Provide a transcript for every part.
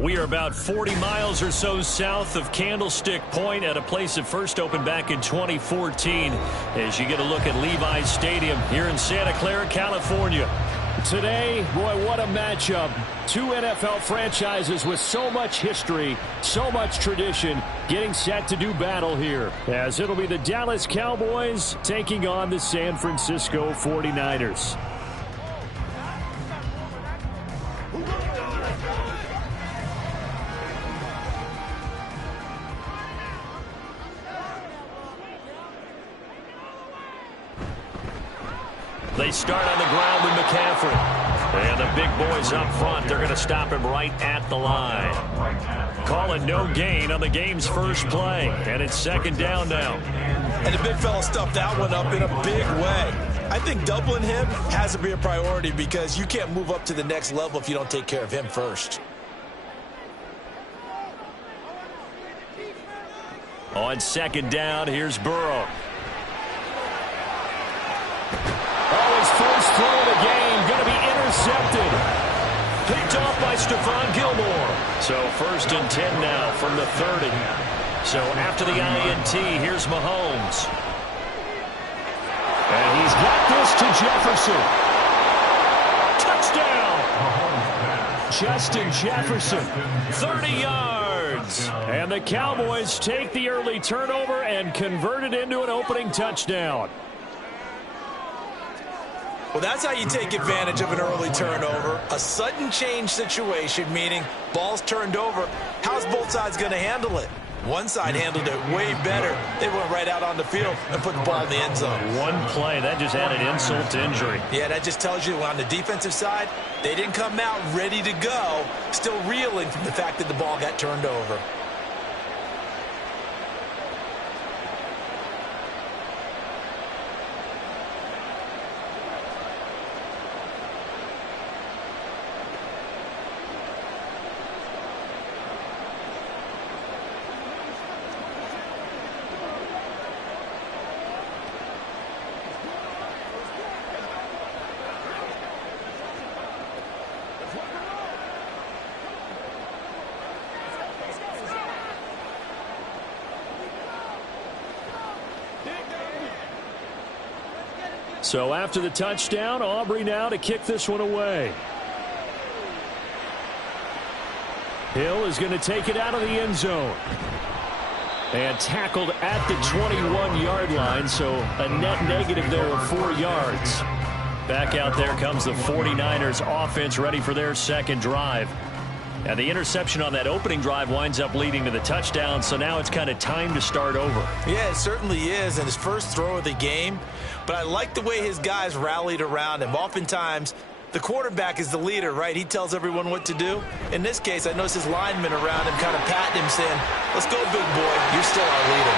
We are about 40 miles or so south of Candlestick Point at a place that first opened back in 2014 as you get a look at Levi's Stadium here in Santa Clara, California. Today, boy, what a matchup. Two NFL franchises with so much history, so much tradition, getting set to do battle here. As it'll be the Dallas Cowboys taking on the San Francisco 49ers. They start on the ground with McCaffrey. And the big boys up front, they're going to stop him right at the line. Call it no gain on the game's first play. And it's second down now. And the big fella stuffed that one up in a big way. I think doubling him has to be a priority because you can't move up to the next level if you don't take care of him first. On second down, here's Burrow. His first throw of the game going to be intercepted. Picked off by Stephon Gilmore. So first and 10 now from the 30. So after the INT, here's Mahomes. And he's got this to Jefferson. Touchdown! Justin Jefferson. 30 yards. And the Cowboys take the early turnover and convert it into an opening touchdown. Well, that's how you take advantage of an early turnover. A sudden change situation, meaning ball's turned over. How's both sides going to handle it? One side handled it way better. They went right out on the field and put the ball in the end zone. One play, that just added insult to injury. Yeah, that just tells you on the defensive side, they didn't come out ready to go, still reeling from the fact that the ball got turned over. So after the touchdown, Aubrey now to kick this one away. Hill is going to take it out of the end zone. And tackled at the 21-yard line, so a net negative there of 4 yards. Back out there comes the 49ers offense ready for their second drive. And the interception on that opening drive winds up leading to the touchdown, so now it's kind of time to start over. Yeah, it certainly is, and his first throw of the game. But I like the way his guys rallied around him. Oftentimes, the quarterback is the leader, right? He tells everyone what to do. In this case, I noticed his linemen around him kind of patting him, saying, let's go, big boy. You're still our leader.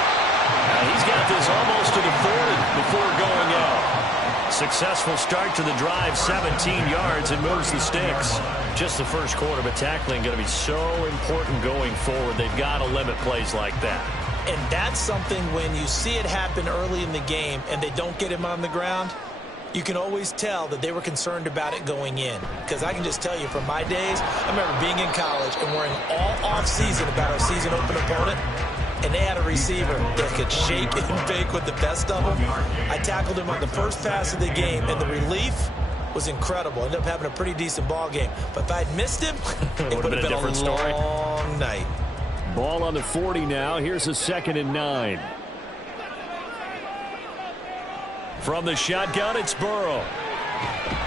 He's got this almost to the 40 before going out. Successful start to the drive, 17 yards, and moves the sticks. Just the first quarter, but tackling going to be so important going forward. They've got to limit plays like that. And that's something when you see it happen early in the game and they don't get him on the ground, you can always tell that they were concerned about it going in. Because I can just tell you from my days, I remember being in college and worrying all off-season about our season open opponent. And they had a receiver that could shake and bake with the best of them. I tackled him on the first pass of the game, and the relief was incredible. Ended up having a pretty decent ball game. But if I'd missed him, it would have been a long night. Ball on the 40 now. Here's a 2nd and 9. From the shotgun, it's Burrow.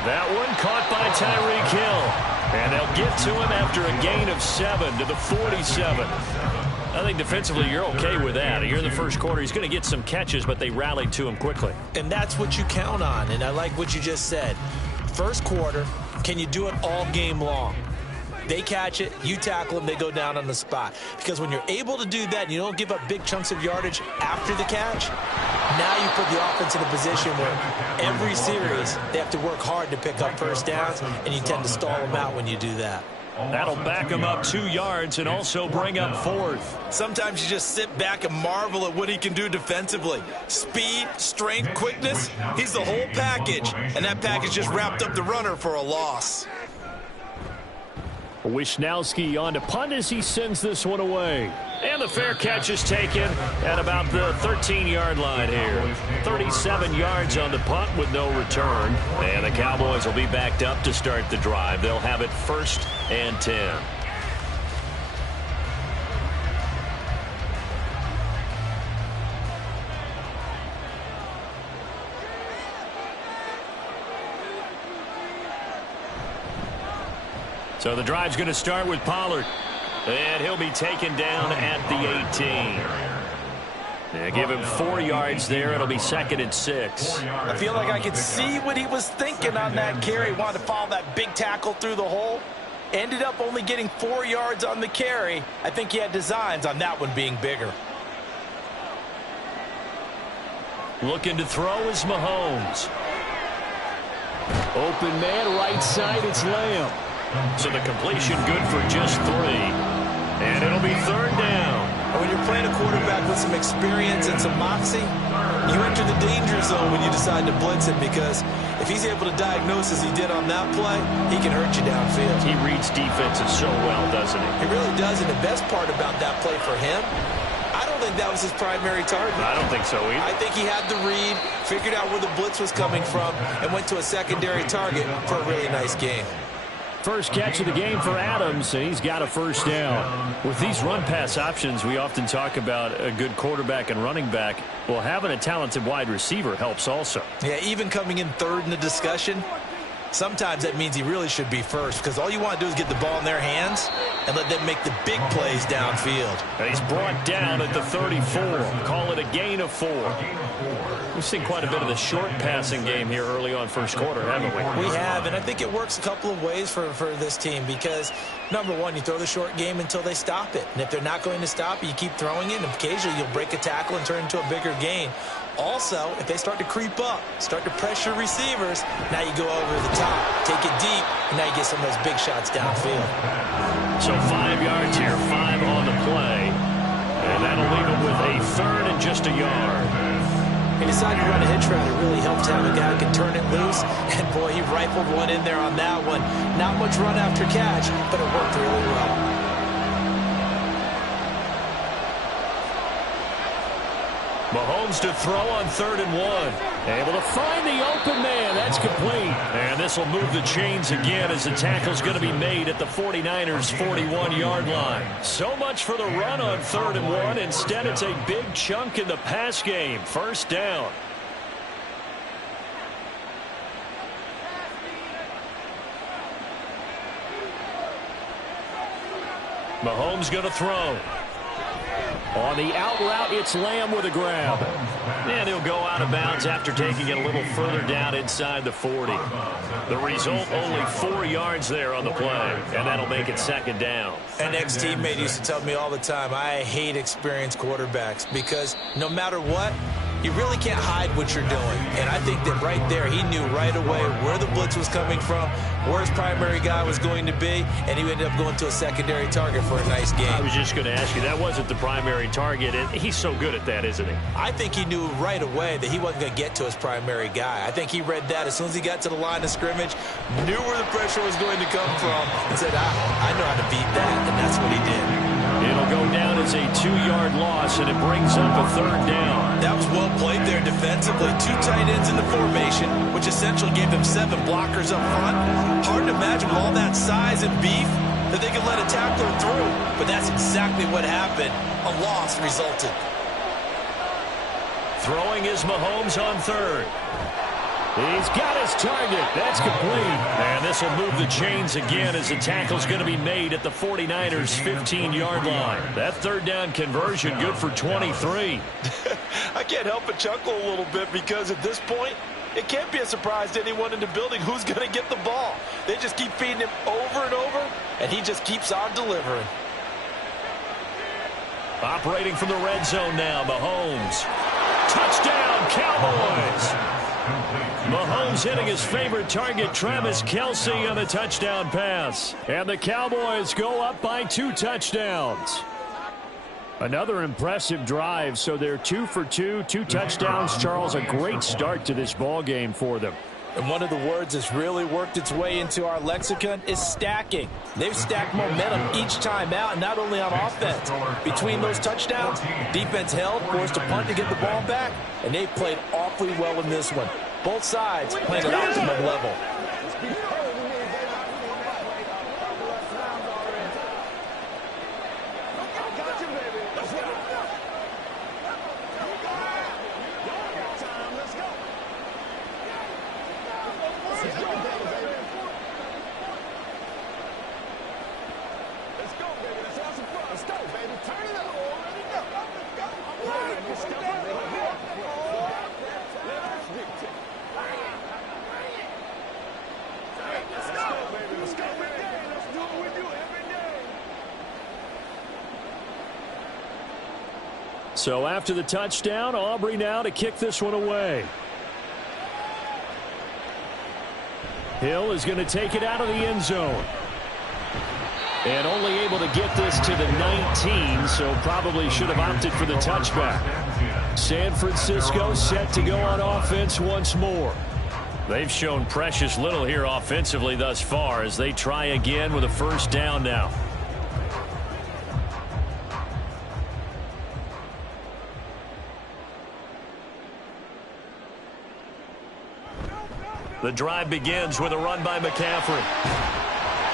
That one caught by Tyreek Hill. And they'll get to him after a gain of 7 to the 47. I think defensively you're okay with that. Here in the first quarter, he's going to get some catches, but they rallied to him quickly. And that's what you count on, and I like what you just said. First quarter, can you do it all game long? They catch it, you tackle them, they go down on the spot. Because when you're able to do that and you don't give up big chunks of yardage after the catch, Now you put the offense in a position where every series they have to work hard to pick up first downs, and you tend to stall them out when you do that. That'll back him up 2 yards and also bring up 4th. Sometimes you just sit back and marvel at what he can do defensively. Speed, strength, quickness, he's the whole package. And that package just wrapped up the runner for a loss. Wishnowski on to punt as he sends this one away. And the fair catch is taken at about the 13-yard line here. 37 yards on the punt with no return. And the Cowboys will be backed up to start the drive. They'll have it 1st and 10. So the drive's going to start with Pollard. And he'll be taken down at the 18. They give him 4 yards there. It'll be 2nd and 6. I feel like I could see what he was thinking on that carry. He wanted to follow that big tackle through the hole. Ended up only getting 4 yards on the carry. I think he had designs on that one being bigger. Looking to throw is Mahomes. Open man, right side, it's Lamb. So the completion good for just 3. And it'll be 3rd down. When you're playing a quarterback with some experience and some moxie, you enter the danger zone when you decide to blitz him, because if he's able to diagnose as he did on that play, he can hurt you downfield. He reads defenses so well, doesn't he? He really does, and the best part about that play for him, I don't think that was his primary target. I don't think so either. I think he had the read, figured out where the blitz was coming from, and went to a secondary target for a really nice game. First catch of the game for Adams, and he's got a 1st down. With these run-pass options, we often talk about a good quarterback and running back. Well, having a talented wide receiver helps also. Yeah, even coming in 3rd in the discussion, sometimes that means he really should be 1st, because all you want to do is get the ball in their hands and let them make the big plays downfield. And he's brought down at the 34. Call it a gain of 4. We've seen quite a bit of the short passing game here early on first quarter, haven't we? We have, and I think it works a couple of ways for this team, because, number one, you throw the short game until they stop it. And if they're not going to stop it, you keep throwing it, and occasionally you'll break a tackle and turn it into a bigger gain. Also, if they start to creep up, start to pressure receivers, now you go over the top, take it deep, and now you get some of those big shots downfield. So 5 yards here, 5 on the play. And that'll leave him with a 3rd and just a yard. He decided to run a hitch route. It really helped to have a guy who can turn it loose. And, boy, he rifled one in there on that one. Not much run after catch, but it worked really well. Mahomes to throw on 3rd and 1. Able to find the open man. That's complete. And this will move the chains again as the tackle's going to be made at the 49ers' 41-yard line. So much for the run on 3rd and 1. Instead, it's a big chunk in the pass game. 1st down. Mahomes going to throw. On the out route, it's Lamb with a grab. And he'll go out of bounds after taking it a little further down inside the 40. The result, only 4 yards there on the play, and that'll make it 2nd down. An ex-teammate used to tell me all the time, I hate experienced quarterbacks, because no matter what, you really can't hide what you're doing. And I think that right there, he knew right away where the blitz was coming from, where his primary guy was going to be, and he ended up going to a secondary target for a nice game. I was just going to ask you, that wasn't the primary target, and he's so good at that, isn't he? I think he knew right away that he wasn't going to get to his primary guy. I think he read that as soon as he got to the line of scrimmage, knew where the pressure was going to come from, and said, I know how to beat that, and that's what he did. It'll go down as a 2-yard loss, and it brings up a 3rd down. That was well played there defensively. 2 tight ends in the formation, which essentially gave them 7 blockers up front. Hard to imagine with all that size and beef that they could let a tackler through. But that's exactly what happened. A loss resulted. Throwing is Mahomes on 3rd. He's got his target. That's complete. And this will move the chains again as the tackle's going to be made at the 49ers' 15-yard line. That 3rd down conversion good for 23. I can't help but chuckle a little bit, because at this point, it can't be a surprise to anyone in the building who's going to get the ball. They just keep feeding him over and over, and he just keeps on delivering. Operating from the red zone now, Mahomes. Touchdown, Cowboys. Mahomes hitting his favorite target, Travis Kelce, on the touchdown pass. And the Cowboys go up by 2 touchdowns. Another impressive drive, so they're 2 for 2, 2 touchdowns. Charles, a great start to this ball game for them. And one of the words that's really worked its way into our lexicon is stacking. They've stacked momentum each time out, and not only on offense. Between those touchdowns, defense held, forced a punt to get the ball back, and they played awfully well in this one. Both sides playing at optimum level. So after the touchdown, Aubrey now to kick this one away. Hill is going to take it out of the end zone. And only able to get this to the 19, so probably should have opted for the touchback. San Francisco set to go on offense once more. They've shown precious little here offensively thus far as they try again with a first down now. The drive begins with a run by McCaffrey.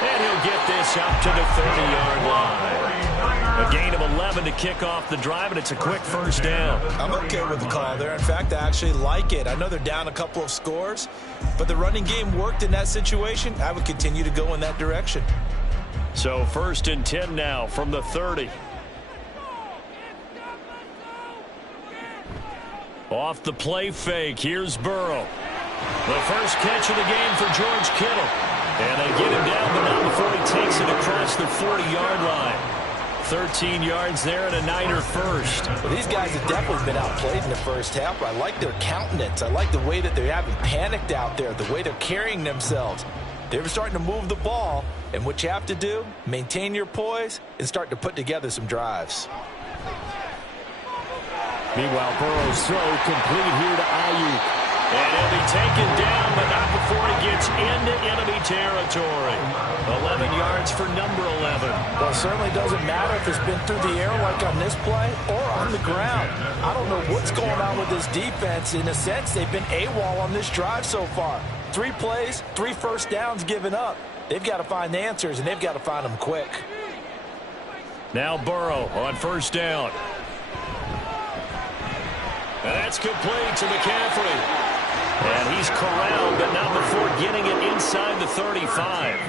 And he'll get this up to the 30-yard line. A gain of 11 to kick off the drive, and it's a quick first down. I'm okay with the call there. In fact, I actually like it. I know they're down a couple of scores, but the running game worked in that situation. I would continue to go in that direction. So 1st and 10 now from the 30. Off the play fake, here's Burrow. The first catch of the game for George Kittle. And they get him down, but not before he takes it across the 40-yard line. 13 yards there and a Niner first. Well, these guys have definitely been outplayed in the first half. I like their countenance. I like the way that they're having panicked out there, the way they're carrying themselves. They're starting to move the ball, and what you have to do, maintain your poise and start to put together some drives. Meanwhile, Burrow's throw complete here to Ayuk. And he'll be taken down, but not before he gets into enemy territory. 11 yards for number 11. Well, it certainly doesn't matter if it's been through the air like on this play or on the ground. I don't know what's going on with this defense. In a sense, they've been AWOL on this drive so far. 3 plays, 3 first downs given up. They've got to find the answers, and they've got to find them quick. Now Burrow on first down. And that's complete to McCaffrey. And he's corralled, but not before getting it inside the 35.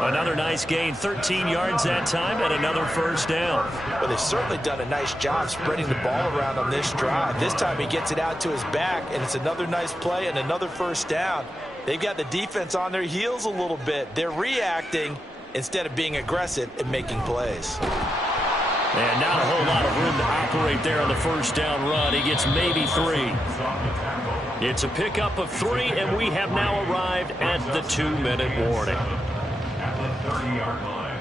Another nice gain, 13 yards that time, and another first down. Well, they've certainly done a nice job spreading the ball around on this drive. This time he gets it out to his back, and it's another nice play and another first down. They've got the defense on their heels a little bit. They're reacting instead of being aggressive and making plays. And not a whole lot of room to operate there on the first down run. He gets maybe 3. It's a pickup of 3, and we have now arrived at the 2-minute warning. At the 30-yard line.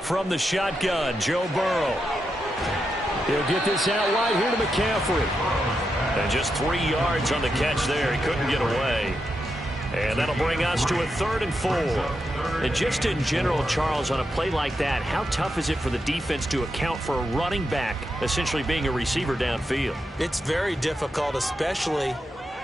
From the shotgun, Joe Burrow. He'll get this out wide here to McCaffrey. And just 3 yards on the catch there. He couldn't get away. And that'll bring us to a 3rd and 4. And just in general, Charles, on a play like that, how tough is it for the defense to account for a running back essentially being a receiver downfield? It's very difficult, especially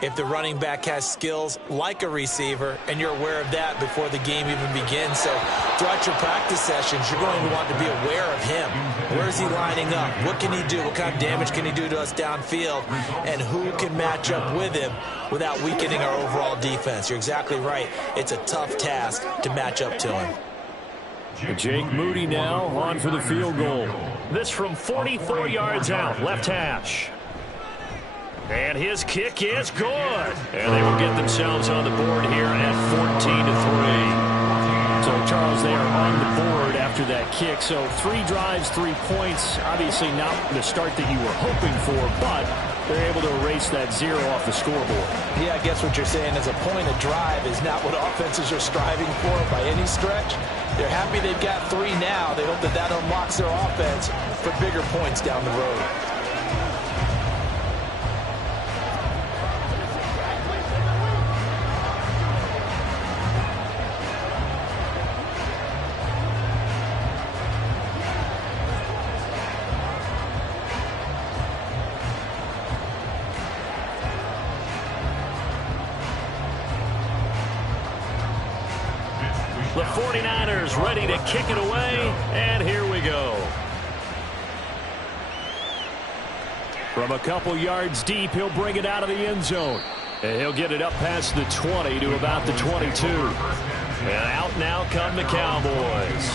if the running back has skills like a receiver, and you're aware of that before the game even begins. So throughout your practice sessions, you're going to want to be aware of him. Where is he lining up? What can he do? What kind of damage can he do to us downfield? And who can match up with him without weakening our overall defense? You're exactly right. It's a tough task to match up to him. Jake Moody now on for the field goal. This from 44 yards out, left hash. And his kick is good. And they will get themselves on the board here at 14-3. So, Charles, they are on the board after that kick. So 3 drives, 3 points. Obviously not the start that you were hoping for, but they're able to erase that 0 off the scoreboard. Yeah, I guess what you're saying is a point of drive is not what offenses are striving for by any stretch. They're happy they've got 3 now. They hope that that unlocks their offense for bigger points down the road. The 49ers ready to kick it away, and here we go. From a couple yards deep, he'll bring it out of the end zone. And he'll get it up past the 20 to about the 22. And out now come the Cowboys.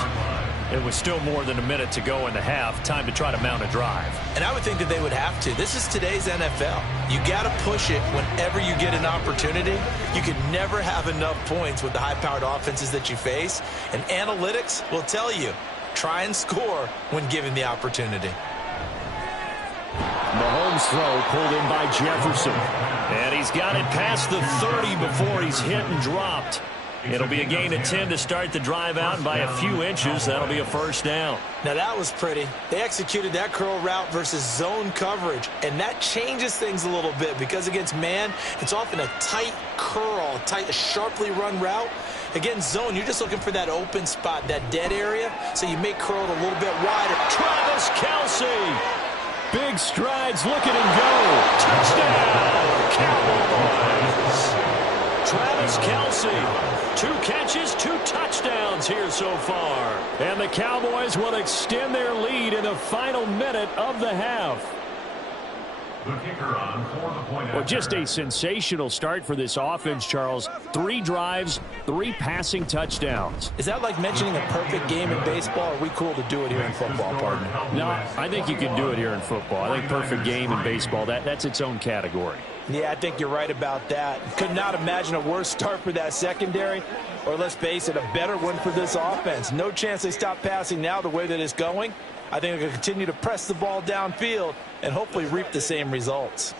It was still more than a minute to go in the half. Time to try to mount a drive. And I would think that they would have to. This is today's NFL. You got to push it whenever you get an opportunity. You can never have enough points with the high-powered offenses that you face. And analytics will tell you, try and score when given the opportunity. Mahomes' throw pulled in by Jefferson. And he's got it past the 30 before he's hit and dropped. It'll be a gain of 10 to start the drive out, and by a few inches, that'll be a first down. Now, that was pretty. They executed that curl route versus zone coverage, and that changes things a little bit because against man, it's often a tight curl, a sharply run route. Against zone, you're just looking for that open spot, that dead area, so you make curl a little bit wider. Travis Kelce. Big strides, look at him go. Touchdown, Cowboys. Travis Kelce. 2 catches, 2 touchdowns here so far. And the Cowboys will extend their lead in the final minute of the half. Well, just a sensational start for this offense, Charles. 3 drives, 3 passing touchdowns. Is that like mentioning a perfect game in baseball? Or are we cool to do it here in football, partner? No, I think you can do it here in football. I think perfect game in baseball, that's its own category. Yeah, I think you're right about that. Could not imagine a worse start for that secondary, or let's face it, a better one for this offense. No chance they stop passing now the way that it's going. I think they're going to continue to press the ball downfield and hopefully reap the same results.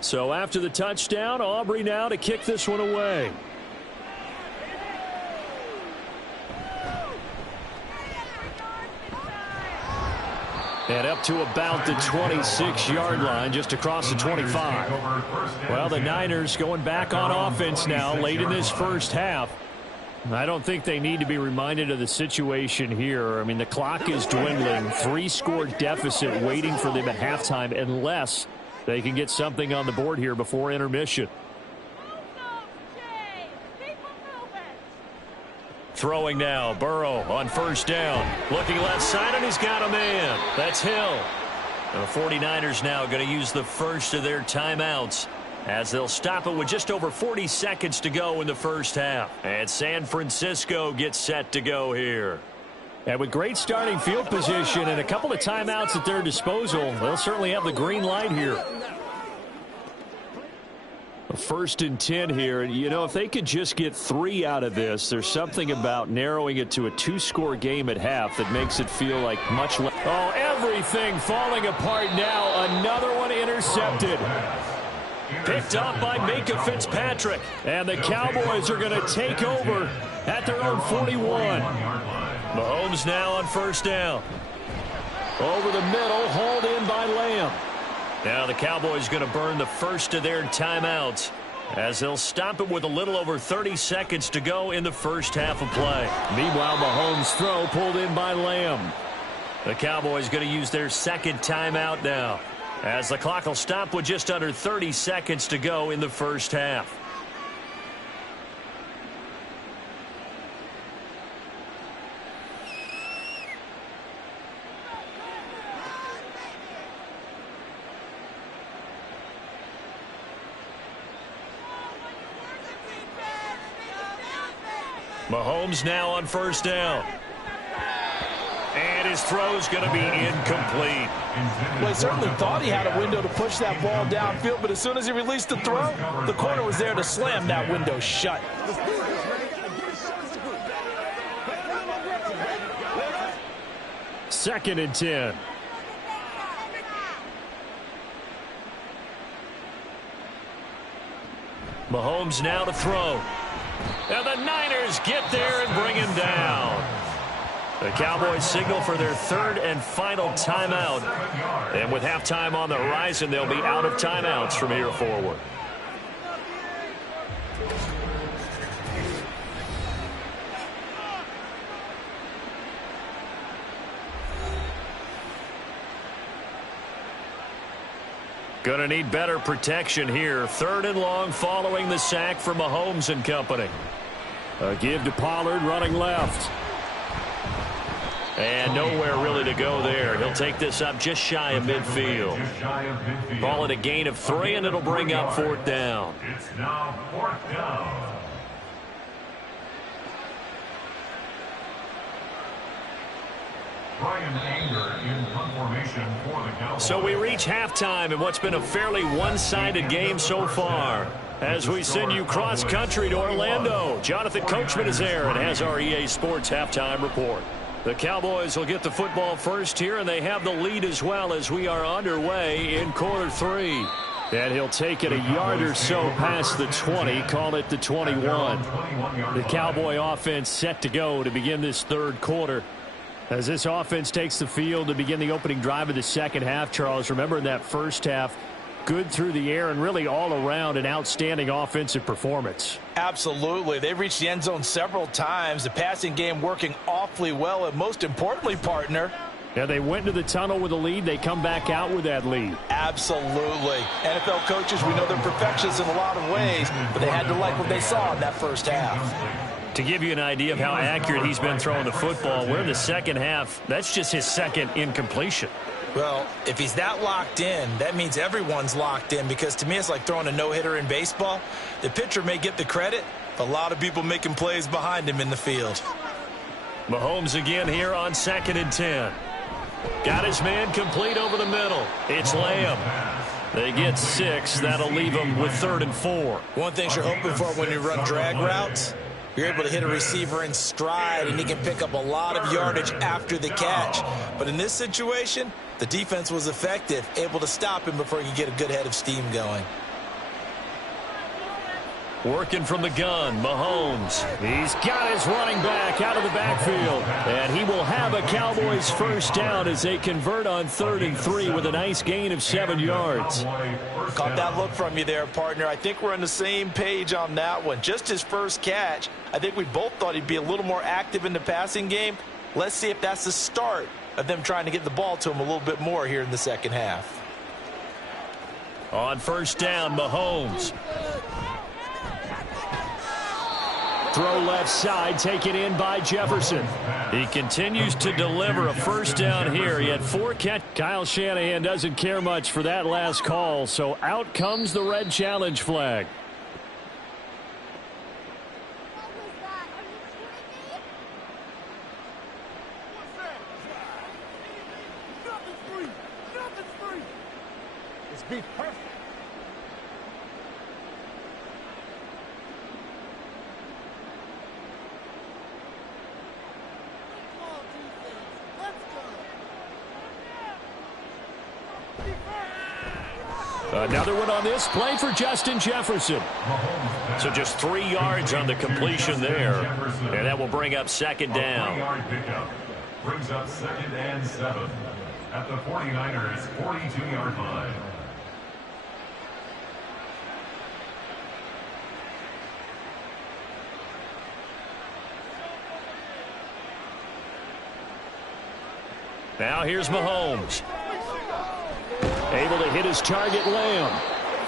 So after the touchdown, Aubrey now to kick this one away. And up to about the 26-yard line, just across the 25. Well, the Niners going back on offense now late in this first half. I don't think they need to be reminded of the situation here. I mean, the clock is dwindling. 3-score deficit waiting for them at halftime unless they can get something on the board here before intermission. Throwing now, Burrow on first down. Looking left side, and he's got a man. That's Hill. And the 49ers now going to use the first of their timeouts as they'll stop it with just over 40 seconds to go in the first half. And San Francisco gets set to go here. And with great starting field position and a couple of timeouts at their disposal, they'll certainly have the green light here. A 1st and 10 here. You know, if they could just get 3 out of this, there's something about narrowing it to a 2-score game at half that makes it feel like much less. Oh, everything falling apart now. Another one intercepted. Picked up by Minkah Fitzpatrick. And the Cowboys are going to take over at their own 41. Mahomes now on first down. Over the middle, hauled in by Lamb. Now the Cowboys going to burn the first of their timeouts as they'll stop it with a little over 30 seconds to go in the first half of play. Meanwhile, Mahomes' throw pulled in by Lamb. The Cowboys going to use their second timeout now as the clock will stop with just under 30 seconds to go in the first half. Mahomes now on first down. And his throw's going to be incomplete. Well, he certainly thought he had a window to push that ball downfield, but as soon as he released the throw, the corner was there to slam that window shut. Second and 10. Mahomes now to throw. And the Niners get there and bring him down. The Cowboys signal for their third and final timeout. And with halftime on the horizon, they'll be out of timeouts from here forward. Going to need better protection here. Third and long following the sack from Mahomes and company. A give to Pollard running left. And nowhere really to go there. He'll take this up just shy of midfield. Call it a gain of 3, and it'll bring up fourth down. It's now fourth down. Brian Anger in punt formation for the Cowboys. So we reach halftime in what's been a fairly one-sided game so far. As we send you cross-country to Orlando, Jonathan Coachman is there and has our EA Sports halftime report. The Cowboys will get the football first here, and they have the lead as well as we are underway in quarter 3. And he'll take it a yard or so past the 20, call it the 21. The Cowboy offense set to go to begin this third quarter. As this offense takes the field to begin the opening drive of the second half, Charles, remember in that first half, good through the air and really all around an outstanding offensive performance. Absolutely. They've reached the end zone several times. The passing game working awfully well, and most importantly, partner, yeah, they went into the tunnel with a lead. They come back out with that lead. Absolutely. NFL coaches, we know they're perfectionists in a lot of ways, but they had to like what they saw in that first half. To give you an idea of how accurate he's been throwing the football, we're in the second half. That's just his second incompletion. Well, if he's that locked in, that means everyone's locked in, because to me it's like throwing a no-hitter in baseball. The pitcher may get the credit, but a lot of people making plays behind him in the field. Mahomes again here on 2nd and 10. Got his man complete over the middle. It's Lamb. They get 6. That'll leave them with 3rd and 4. One thing you're hoping for when you run drag routes, you're able to hit a receiver in stride, and he can pick up a lot of yardage after the catch. But in this situation, the defense was effective, able to stop him before he could get a good head of steam going. Working from the gun, Mahomes. He's got his running back out of the backfield. And he will have a Cowboys first down as they convert on 3rd and 3 with a nice gain of 7 yards. Caught that look from you there, partner. I think we're on the same page on that one. Just his first catch. I think we both thought he'd be a little more active in the passing game. Let's see if that's the start of them trying to get the ball to him a little bit more here in the second half. On first down, Mahomes. Throw left side, taken in by Jefferson. He continues to deliver a first down here. He had 4 catches. Kyle Shanahan doesn't care much for that last call, so out comes the red challenge flag. It's be perfect. Another one on this play for Justin Jefferson. So just 3 yards on the completion there. And that will bring up second down. 20-yard pickup brings up 2nd and 7 at the 49ers 42-yard line. Now here's Mahomes. Able to hit his target, Lamb.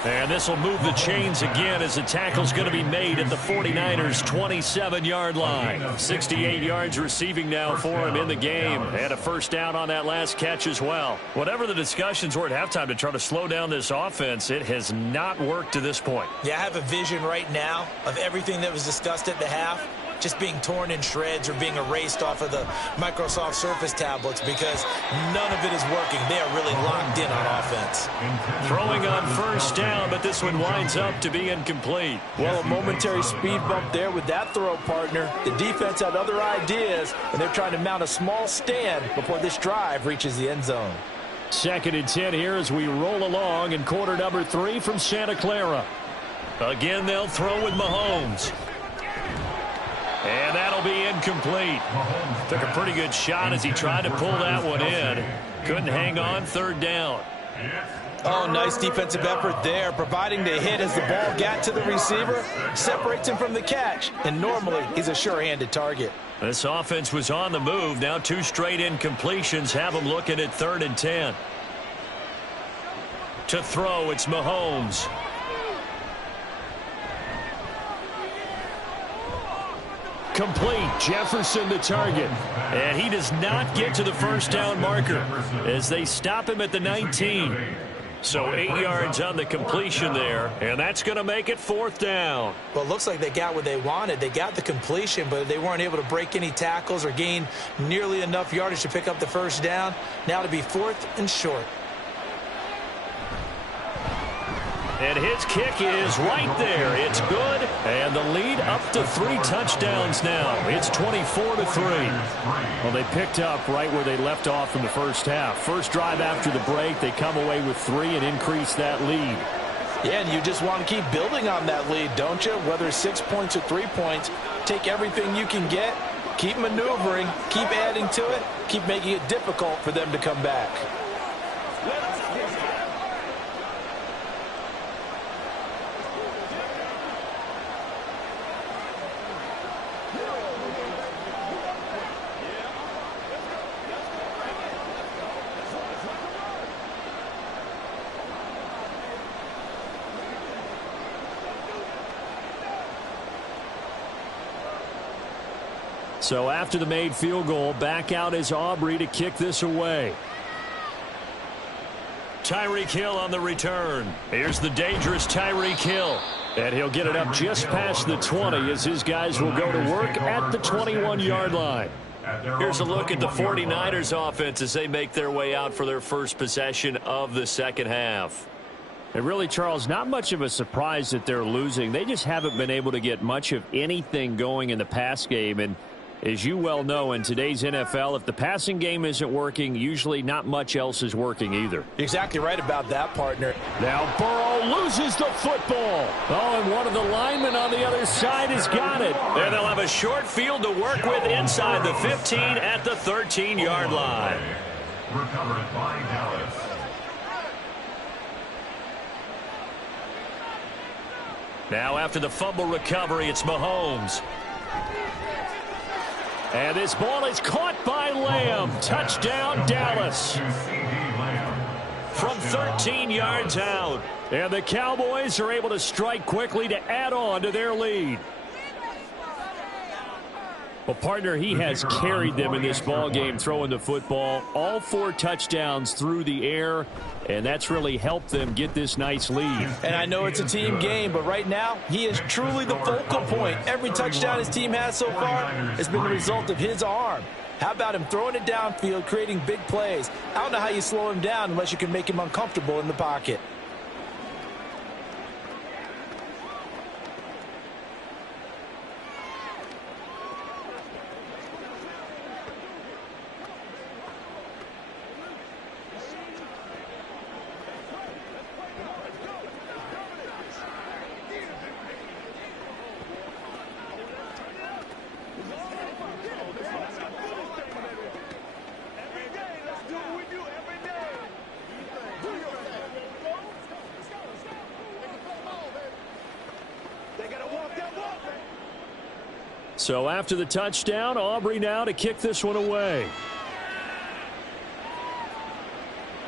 And this will move the chains again as the tackle's going to be made at the 49ers' 27-yard line. 68 yards receiving now for him in the game. And a first down on that last catch as well. Whatever the discussions were at halftime to try to slow down this offense, it has not worked to this point. Yeah, I have a vision right now of everything that was discussed at the half. just being torn in shreds or being erased off of the Microsoft Surface tablets because none of it is working. They are really locked in on offense. Throwing on first down, but this one winds up to be incomplete. Well, a momentary speed bump there with that throw, partner. The defense had other ideas, and they're trying to mount a small stand before this drive reaches the end zone. 2nd and 10 here as we roll along in quarter number 3 from Santa Clara. Again, they'll throw with Mahomes. And that'll be incomplete. Took a pretty good shot as he tried to pull that one in. Couldn't hang on 3rd down. Oh, nice defensive effort there, providing the hit as the ball got to the receiver, separates him from the catch, and normally he's a sure-handed target. This offense was on the move. Now 2 straight incompletions have them looking at 3rd and 10. To throw, it's Mahomes. Complete. Jefferson the target. And he does not get to the first down marker as they stop him at the 19. So 8 yards on the completion there, and that's going to make it 4th down. Well, it looks like they got what they wanted. They got the completion, but they weren't able to break any tackles or gain nearly enough yardage to pick up the first down. Now to be 4th and short. And his kick is right there. It's good. And the lead up to 3 touchdowns now. It's 24-3. Well, they picked up right where they left off in the first half. First drive after the break, they come away with 3 and increase that lead. Yeah, and you just want to keep building on that lead, don't you? Whether it's 6 points or 3 points, take everything you can get, keep maneuvering, keep adding to it, keep making it difficult for them to come back. So after the made field goal, back out is Aubrey to kick this away. Tyreek Hill on the return. Here's the dangerous Tyreek Hill. And he'll get it up just past the 20 as his guys will go to work at the 21-yard line. Here's a look at the 49ers offense as they make their way out for their first possession of the second half. And really, Charles, not much of a surprise that they're losing. They just haven't been able to get much of anything going in the pass game. And as you well know, in today's NFL, if the passing game isn't working, usually not much else is working either. Exactly right about that, partner. Now Burrow loses the football. Oh, and one of the linemen on the other side has got it. And they'll have a short field to work with inside the 15 at the 13-yard line. Recovered by Dallas. Now after the fumble recovery, it's Mahomes. And this ball is caught by Lamb. Touchdown, Dallas. From 13 yards out. And the Cowboys are able to strike quickly to add on to their lead. Well, partner, he has carried them in this ball game throwing the football. All 4 touchdowns through the air, and that's really helped them get this nice lead. And I know it's a team game, but right now, he is truly the focal point. Every touchdown his team has so far has been the result of his arm. How about him throwing it downfield, creating big plays? I don't know how you slow him down unless you can make him uncomfortable in the pocket. So after the touchdown, Aubrey now to kick this one away.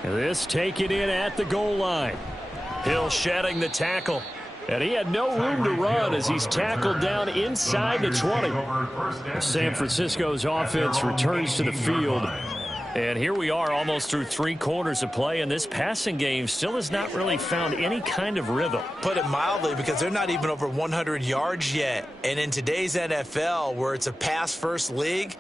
This taken in at the goal line. Hill shedding the tackle. And he had no room to run as he's tackled down inside the 20. San Francisco's offense returns to the field. And here we are almost through 3 quarters of play, and this passing game still has not really found any kind of rhythm. Put it mildly, because they're not even over 100 yards yet. And in today's NFL, where it's a pass-first league,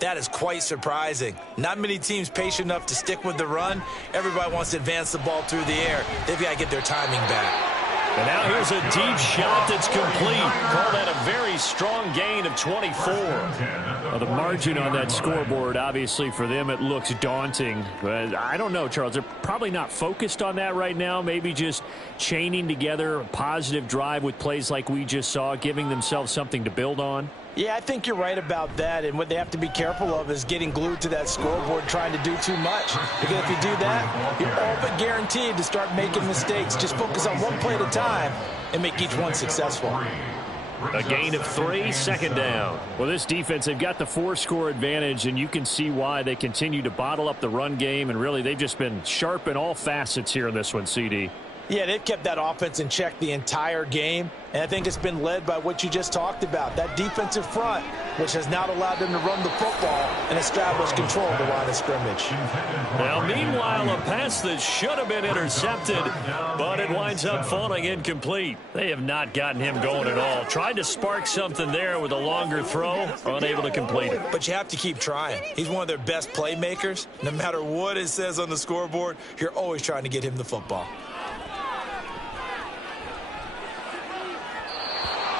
that is quite surprising. Not many teams patient enough to stick with the run. Everybody wants to advance the ball through the air. They've got to get their timing back. And now here's a deep shot that's complete. Call that a very strong gain of 24. Well, the margin on that scoreboard, obviously, for them, it looks daunting. But I don't know, Charles. They're probably not focused on that right now. Maybe just chaining together a positive drive with plays like we just saw, giving themselves something to build on. Yeah, I think you're right about that, and what they have to be careful of is getting glued to that scoreboard trying to do too much. Because if you do that, you're all but guaranteed to start making mistakes. Just focus on one play at a time and make each one successful. A gain of 3, second down. Well, this defense, they've got the 4-score advantage, and you can see why they continue to bottle up the run game, and really they've just been sharp in all facets here in this one, CD. Yeah, they've kept that offense in check the entire game, and I think it's been led by what you just talked about, that defensive front, which has not allowed them to run the football and establish control of the line of scrimmage. Now, meanwhile, a pass that should have been intercepted, but it winds up falling incomplete. They have not gotten him going at all. Tried to spark something there with a longer throw, unable to complete it. But you have to keep trying. He's one of their best playmakers. No matter what it says on the scoreboard, you're always trying to get him the football.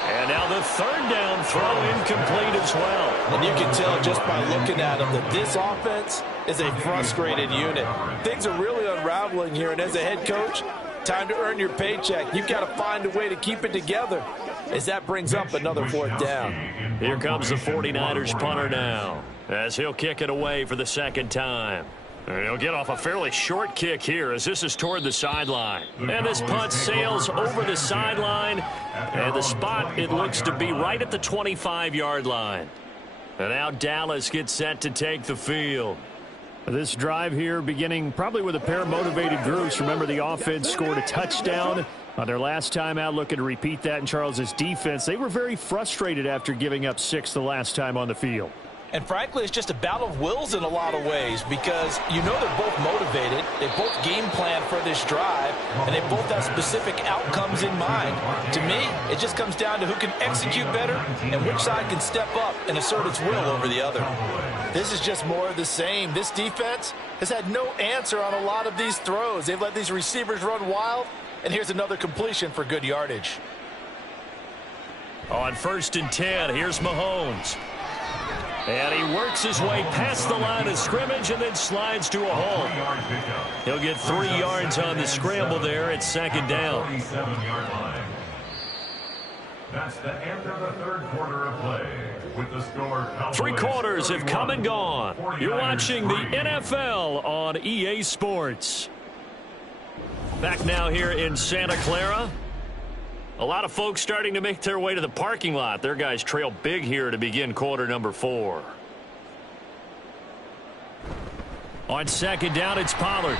And now the third down throw incomplete as well. And you can tell just by looking at him that this offense is a frustrated unit. Things are really unraveling here, and as a head coach, time to earn your paycheck. You've got to find a way to keep it together as that brings up another 4th down. Here comes the 49ers punter now as he'll kick it away for the second time. And he'll get off a fairly short kick here as this is toward the sideline. And this punt sails over the sideline. And the spot, it looks to be right at the 25-yard line. And now Dallas gets set to take the field. This drive here beginning probably with a pair of motivated groups. Remember, the offense scored a touchdown on their last time out. Looking to repeat that in Charles's defense. They were very frustrated after giving up 6 the last time on the field. And frankly, it's just a battle of wills in a lot of ways, because you know they're both motivated, they both game plan for this drive, and they both have specific outcomes in mind. To me, it just comes down to who can execute better and which side can step up and assert its will over the other. This is just more of the same. This defense has had no answer on a lot of these throws. They've let these receivers run wild, and here's another completion for good yardage. On 1st and 10, here's Mahomes. And he works his way past the line of scrimmage and then slides to a hole. He'll get 3 yards on the scramble there at 2nd down. 47-yard line. That's the end of the 3rd quarter of play. With the score, 3 quarters have come and gone. You're watching the NFL on EA Sports. Back now here in Santa Clara. A lot of folks starting to make their way to the parking lot. Their guys trail big here to begin quarter number 4. On 2nd down, it's Pollard.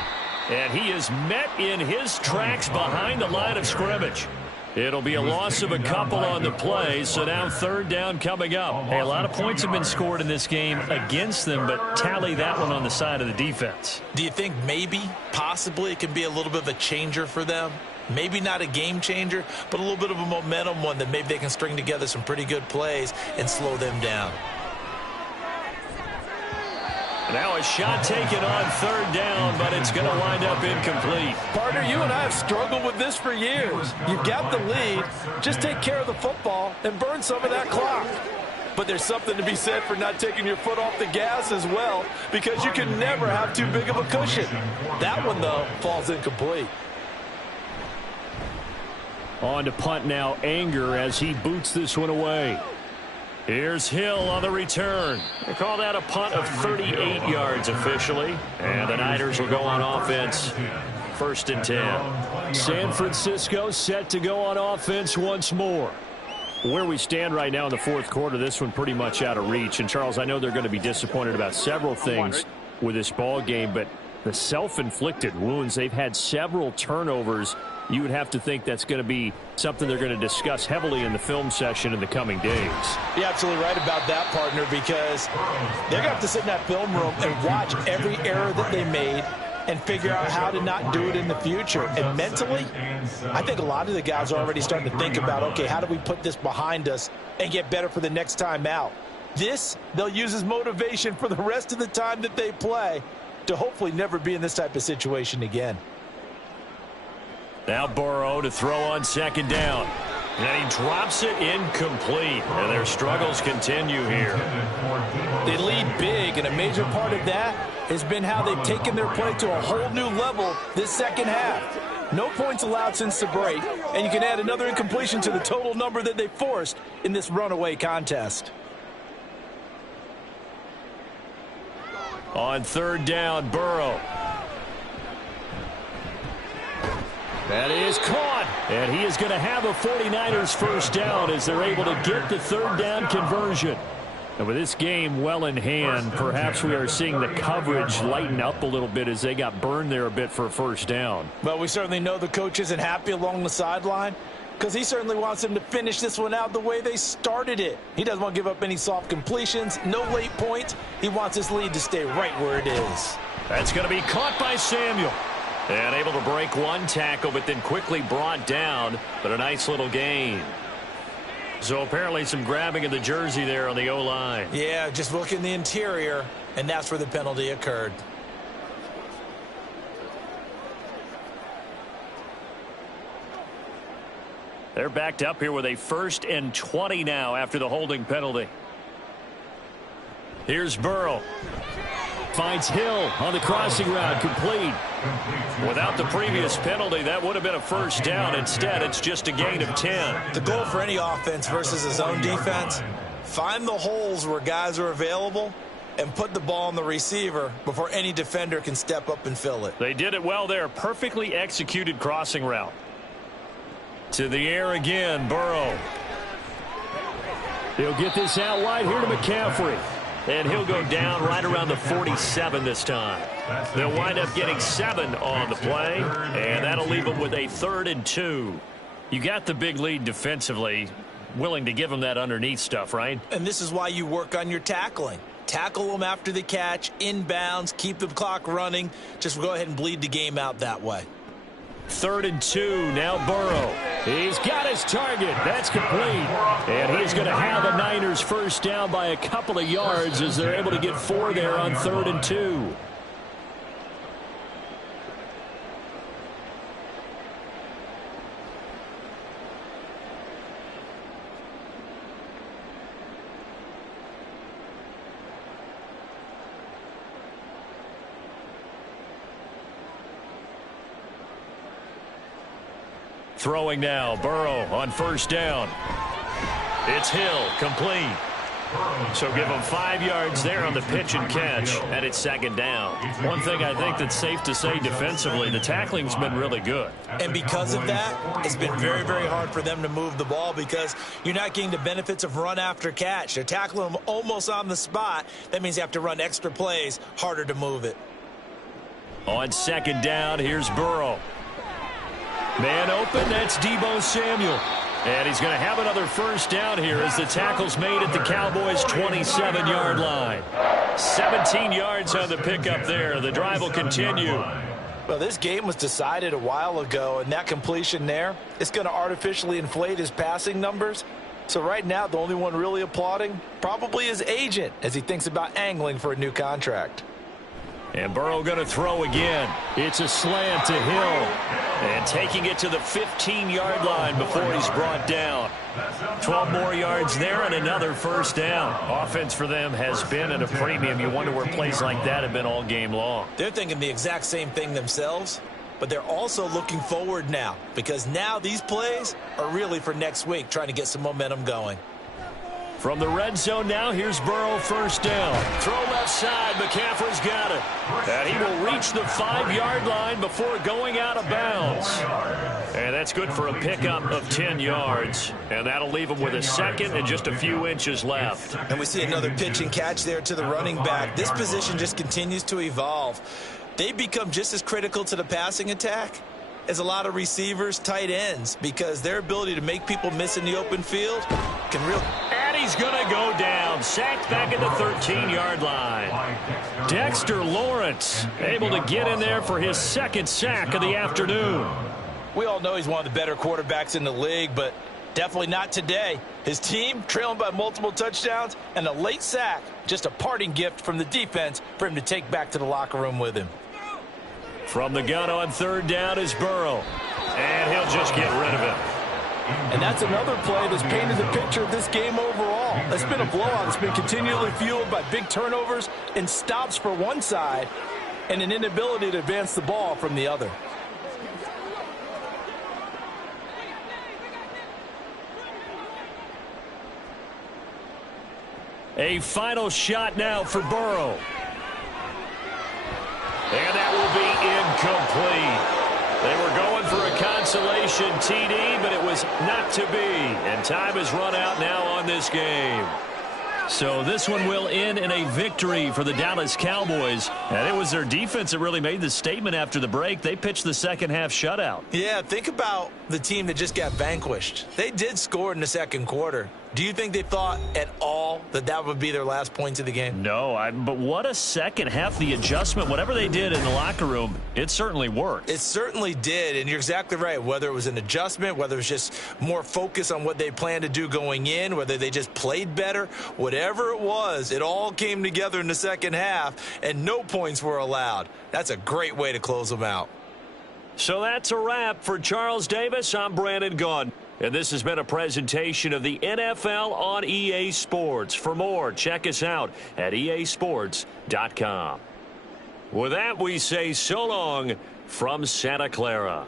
And he is met in his tracks behind the line of scrimmage. It'll be a loss of a couple on the play, so now 3rd down coming up. Hey, a lot of points have been scored in this game against them, but tally that one on the side of the defense. Do you think maybe, possibly, it can be a little bit of a changer for them? Maybe not a game changer, but a little bit of a momentum one that maybe they can string together some pretty good plays and slow them down. Now a shot taken on 3rd down, but it's going to wind up incomplete. Partner, you and I have struggled with this for years. You've got the lead. Just take care of the football and burn some of that clock. But there's something to be said for not taking your foot off the gas as well, because you can never have too big of a cushion. That one, though, falls incomplete. On to punt now, Anger, as he boots this one away. Here's Hill on the return. They call that a punt of 38 yards officially. And the Niners will go on offense. 1st and 10. San Francisco set to go on offense once more. Where we stand right now in the 4th quarter, this one pretty much out of reach. And, Charles, I know they're going to be disappointed about several things with this ball game, but the self-inflicted wounds, they've had several turnovers you would have to think that's going to be something they're going to discuss heavily in the film session in the coming days. You're absolutely right about that, partner, because they're going to have to sit in that film room and watch every error that they made and figure out how to not do it in the future. And mentally, I think a lot of the guys are already starting to think about, okay, how do we put this behind us and get better for the next time out? This, they'll use as motivation for the rest of the time that they play to hopefully never be in this type of situation again. Now Burrow to throw on second down. And he drops it incomplete. And their struggles continue here. They lead big, and a major part of that has been how they've taken their play to a whole new level this second half. No points allowed since the break, and you can add another incompletion to the total number that they forced in this runaway contest. On third down, Burrow. That is caught. And he is going to have a 49ers first down as they're able to get the third down conversion. And with this game well in hand, perhaps we are seeing the coverage lighten up a little bit as they got burned there a bit for a first down. Well, we certainly know the coach isn't happy along the sideline because he certainly wants them to finish this one out the way they started it. He doesn't want to give up any soft completions, no late points. He wants his lead to stay right where it is. That's going to be caught by Samuel. And able to break one tackle, but then quickly brought down. But a nice little gain. So apparently some grabbing of the jersey there on the O-line. Yeah, just look in the interior, and that's where the penalty occurred. They're backed up here with a 1st and 20 now after the holding penalty. Here's Burrow. Finds Hill on the crossing route, complete. Without the previous penalty, that would have been a first down. Instead, it's just a gain of 10. The goal for any offense versus a zone defense, find the holes where guys are available and put the ball on the receiver before any defender can step up and fill it. They did it well there. Perfectly executed crossing route. To the air again, Burrow. He'll get this out wide here to McCaffrey. And he'll go down right around the 47 this time. They'll wind up getting 7 on the play, and that'll leave them with a 3rd and 2. You got the big lead defensively, willing to give them that underneath stuff, right? And this is why you work on your tackling. Tackle them after the catch, inbounds, keep the clock running. Just go ahead and bleed the game out that way. 3rd and 2, now Burrow. He's got his target. That's complete. And he's going to have a Niners first down by a couple of yards as they're able to get 4 there on 3rd and 2. Throwing now, Burrow on first down. It's Hill, complete. So give him 5 yards there on the pitch and catch, and it's 2nd down. One thing I think that's safe to say defensively, the tackling's been really good. And because of that, it's been very, very hard for them to move the ball because you're not getting the benefits of run after catch. They're tackling them almost on the spot. That means you have to run extra plays, harder to move it. On 2nd down, here's Burrow. Man open, that's Deebo Samuel. And he's going to have another first down here as the tackle's made at the Cowboys' 27-yard line. 17 yards on the pickup there. The drive will continue. Well, this game was decided a while ago, and that completion there is going to artificially inflate his passing numbers. So right now, the only one really applauding probably his agent as he thinks about angling for a new contract. And Burrow going to throw again. It's a slant to Hill. And taking it to the 15-yard line before he's brought down. 12 more yards there and another first down. Offense for them has been at a premium. You wonder where plays like that have been all game long. They're thinking the exact same thing themselves, but they're also looking forward now because now these plays are really for next week, trying to get some momentum going. From the red zone now, here's Burrow first down. Throw left side, McCaffrey's got it. And he will reach the 5-yard line before going out of bounds. And that's good for a pickup of 10 yards. And that'll leave him with a 2nd and just a few inches left. And we see another pitch and catch there to the running back. This position just continues to evolve. They've become just as critical to the passing attack is a lot of receivers, tight ends, because their ability to make people miss in the open field can really... And he's going to go down. Sacked back at the 13-yard line. Dexter Lawrence able to get in there for his second sack of the afternoon. We all know he's one of the better quarterbacks in the league, but definitely not today. His team trailing by multiple touchdowns and a late sack, just a parting gift from the defense for him to take back to the locker room with him. From the gun on third down is Burrow. And he'll just get rid of it. And that's another play that's painted the picture of this game overall. It's been a blowout. It's been continually fueled by big turnovers and stops for one side and an inability to advance the ball from the other. A final shot now for Burrow. And that will be incomplete. They were going for a consolation TD, but it was not to be. And time has run out now on this game. So this one will end in a victory for the Dallas Cowboys. And it was their defense that really made the statement after the break. They pitched the second half shutout. Yeah, think about the team that just got vanquished. They did score in the second quarter. Do you think they thought at all that that would be their last points of the game? No, but what a second half. The adjustment, whatever they did in the locker room, it certainly worked. It certainly did, and you're exactly right. Whether it was an adjustment, whether it was just more focus on what they planned to do going in, whether they just played better, whatever it was, it all came together in the second half, and no points were allowed. That's a great way to close them out. So that's a wrap for Charles Davis. I'm Brandon Gaudin. And this has been a presentation of the NFL on EA Sports. For more, check us out at easports.com. With that, we say so long from Santa Clara.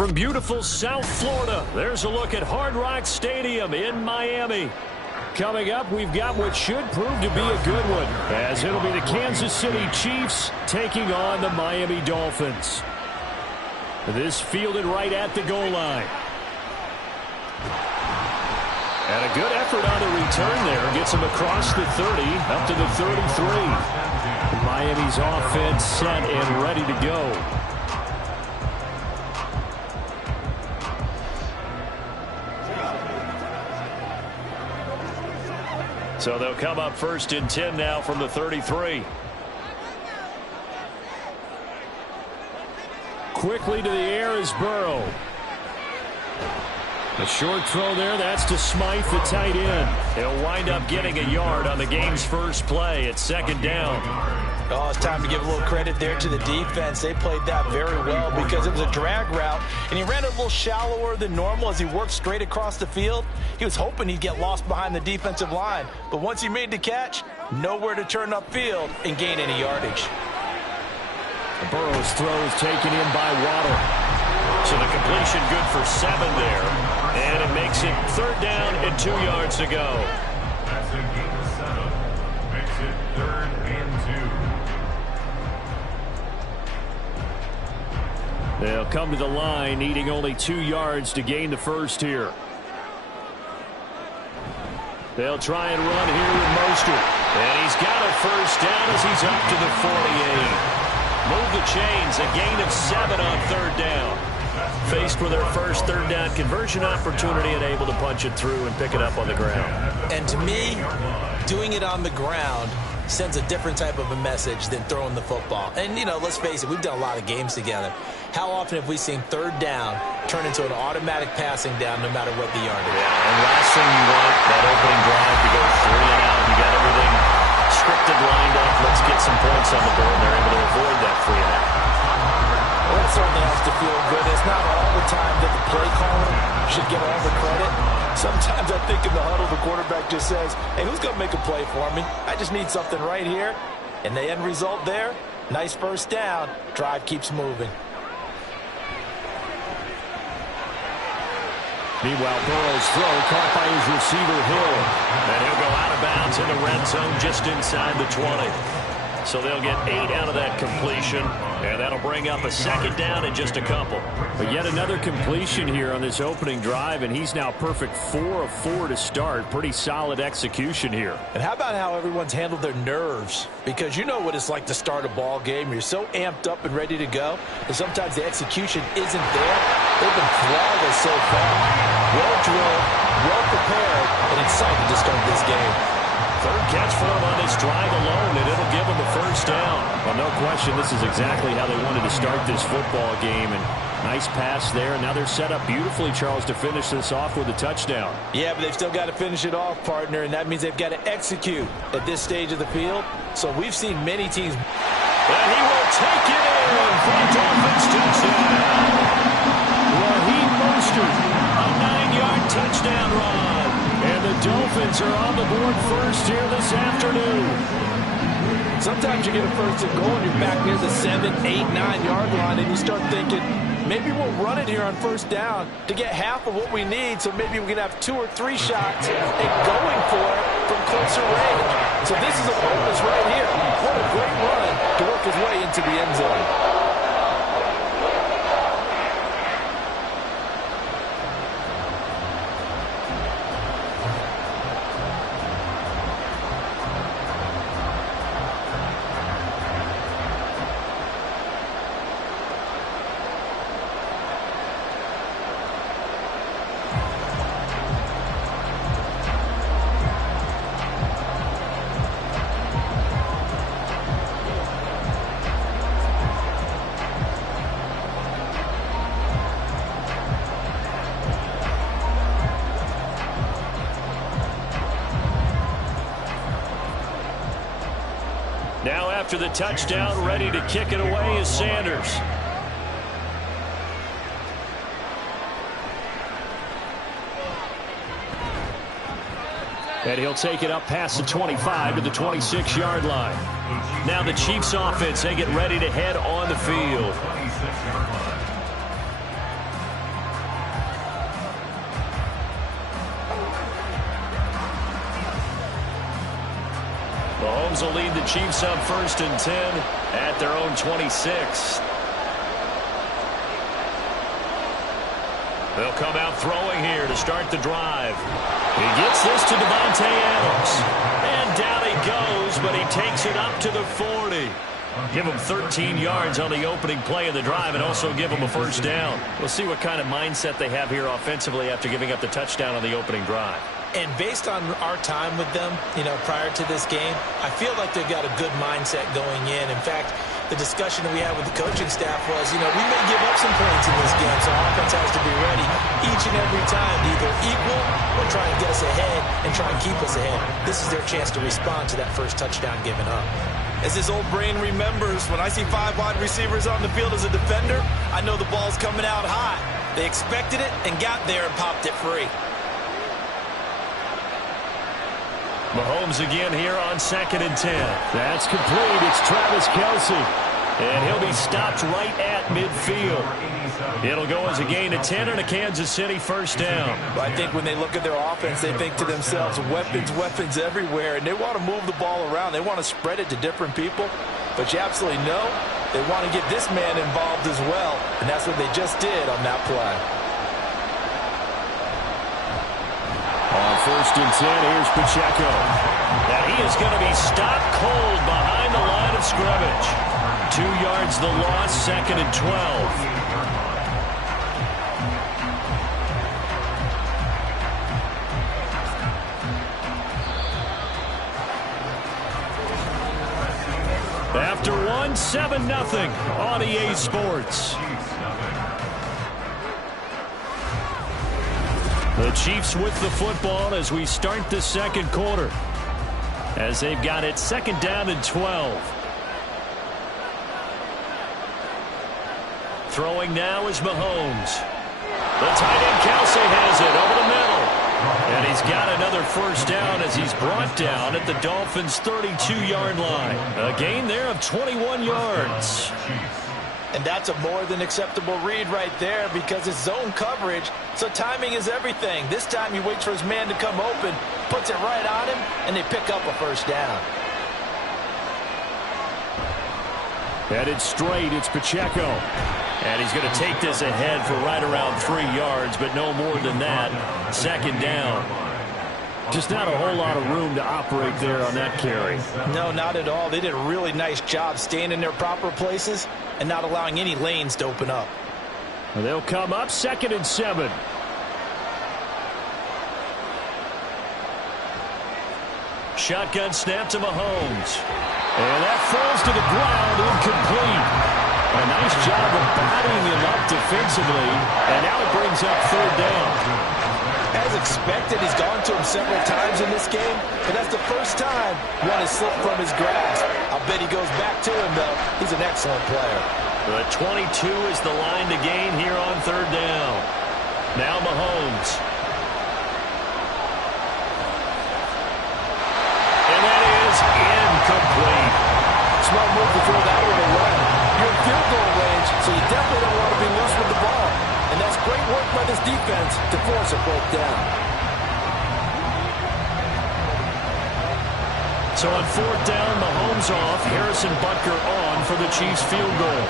From beautiful South Florida, there's a look at Hard Rock Stadium in Miami. Coming up, we've got what should prove to be a good one, as it'll be the Kansas City Chiefs taking on the Miami Dolphins. This fielded right at the goal line. And a good effort on the return there. Gets him across the 30, up to the 33. Miami's offense set and ready to go. So they'll come up first and 10 now from the 33. Quickly to the air is Burrow. A short throw there. That's to Smythe, the tight end. He'll wind up getting a yard on the game's first play. It's second down. Oh, it's time to give a little credit there to the defense. They played that very well because it was a drag route, and he ran a little shallower than normal as he worked straight across the field. He was hoping he'd get lost behind the defensive line, but once he made the catch, nowhere to turn upfield and gain any yardage. Burrow's throw is taken in by Waddle. So the completion good for 7 there, and it makes it third down and 2 yards to go. That's a gain of 7. Makes it 3rd and 2. They'll come to the line, needing only 2 yards to gain the first here. They'll try and run here with Mostert. And he's got a first down as he's up to the 48. Move the chains, a gain of 7 on third down. Faced with their first third down conversion opportunity and able to punch it through and pick it up on the ground. And to me, doing it on the ground sends a different type of a message than throwing the football. And, you know, let's face it, we've done a lot of games together. How often have we seen third down turn into an automatic passing down no matter what the yardage? Yeah, and last thing you want, that opening drive to go 3 and out. You got everything scripted, lined up. Let's get some points on the board, and they're able to avoid that 3 and out. Well, that certainly has to feel good. It's not all the time that the play caller should get all the credit. Sometimes I think in the huddle, the quarterback just says, hey, who's going to make a play for me? I just need something right here. And the end result there, nice first down. Drive keeps moving. Meanwhile, Burrow's throw caught by his receiver, Hill. And he'll go out of bounds in the red zone just inside the 20. So they'll get 8 out of that completion, and that'll bring up a second down in just a couple. But yet another completion here on this opening drive, and he's now perfect 4 of 4 to start. Pretty solid execution here. And how about how everyone's handled their nerves? Because you know what it's like to start a ball game. You're so amped up and ready to go, and sometimes the execution isn't there. They've been flawless so far. Well-drilled, well-prepared, and excited to start this game. Third catch for him on this drive alone, and it'll give him a first down. Well, no question, this is exactly how they wanted to start this football game. And nice pass there. And now they're set up beautifully, Charles, to finish this off with a touchdown. Yeah, but they've still got to finish it off, partner, and that means they've got to execute at this stage of the field. So we've seen many teams. And he will take it in for a Dolphins touchdown. Raheem Mostert, a 9-yard touchdown run. And the Dolphins are on the board first here this afternoon. Sometimes you get a first and goal and you're back near the 7, 8, 9-yard line, and you start thinking, maybe we'll run it here on first down to get half of what we need, so maybe we can have 2 or 3 shots at going for it from closer range. So this is a bonus right here. What a great run to work his way into the end zone. Now after the touchdown, ready to kick it away is Sanders. And he'll take it up past the 25 to the 26-yard line. Now the Chiefs offense, they get ready to head on the field. Mahomes will lead the Chiefs on 1st and 10 at their own 26. They'll come out throwing here to start the drive. He gets this to Davante Adams. And down he goes, but he takes it up to the 40. Give him 13 yards on the opening play of the drive and also give him a first down. We'll see what kind of mindset they have here offensively after giving up the touchdown on the opening drive. And based on our time with them, you know, prior to this game, I feel like they've got a good mindset going in. In fact, the discussion that we had with the coaching staff was, you know, we may give up some points in this game, so our offense has to be ready each and every time to either equal or try and get us ahead and try and keep us ahead. This is their chance to respond to that first touchdown given up. As this old brain remembers, when I see 5 wide receivers on the field as a defender, I know the ball's coming out high. They expected it and got there and popped it free. Mahomes again here on 2nd and 10. That's complete. It's Travis Kelce. And he'll be stopped right at midfield. It'll go as a gain of 10 and a Kansas City first down. Well, I think when they look at their offense, they think to themselves, weapons, weapons everywhere. And they want to move the ball around. They want to spread it to different people. But you absolutely know they want to get this man involved as well. And that's what they just did on that play. On first and 10. Here's Pacheco. And he is going to be stopped cold behind the line of scrimmage. 2 yards the loss, 2nd and 12. After one, 7-0 on EA Sports. The Chiefs with the football as we start the second quarter, as they've got it 2nd down and 12. Throwing now is Mahomes. The tight end Kelsey has it over the middle. And he's got another first down as he's brought down at the Dolphins' 32-yard line. A gain there of 21 yards. And that's a more than acceptable read right there because it's zone coverage, so timing is everything. This time he waits for his man to come open, puts it right on him, and they pick up a first down. Headed straight, it's Pacheco. And he's going to take this ahead for right around 3 yards, but no more than that. 2nd down. Just not a whole lot of room to operate there on that carry. No, not at all. They did a really nice job staying in their proper places and not allowing any lanes to open up. And they'll come up 2nd and 7. Shotgun snap to Mahomes. And that falls to the ground, incomplete. A nice job of batting him up defensively, and now it brings up 3rd down. As expected, he's gone to him several times in this game, but that's the first time one has slipped from his grasp. I'll bet he goes back to him, though. He's an excellent player. The 22 is the line to gain here on 3rd down. Now Mahomes. And that is incomplete. Smart move to throw that one away. You're in field goal range, so you definitely don't want to be loose with the ball. And that's great work by this defense to force a 4th down. So on 4th down, Mahomes off, Harrison Butker on for the Chiefs field goal.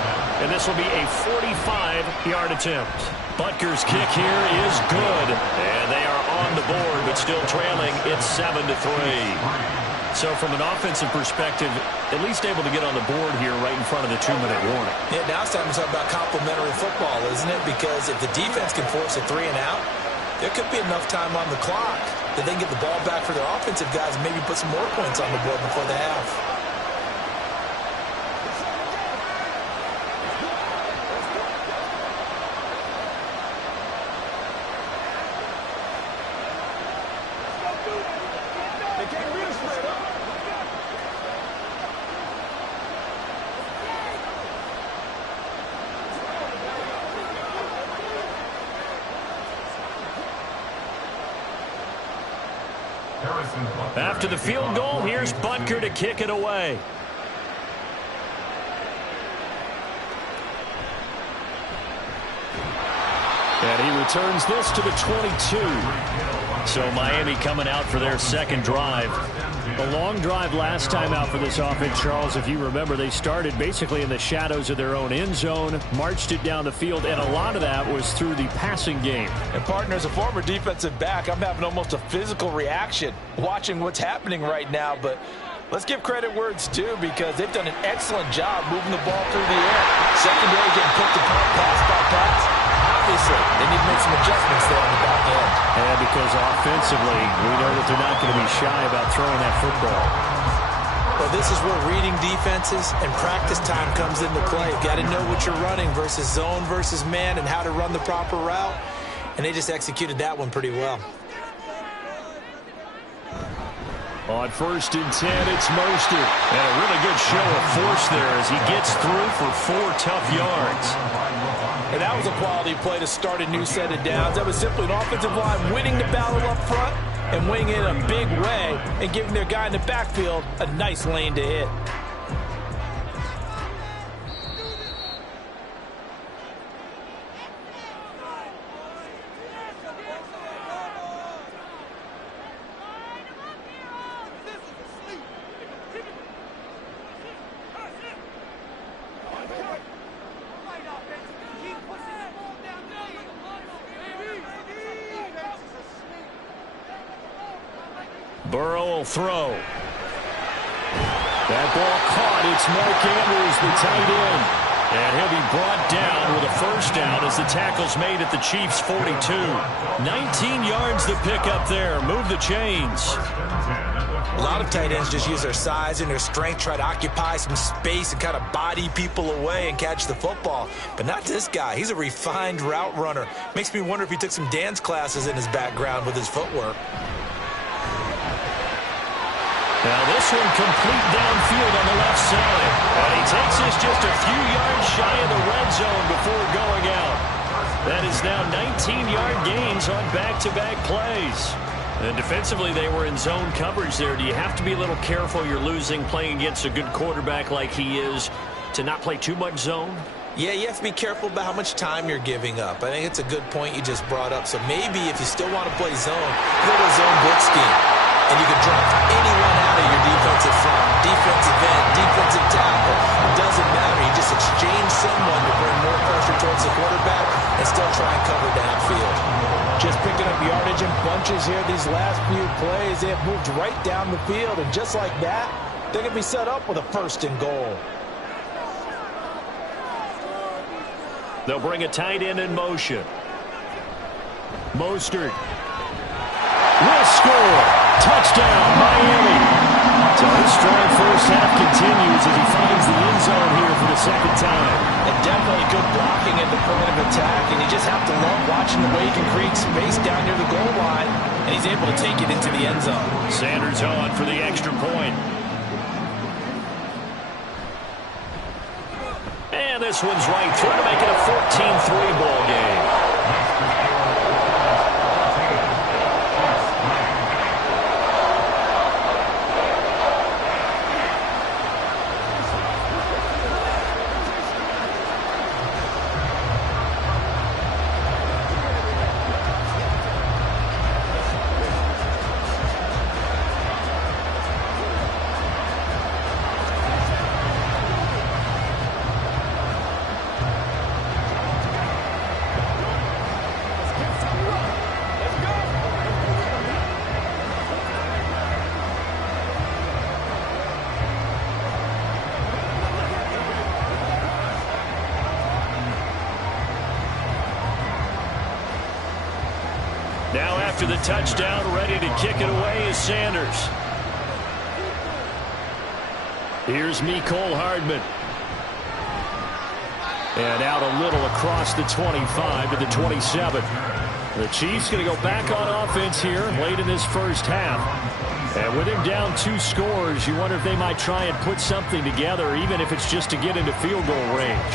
And this will be a 45-yard attempt. Butker's kick here is good. And they are on the board, but still trailing. It's 7-3. So from an offensive perspective, at least able to get on the board here right in front of the 2-minute warning. Yeah, now it's time to talk about complementary football, isn't it? Because if the defense can force a 3 and out, there could be enough time on the clock that they can get the ball back for their offensive guys and maybe put some more points on the board before the half. After the field goal, here's Butker to kick it away. And he returns this to the 22. So Miami coming out for their 2nd drive. A long drive last time out for this offense, Charles. If you remember, they started basically in the shadows of their own end zone, marched it down the field, and a lot of that was through the passing game. And partner, as a former defensive back, I'm having almost a physical reaction watching what's happening right now. But let's give credit where it's due because they've done an excellent job moving the ball through the air. Secondary getting picked apart pass by pass. Obviously, they need to make some adjustments there on the back end. And because offensively, we know that they're not going to be shy about throwing that football. Well, this is where reading defenses and practice time comes into play. You've got to know what you're running versus zone versus man and how to run the proper route. And they just executed that one pretty well. On 1st and 10, it's Mostert. And a really good show of force there as he gets through for 4 tough yards. And that was a quality play to start a new set of downs. That was simply an offensive line winning the battle up front and winning it in a big way and giving their guy in the backfield a nice lane to hit. Burrow will throw. That ball caught. It's Mark Andrews, the tight end. And he'll be brought down with a first down as the tackle's made at the Chiefs' 42. 19 yards to pick up there. Move the chains. A lot of tight ends just use their size and their strength, try to occupy some space and kind of body people away and catch the football. But not this guy. He's a refined route runner. Makes me wonder if he took some dance classes in his background with his footwork. Now this one complete downfield on the left side. And he takes this just a few yards shy of the red zone before going out. That is now 19-yard gains on back-to-back plays. And defensively, they were in zone coverage there. Do you have to be a little careful you're losing playing against a good quarterback like he is to not play too much zone? Yeah, you have to be careful about how much time you're giving up. I think it's a good point you just brought up. So maybe if you still want to play zone, go to a zone blitz scheme. And you can draft anyone out of your defensive front, defensive end, defensive tackle. It doesn't matter. You just exchange someone to bring more pressure towards the quarterback and still try and cover downfield. Just picking up yardage in bunches here these last few plays. They have moved right down the field, and just like that, they're going to be set up with a first and goal. They'll bring a tight end in motion. Mostert will score. Touchdown, Miami. So his strong first half continues as he finds the end zone here for the second time. And definitely good blocking at the point of attack, and you just have to love watching the way he can create space down near the goal line, and he's able to take it into the end zone. Sanders on for the extra point. And this one's right through to make it a 14-3 ball game. Now after the touchdown, ready to kick it away is Sanders. Here's Mecole Hardman. And out a little across the 25 to the 27. The Chiefs going to go back on offense here late in this first half. And with him down 2 scores, you wonder if they might try and put something together, even if it's just to get into field goal range.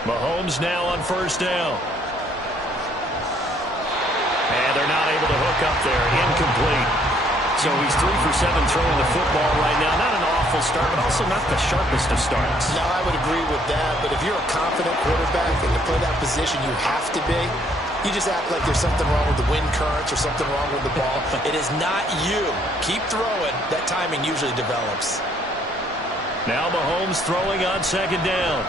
Mahomes now on first down. And they're not able to hook up there. Incomplete. So he's 3 for 7 throwing the football right now. Not an awful start, but also not the sharpest of starts. No, I would agree with that. But if you're a confident quarterback and to play that position, you have to be. You just act like there's something wrong with the wind currents or something wrong with the ball. It is not you. Keep throwing. That timing usually develops. Now Mahomes throwing on second down.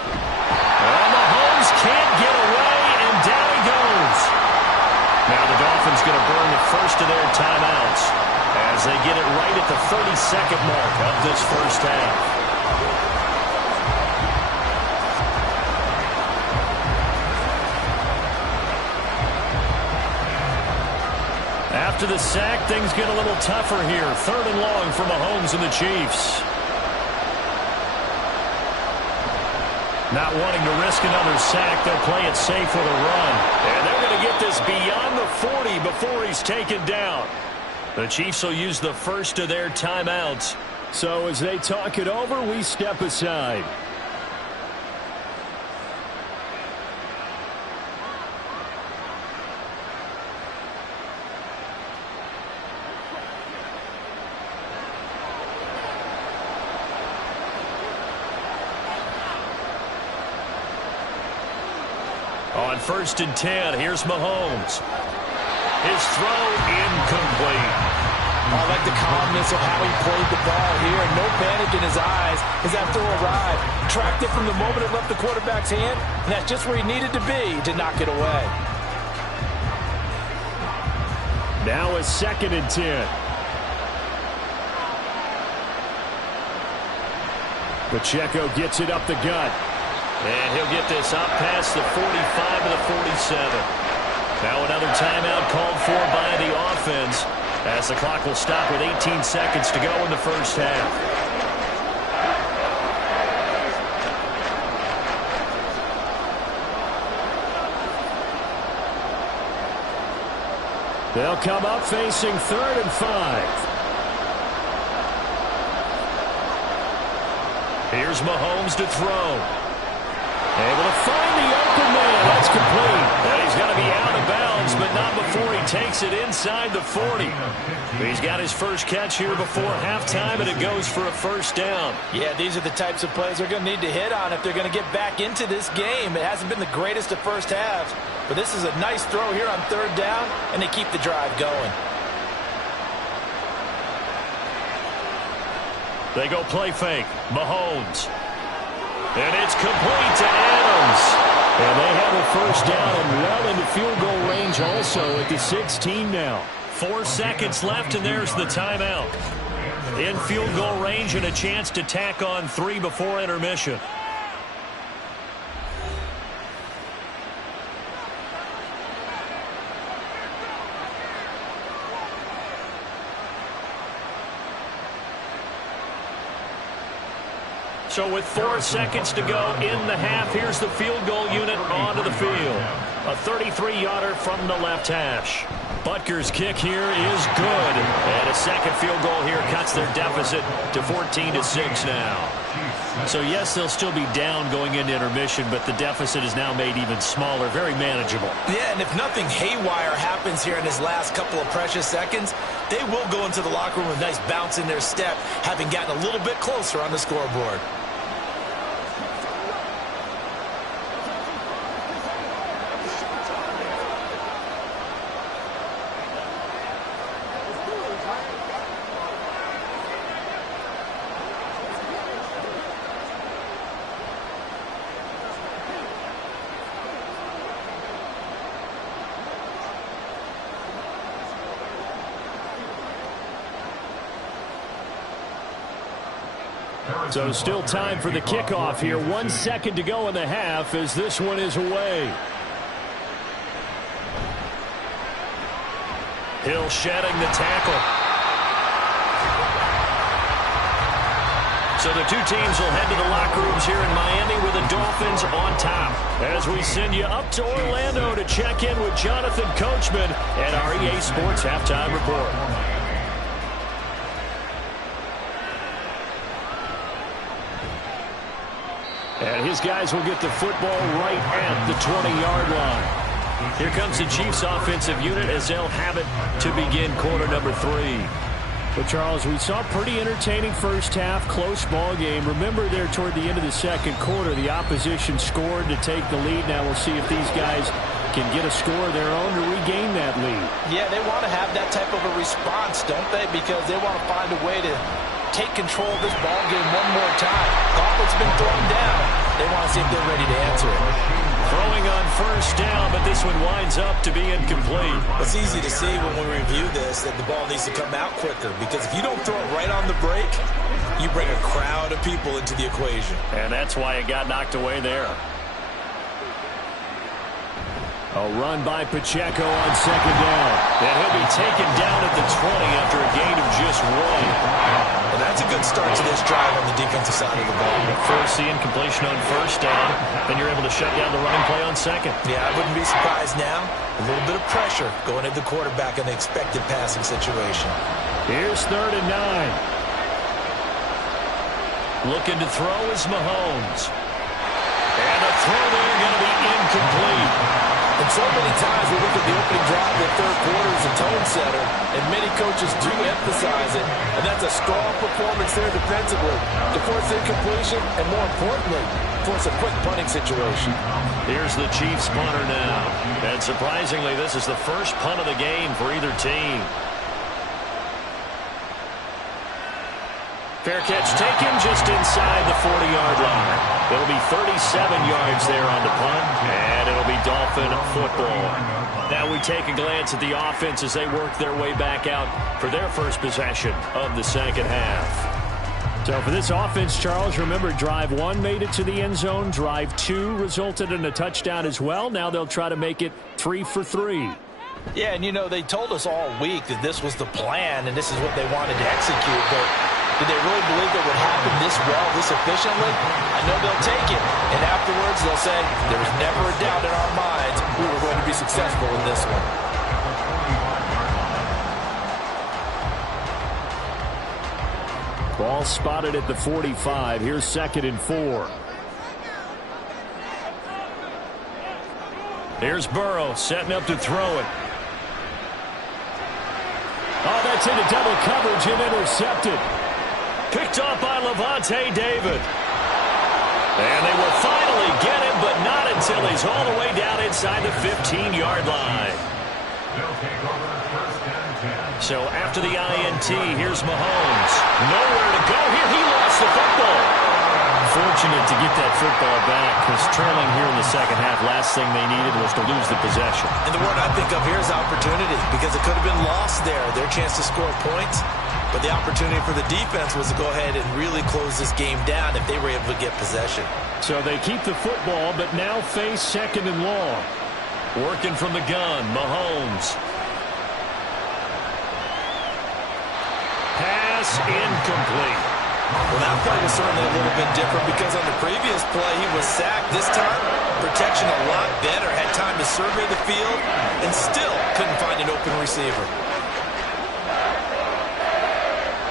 And Mahomes can't get away, and down he goes. Now the Dolphins going to burn the first of their timeouts as they get it right at the 30-second mark of this first half. After the sack, things get a little tougher here. 3rd and long for Mahomes and the Chiefs. Not wanting to risk another sack, they'll play it safe with a run. And they're going to get this beyond the 40 before he's taken down. The Chiefs will use the first of their timeouts. So as they talk it over, we step aside. On 1st and 10, here's Mahomes. His throw incomplete. I like the calmness of how he played the ball here. No panic in his eyes as that throw arrived. Tracked it from the moment it left the quarterback's hand, and that's just where he needed to be to knock it away. Now a 2nd and 10. Pacheco gets it up the gut. And he'll get this up past the 45 to the 47. Now another timeout called for by the offense as the clock will stop with 18 seconds to go in the first half. They'll come up facing 3rd and 5. Here's Mahomes to throw. Able to find the open man. That's complete. And he's going to be out of bounds, but not before he takes it inside the 40. He's got his first catch here before halftime, and it goes for a first down. Yeah, these are the types of plays they're going to need to hit on if they're going to get back into this game. It hasn't been the greatest of first halves, but this is a nice throw here on 3rd down, and they keep the drive going. They go play fake. Mahomes. And it's complete to Adams. And they have a first down and well into field goal range also at the 16 now. 4 seconds left, and there's the timeout. In field goal range and a chance to tack on 3 before intermission. So with 4 seconds to go in the half, here's the field goal unit onto the field. A 33-yarder from the left hash. Butker's kick here is good. And a second field goal here cuts their deficit to 14-6 now. So yes, they'll still be down going into intermission, but the deficit is now made even smaller, very manageable. Yeah, and if nothing haywire happens here in his last couple of precious seconds, they will go into the locker room with a nice bounce in their step, having gotten a little bit closer on the scoreboard. So still time for the kickoff here. 1 second to go in the half as this one is away. Hill shedding the tackle. So the two teams will head to the locker rooms here in Miami with the Dolphins on top. As we send you up to Orlando to check in with Jonathan Coachman at our EA Sports Halftime Report. And his guys will get the football right at the 20-yard line. Here comes the Chiefs offensive unit as they'll have it to begin quarter number 3. But, Charles, we saw a pretty entertaining first half, close ball game. Remember there toward the end of the second quarter, the opposition scored to take the lead. Now we'll see if these guys can get a score of their own to regain that lead. Yeah, they want to have that type of a response, don't they? Because they want to find a way to take control of this ball game one more time. Gauntlet's been thrown down. They want to see if they're ready to answer it. Throwing on first down, but this one winds up to be incomplete. It's easy to see when we review this that the ball needs to come out quicker, because if you don't throw it right on the break, you bring a crowd of people into the equation. And that's why it got knocked away there. A run by Pacheco on second down. And he'll be taken down at the 20 after a gain of just 1. Well, that's a good start to this drive on the defensive side of the ball. Force the incompletion on first down, then you're able to shut down the running play on second. Yeah, I wouldn't be surprised now. A little bit of pressure going at the quarterback in the expected passing situation. Here's 3rd and 9. Looking to throw is Mahomes. And a throw there going to be incomplete. And so many times we look at the opening drive of the third quarter as a tone setter, and many coaches do emphasize it. And that's a strong performance there defensively to force incompletion and, more importantly, force a quick punting situation. Here's the Chiefs punter now. And surprisingly, this is the first punt of the game for either team. Fair catch taken just inside the 40-yard line. It'll be 37 yards there on the punt, and it'll be Dolphin football. Now we take a glance at the offense as they work their way back out for their first possession of the second half. So for this offense, Charles, remember drive 1 made it to the end zone. Drive 2 resulted in a touchdown as well. Now they'll try to make it 3 for 3. Yeah, and you know, they told us all week that this was the plan and this is what they wanted to execute, but did they really believe it would happen this well, this efficiently? I know they'll take it, and afterwards they'll say, there was never a doubt in our minds we were going to be successful in this one. Ball spotted at the 45. Here's 2nd and 4. Here's Burrow setting up to throw it. Oh, that's into double coverage and intercepted. Picked off by Lavonte David. And they will finally get him, but not until he's all the way down inside the 15-yard line. So after the INT, here's Mahomes. Nowhere to go here. He lost the football. Fortunate to get that football back, because trailing here in the second half, last thing they needed was to lose the possession. And the word I think of here is opportunity, because it could have been lost there, their chance to score points. But the opportunity for the defense was to go ahead and really close this game down if they were able to get possession. So they keep the football, but now face 2nd and long. Working from the gun, Mahomes. Pass incomplete. Well, that play was certainly a little bit different because on the previous play he was sacked. This time, protection a lot better. Had time to survey the field and still couldn't find an open receiver.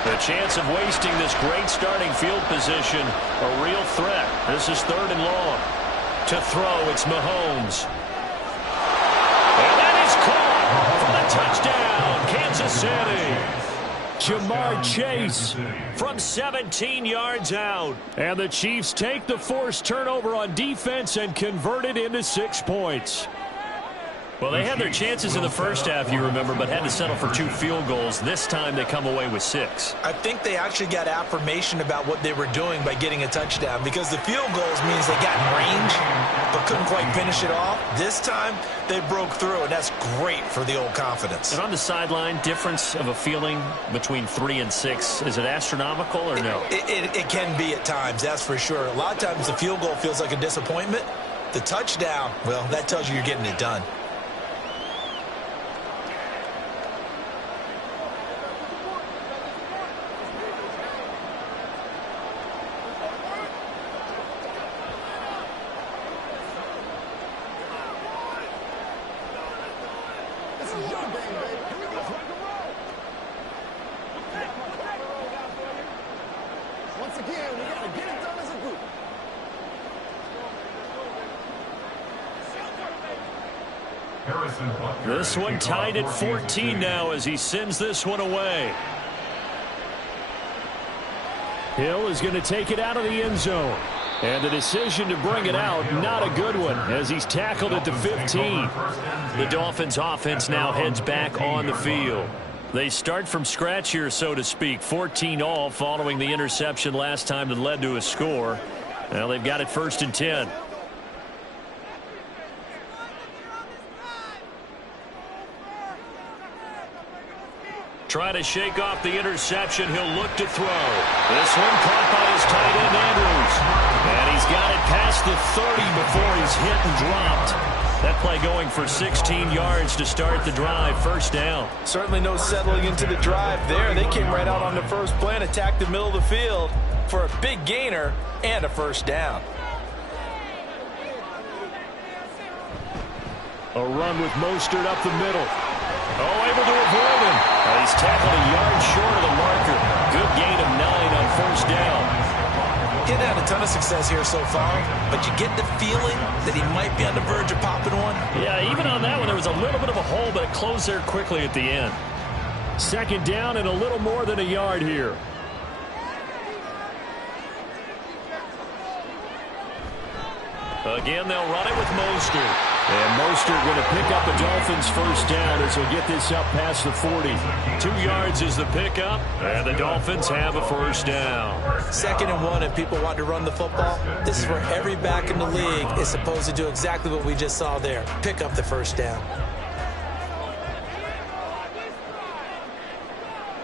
The chance of wasting this great starting field position, a real threat. This is 3rd and long. To throw, it's Mahomes. And that is caught for the touchdown, Kansas City. Jamar Chase from 17 yards out. And the Chiefs take the forced turnover on defense and convert it into 6 points. Well, they had their chances in the first half, you remember, but had to settle for 2 field goals. This time they come away with 6. I think they actually got affirmation about what they were doing by getting a touchdown, because the field goals means they got in range but couldn't quite finish it off. This time they broke through, and that's great for the old confidence. And on the sideline, difference of a feeling between 3 and 6, is it astronomical or no? It can be at times, that's for sure. A lot of times the field goal feels like a disappointment. The touchdown, well, that tells you you're getting it done. This one tied at 14 now as he sends this one away. Hill is going to take it out of the end zone. And the decision to bring it out, not a good one, as he's tackled at the 15. The Dolphins offense now heads back on the field. They start from scratch here, so to speak. 14-all following the interception last time that led to a score. Now they've got it 1st and 10. Try to shake off the interception. He'll look to throw. This one caught by his tight end, Andrews. And he's got it past the 30 before he's hit and dropped. That play going for 16 yards to start the drive. 1st down. Certainly no settling into the drive there. They came right out on the first play and attacked the middle of the field for a big gainer and a 1st down. A run with Mostert up the middle. Oh, able to avoid him. He's tackled a yard short of the marker. Good gain of 9 on 1st down. He's had a ton of success here so far, but you get the feeling that he might be on the verge of popping one. Yeah, even on that one, there was a little bit of a hole, but it closed there quickly at the end. 2nd down and a little more than a yard here. Again, they'll run it with Mostert. And Mostert going to pick up a Dolphins first down as he'll get this up past the 40. 2 yards is the pickup, and the Dolphins have a first down. 2nd and 1, and people want to run the football. This is where every back in the league is supposed to do exactly what we just saw there. Pick up the first down.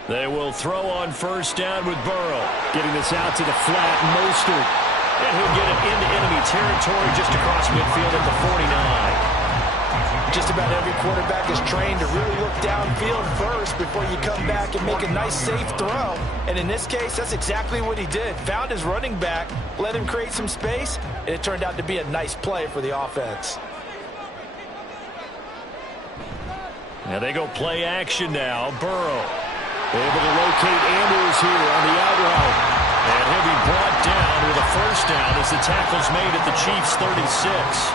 They will throw on first down with Burrow. Getting this out to the flat, Mostert. And he'll get it into enemy territory just across midfield at the 49. Just about every quarterback is trained to really look downfield first before you come back and make a nice, safe throw. And in this case, that's exactly what he did. Found his running back, let him create some space, and it turned out to be a nice play for the offense. Now they go play action now. Burrow able to locate Andrews here on the out route. And he'll be brought down with a first down as the tackle's made at the Chiefs' 36.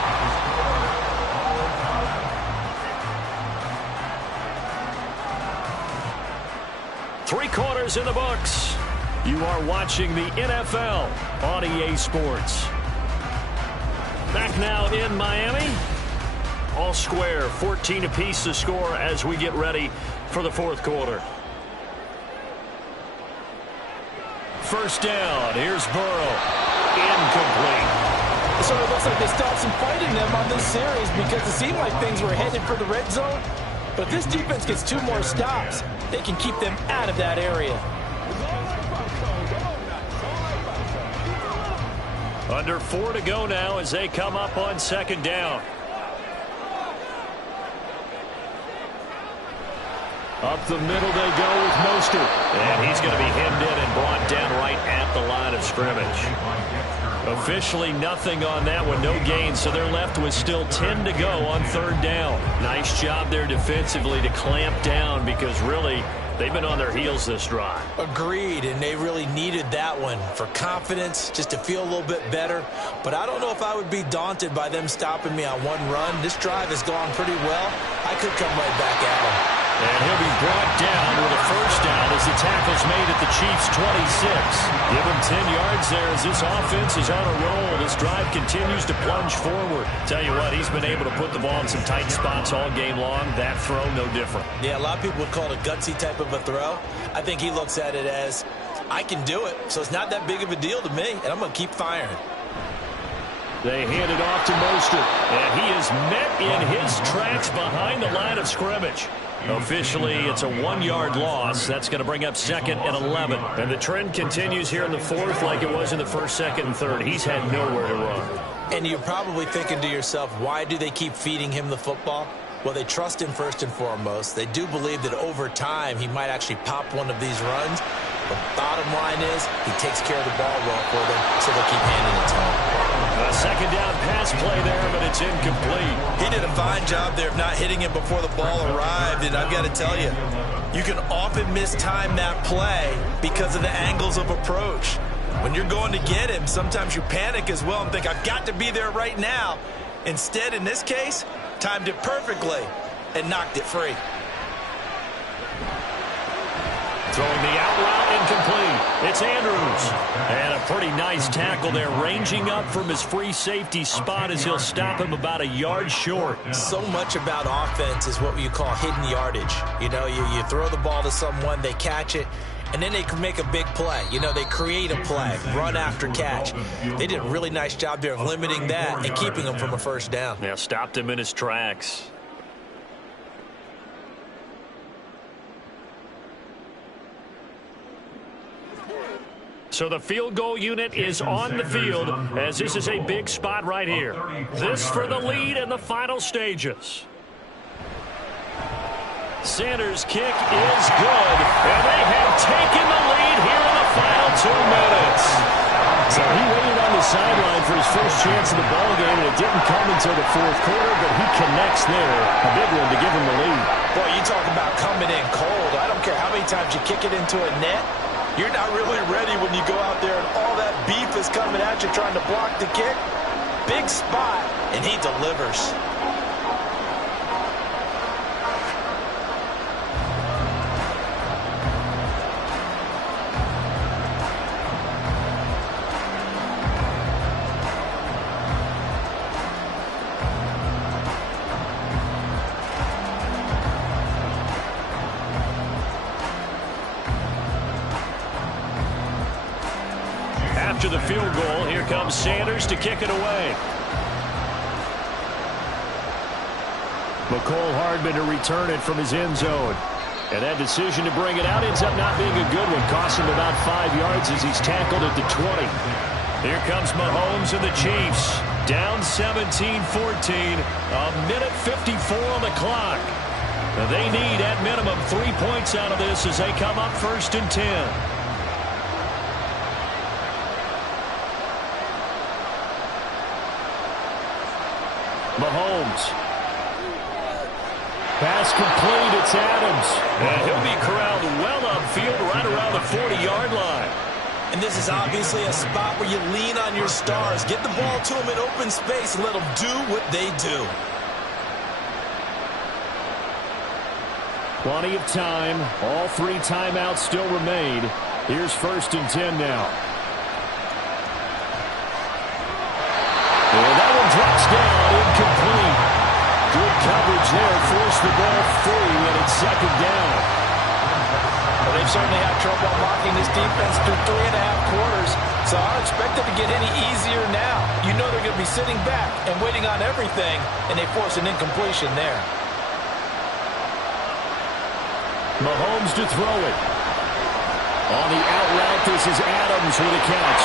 Three quarters in the books. You are watching the NFL on EA Sports. Back now in Miami. All square, 14 apiece to score as we get ready for the fourth quarter. First down. Here's Burrow. Incomplete. So it looks like they still have some fight in them on this series because it seemed like things were headed for the red zone. But if this defense gets 2 more stops, they can keep them out of that area. Under 4 to go now as they come up on second down. Up the middle they go with Mostert. And he's going to be hemmed in and brought down right at the line of scrimmage. Officially nothing on that one, no gain, so they're left with still 10 to go on third down. Nice job there defensively to clamp down because really they've been on their heels this drive. Agreed, and they really needed that one for confidence, just to feel a little bit better. But I don't know if I would be daunted by them stopping me on one run. This drive has gone pretty well. I could come right back at them. And he'll be brought down with a first down as the tackle's made at the Chiefs' 26. Give him 10 yards there as this offense is on a roll. This drive continues to plunge forward. Tell you what, he's been able to put the ball in some tight spots all game long. That throw, no different. Yeah, a lot of people would call it a gutsy type of a throw. I think he looks at it as, I can do it, so it's not that big of a deal to me, and I'm going to keep firing. They hand it off to Mostert. And he is met in his tracks behind the line of scrimmage. Officially, it's a 1-yard loss. That's going to bring up 2nd and 11. And the trend continues here in the fourth like it was in the first, second, and third. He's had nowhere to run. And you're probably thinking to yourself, why do they keep feeding him the football? Well, they trust him first and foremost. They do believe that over time he might actually pop one of these runs. But bottom line is he takes care of the ball well for them, so they'll keep handing it to him. A second down pass play there, but it's incomplete. He did a fine job there of not hitting him before the ball arrived, and I've got to tell you, you can often mistime that play because of the angles of approach. When you're going to get him, sometimes you panic as well and think, I've got to be there right now. Instead, in this case, timed it perfectly and knocked it free. Throwing the out route, incomplete. It's Andrews. And a pretty nice tackle there, ranging up from his free safety spot as he'll stop him about a yard short. So much about offense is what you call hidden yardage. You know, you throw the ball to someone, they catch it, and then they can make a big play. You know, they create a play, run after catch. They did a really nice job there of limiting that and keeping him from a first down. Yeah, stopped him in his tracks. So the field goal unit is on the field as this is a big spot right here. This for the lead in the final stages. Sanders' kick is good, and they have taken the lead here in the final 2 minutes. So he waited on the sideline for his first chance in the ballgame, and it didn't come until the fourth quarter, but he connects there. A big one to give him the lead. Boy, you talk about coming in cold. I don't care how many times you kick it into a net. You're not really ready when you go out there and all that beef is coming at you trying to block the kick. Big spot, and he delivers. after the field goal. Here comes Sanders to kick it away. McCole Hardman to return it from his end zone. And that decision to bring it out ends up not being a good one. Cost him about 5 yards as he's tackled at the 20. Here comes Mahomes and the Chiefs. Down 17-14. A minute 54 on the clock. They need, at minimum, 3 points out of this as they come up 1st and 10. Mahomes. Pass complete. It's Adams. And he'll be corralled well upfield right around the 40-yard line. And this is obviously a spot where you lean on your stars. Get the ball to them in open space and let them do what they do. Plenty of time. All 3 timeouts still remain. Here's 1st and 10 now. And that one drops down, incomplete. Good coverage there, forced the ball free, and it's 2nd down. Well, they've certainly had trouble unlocking this defense through 3.5 quarters, so I don't expect it to get any easier now. You know they're going to be sitting back and waiting on everything, and they force an incompletion there. Mahomes to throw it. On the out route, this is Adams with a catch.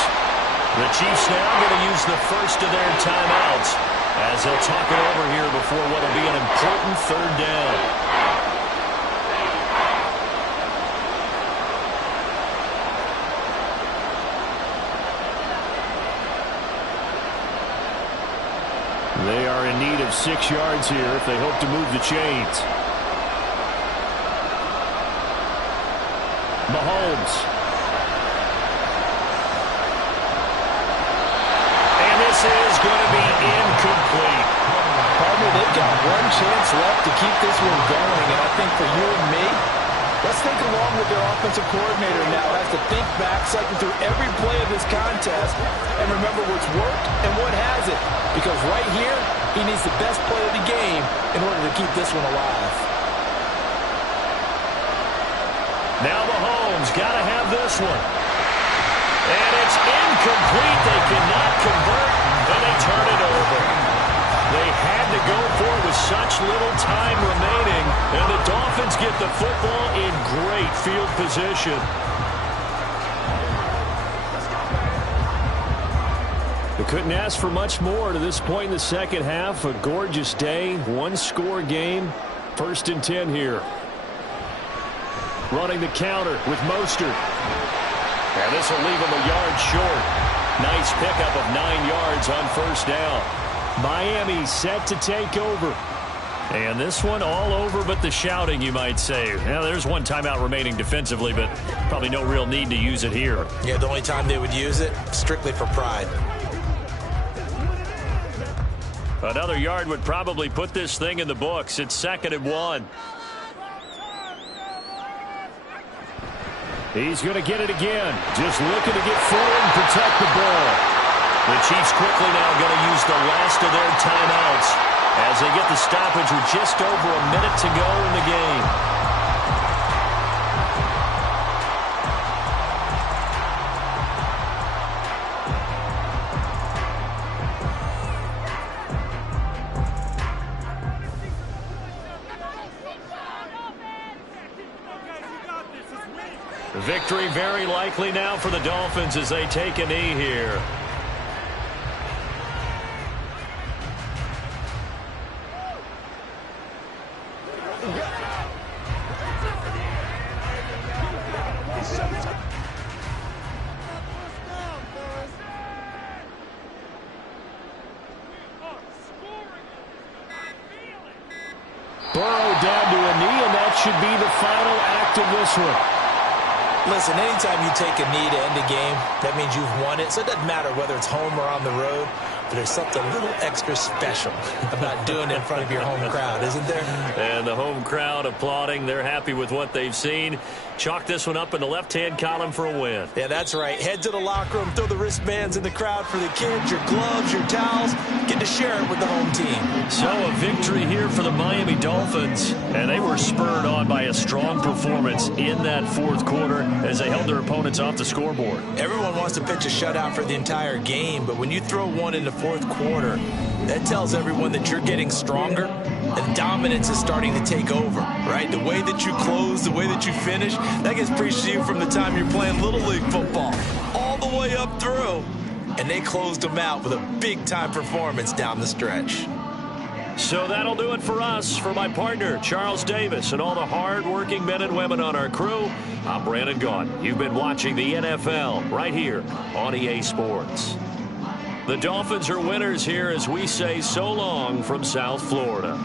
The Chiefs now going to use the first of their timeouts as they'll talk it over here before what will be an important 3rd down. They are in need of 6 yards here if they hope to move the chains. Mahomes. And this is going to be incomplete. Pardon me, they've got one chance left to keep this one going, and I think for you and me, let's think along with their offensive coordinator now as to think back, cycle through every play of this contest, and remember what's worked and what hasn't. Because right here, he needs the best play of the game in order to keep this one alive. Now Mahomes got to have this one. And it's incomplete. They cannot convert, and they turn it over. They had to go for it with such little time remaining, and the Dolphins get the football in great field position. They couldn't ask for much more to this point in the second half. A gorgeous day, 1-score game. 1st and 10 here. Running the counter with Mostert. And this will leave him a yard short. Nice pickup of 9 yards on 1st down. Miami set to take over. And this one all over but the shouting, you might say. Now, there's one timeout remaining defensively, but probably no real need to use it here. Yeah, the only time they would use it, strictly for pride. Another yard would probably put this thing in the books. It's 2nd and 1. He's going to get it again. Just looking to get forward and protect the ball. The Chiefs quickly now going to use the last of their timeouts as they get the stoppage with just over a minute to go in the game. Victory very likely now for the Dolphins as they take a knee here. Burrow down to a knee, and that should be the final act of this one. Listen, anytime you take a knee to end a game, that means you've won it. So it doesn't matter whether it's home or on the road. But there's something a little extra special about doing it in front of your home crowd, isn't there? And the home crowd applauding. They're happy with what they've seen. Chalk this one up in the left-hand column for a win. Yeah, that's right. Head to the locker room, throw the wristbands in the crowd for the kids, your gloves, your towels. Get to share it with the home team. So a victory here for the Miami Dolphins. And they were spurred on by a strong performance in that fourth quarter as they held their opponents off the scoreboard. Everyone wants to pitch a shutout for the entire game, but when you throw one in the fourth quarter, that tells everyone that you're getting stronger and dominance is starting to take over, right? The way that you close, the way that you finish, that gets preached to you from the time you're playing Little League football all the way up through. And they closed them out with a big-time performance down the stretch. So that'll do it for us. For my partner, Charles Davis, and all the hard-working men and women on our crew, I'm Brandon Gaudin. You've been watching the NFL right here on EA Sports. The Dolphins are winners here as we say so long from South Florida.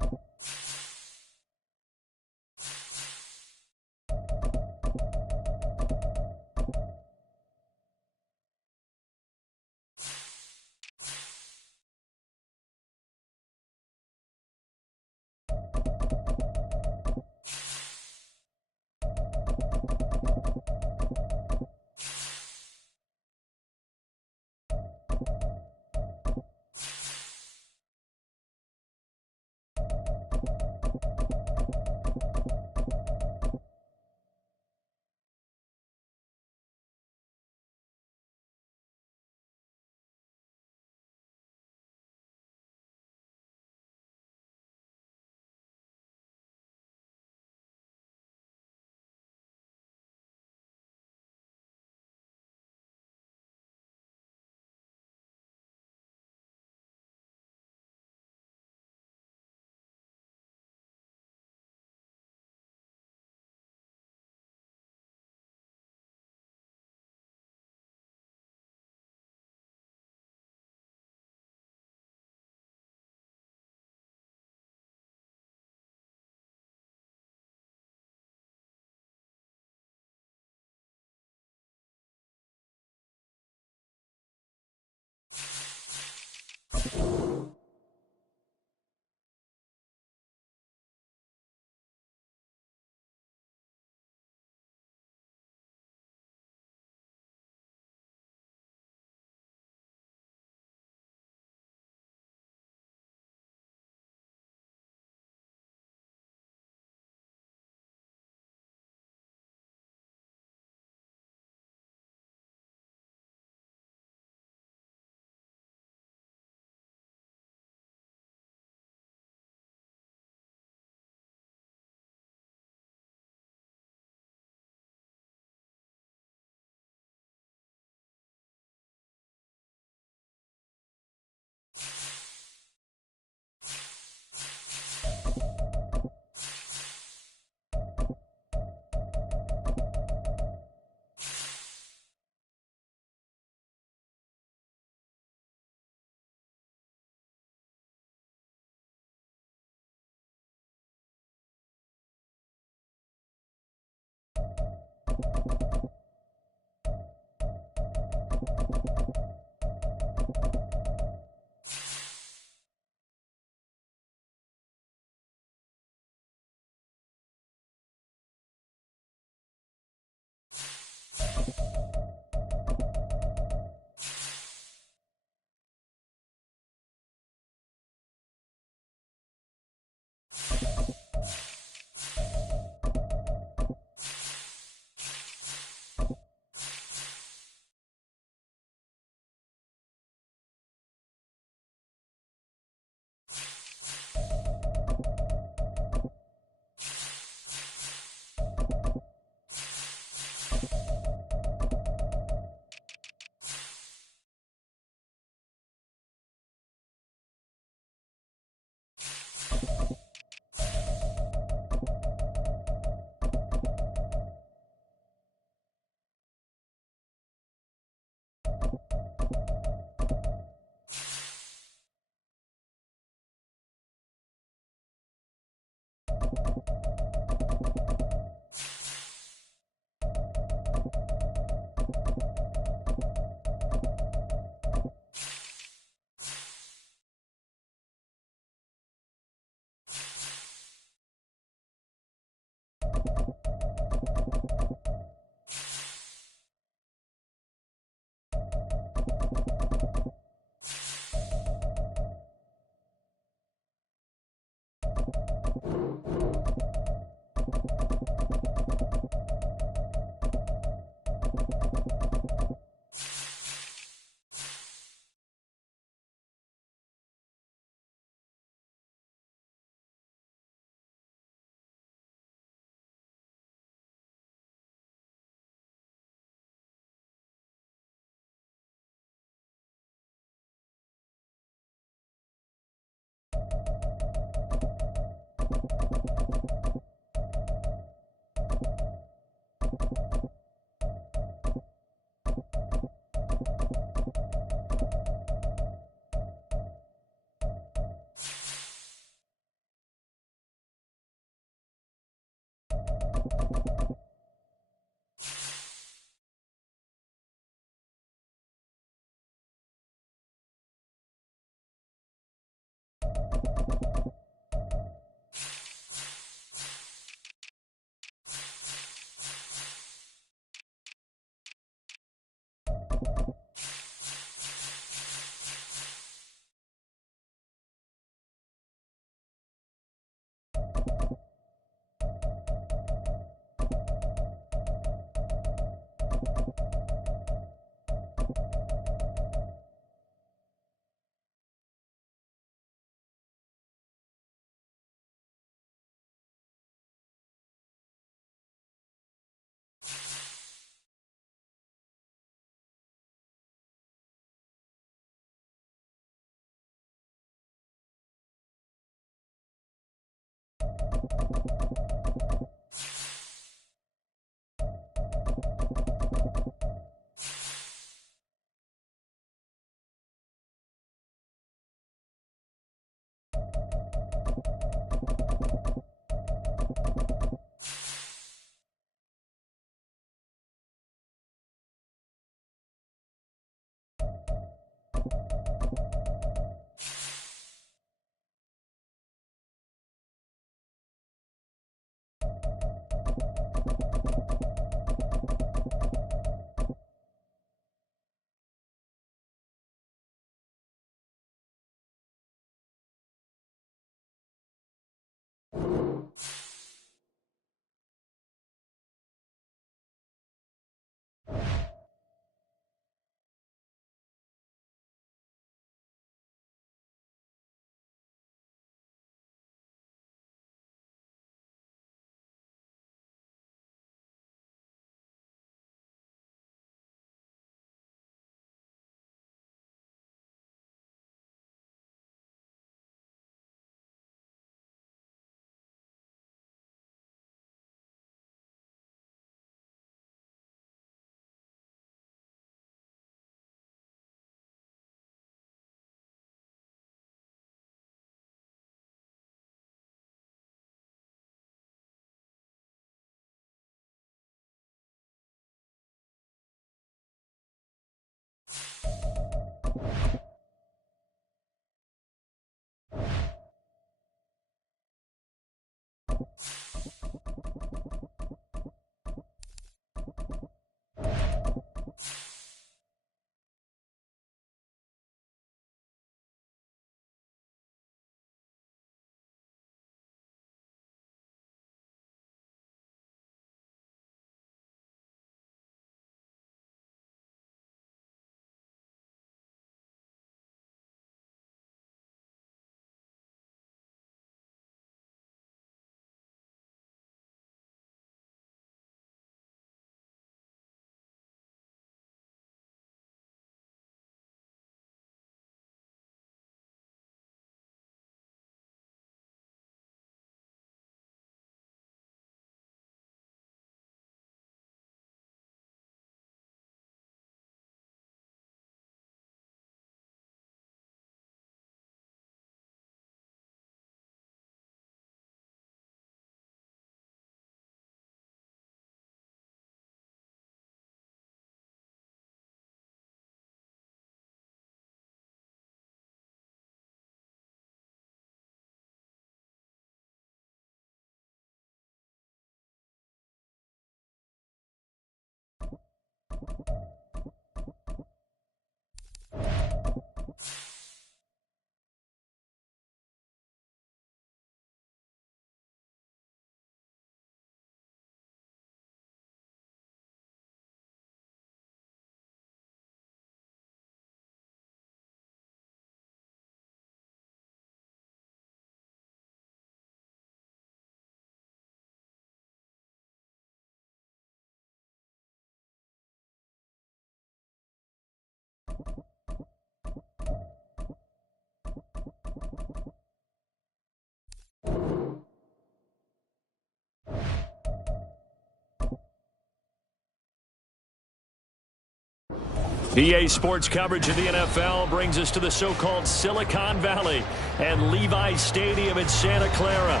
EA Sports coverage of the NFL brings us to the so-called Silicon Valley and Levi Stadium in Santa Clara.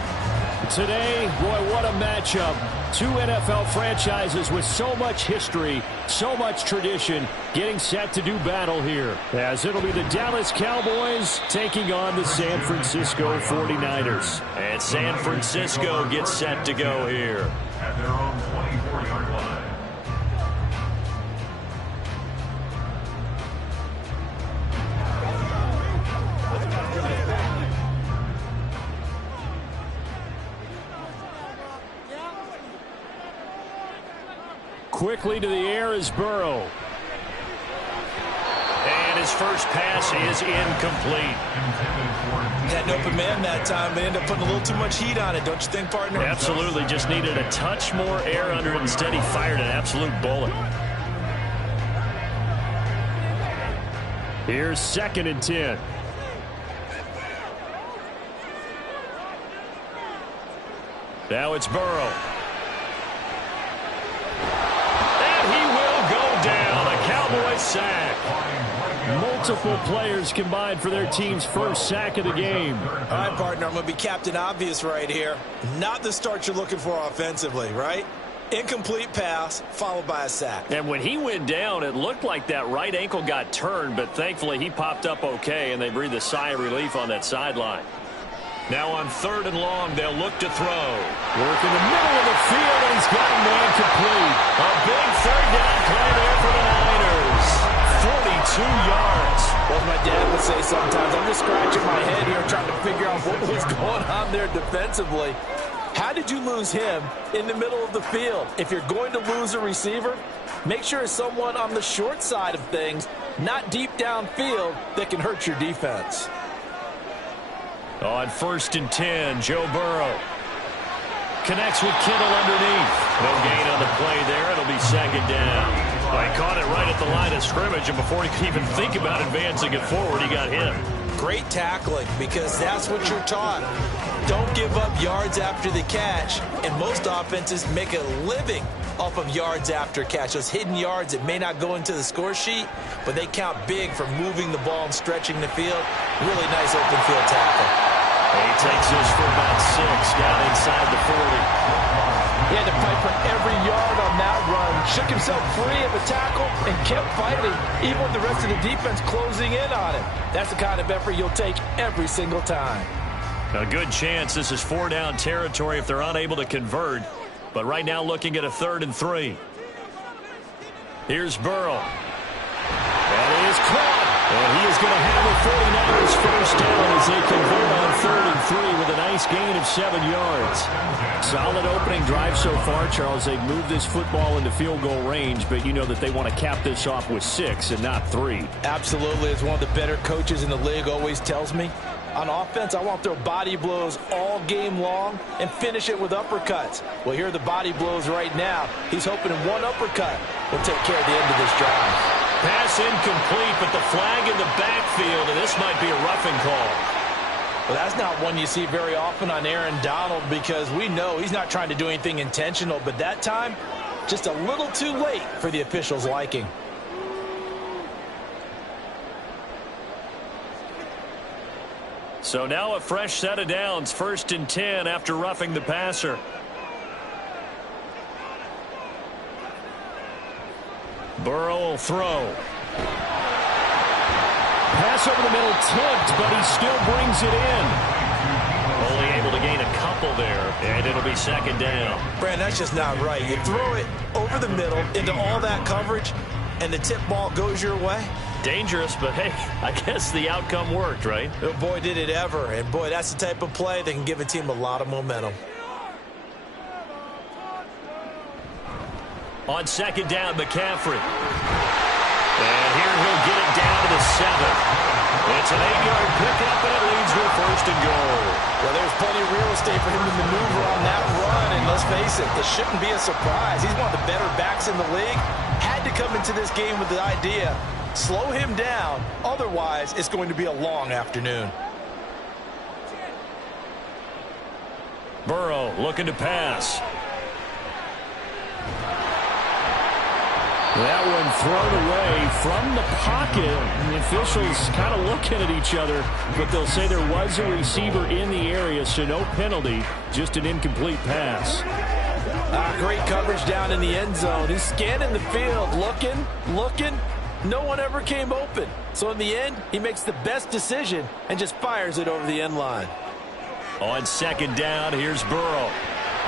Today, boy, what a matchup. Two NFL franchises with so much history, so much tradition, getting set to do battle here. As it'll be the Dallas Cowboys taking on the San Francisco 49ers. And San Francisco gets set to go here. At their own 24-yard line. Quickly to the air is Burrow. And his first pass is incomplete. Had an open man that time, but ended up putting a little too much heat on it, don't you think, partner? Absolutely. Just needed a touch more air under it. Instead, he fired an absolute bullet. Here's 2nd and 10. Now it's Burrow. Down, a Cowboys sack. Multiple players combined for their team's first sack of the game. All right, partner, I'm going to be Captain Obvious right here. Not the start you're looking for offensively, right? Incomplete pass, followed by a sack. And when he went down, it looked like that right ankle got turned, but thankfully he popped up okay, and they breathed a sigh of relief on that sideline. Now on 3rd and long, they'll look to throw. Work in the middle of the field, and he's got a man complete. A big 3rd down play there for the Niners. 42 yards. Well, as my dad would say sometimes, I'm just scratching my head here trying to figure out what was going on there defensively. How did you lose him in the middle of the field? If you're going to lose a receiver, make sure it's someone on the short side of things, not deep downfield, that can hurt your defense. On 1st and 10, Joe Burrow connects with Kittle underneath. No gain on the play there. It'll be 2nd down. Well, he caught it right at the line of scrimmage, and before he could even think about advancing it forward, he got hit. Great tackling, because that's what you're taught. Don't give up yards after the catch, and most offenses make a living off of yards after catch. Those hidden yards that may not go into the score sheet, but they count big for moving the ball and stretching the field. Really nice open field tackle. He takes this for about 6 down inside the 40. He had to fight for every yard on that run. Shook himself free of a tackle and kept fighting, even with the rest of the defense closing in on him. That's the kind of effort you'll take every single time. A good chance this is 4-down territory if they're unable to convert. But right now looking at a 3rd and 3. Here's Burrow. That is caught. And he is going to have a 49ers 1st down as they convert on 3rd and 3 with a nice gain of 7 yards. Solid opening drive so far, Charles. They've moved this football into field goal range, but you know that they want to cap this off with 6 and not 3. Absolutely. As one of the better coaches in the league always tells me, on offense, I want to throw body blows all game long and finish it with uppercuts. Well, here are the body blows right now. He's hoping in one uppercut will take care of the end of this drive. Pass incomplete, but the flag in the backfield, and this might be a roughing call. Well, that's not one you see very often on Aaron Donald, because we know he's not trying to do anything intentional, but that time, just a little too late for the officials' liking. So now a fresh set of downs, 1st and 10 after roughing the passer. Burrow will throw. Pass over the middle, tipped, but he still brings it in. Only able to gain a couple there, and it'll be 2nd down. Brand, that's just not right. You throw it over the middle into all that coverage, and the tip ball goes your way. Dangerous, but hey, I guess the outcome worked, right? Oh, boy, did it ever. And, boy, that's the type of play that can give a team a lot of momentum. On 2nd down, McCaffrey. And here he'll get it down to the 7. It's an 8-yard pickup, and it leads with 1st and goal. Well, there's plenty of real estate for him to maneuver on that run, and let's face it, this shouldn't be a surprise. He's one of the better backs in the league. Had to come into this game with the idea, slow him down, otherwise it's going to be a long afternoon. Burrow looking to pass. That one thrown away from the pocket. The officials kind of looking at each other, but they'll say there was a receiver in the area, so no penalty, just an incomplete pass. Great coverage down in the end zone. He's scanning the field, looking. No one ever came open. So in the end, he makes the best decision and just fires it over the end line. On 2nd down, here's Burrow.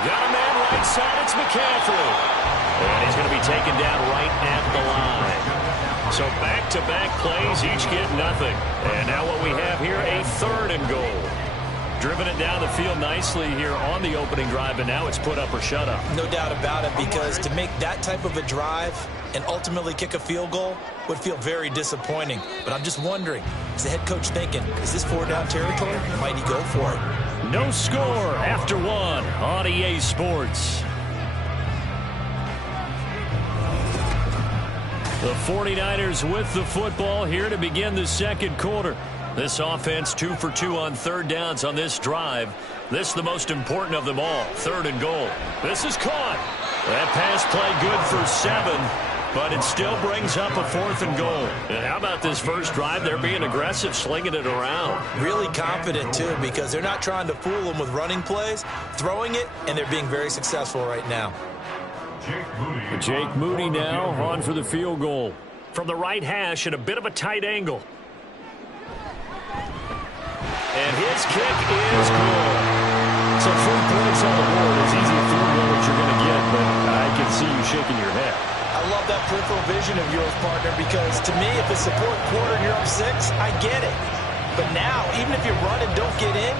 Got a man right side, it's McCaffrey. And he's going to be taken down right at the line. So back-to-back plays, each get nothing. And now what we have here, a 3rd and goal. Driven it down the field nicely here on the opening drive, and now it's put up or shut up. No doubt about it, because to make that type of a drive and ultimately kick a field goal would feel very disappointing. But I'm just wondering, is the head coach thinking, is this 4-down territory? Or might he go for it? No score after 1 on EA Sports. The 49ers with the football here to begin the 2nd quarter. This offense 2 for 2 on 3rd downs on this drive. This the most important of them all, 3rd and goal. This is caught. That pass play good for 7, but it still brings up a 4th and goal. And how about this first drive? They're being aggressive, slinging it around. Really confident, too, because they're not trying to fool them with running plays, throwing it, and they're being very successful right now. Jake Moody now on for the field goal. From the right hash at a bit of a tight angle. And his kick is good. So 3 points on the board. As easy a field goal as you're going to get, but I can see you shaking your head. I love that peripheral vision of yours, partner, because to me, if it's the 4th quarter and you're up 6, I get it. But now, even if you run and don't get in,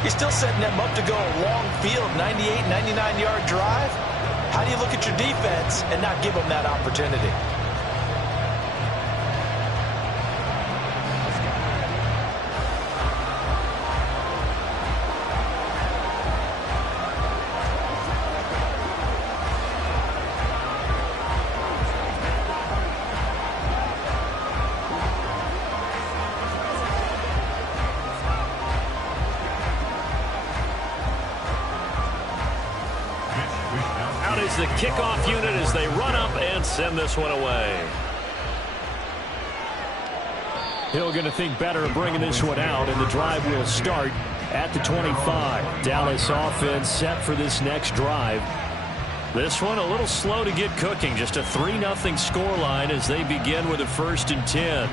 you're still setting them up to go a long field, 98, 99-yard drive. How do you look at your defense and not give them that opportunity? The kickoff unit as they run up and send this one away. Hill going to think better of bringing this one out, and the drive will start at the 25. Dallas offense set for this next drive. This one a little slow to get cooking. Just a 3-0 scoreline as they begin with a 1st and 10.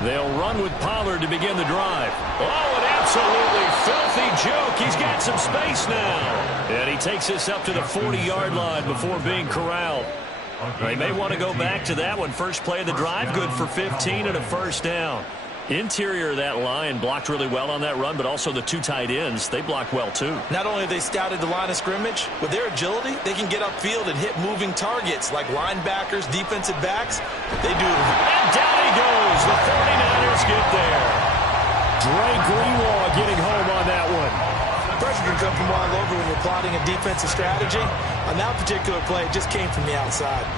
They'll run with Pollard to begin the drive. Oh, an absolutely filthy joke. He's got some space now. And he takes this up to the 40-yard line before being corralled. They may want to go back to that one. First play of the drive, good for 15 and a 1st down. Interior of that line blocked really well on that run, but also the 2 tight ends, they blocked well too. Not only have they scouted the line of scrimmage, with their agility, they can get upfield and hit moving targets like linebackers, defensive backs. They do it. And down he goes. The 49ers get there. Dre Greenlaw getting home on that one. Pressure can come from all over when you're plotting a defensive strategy. On that particular play, it just came from the outside.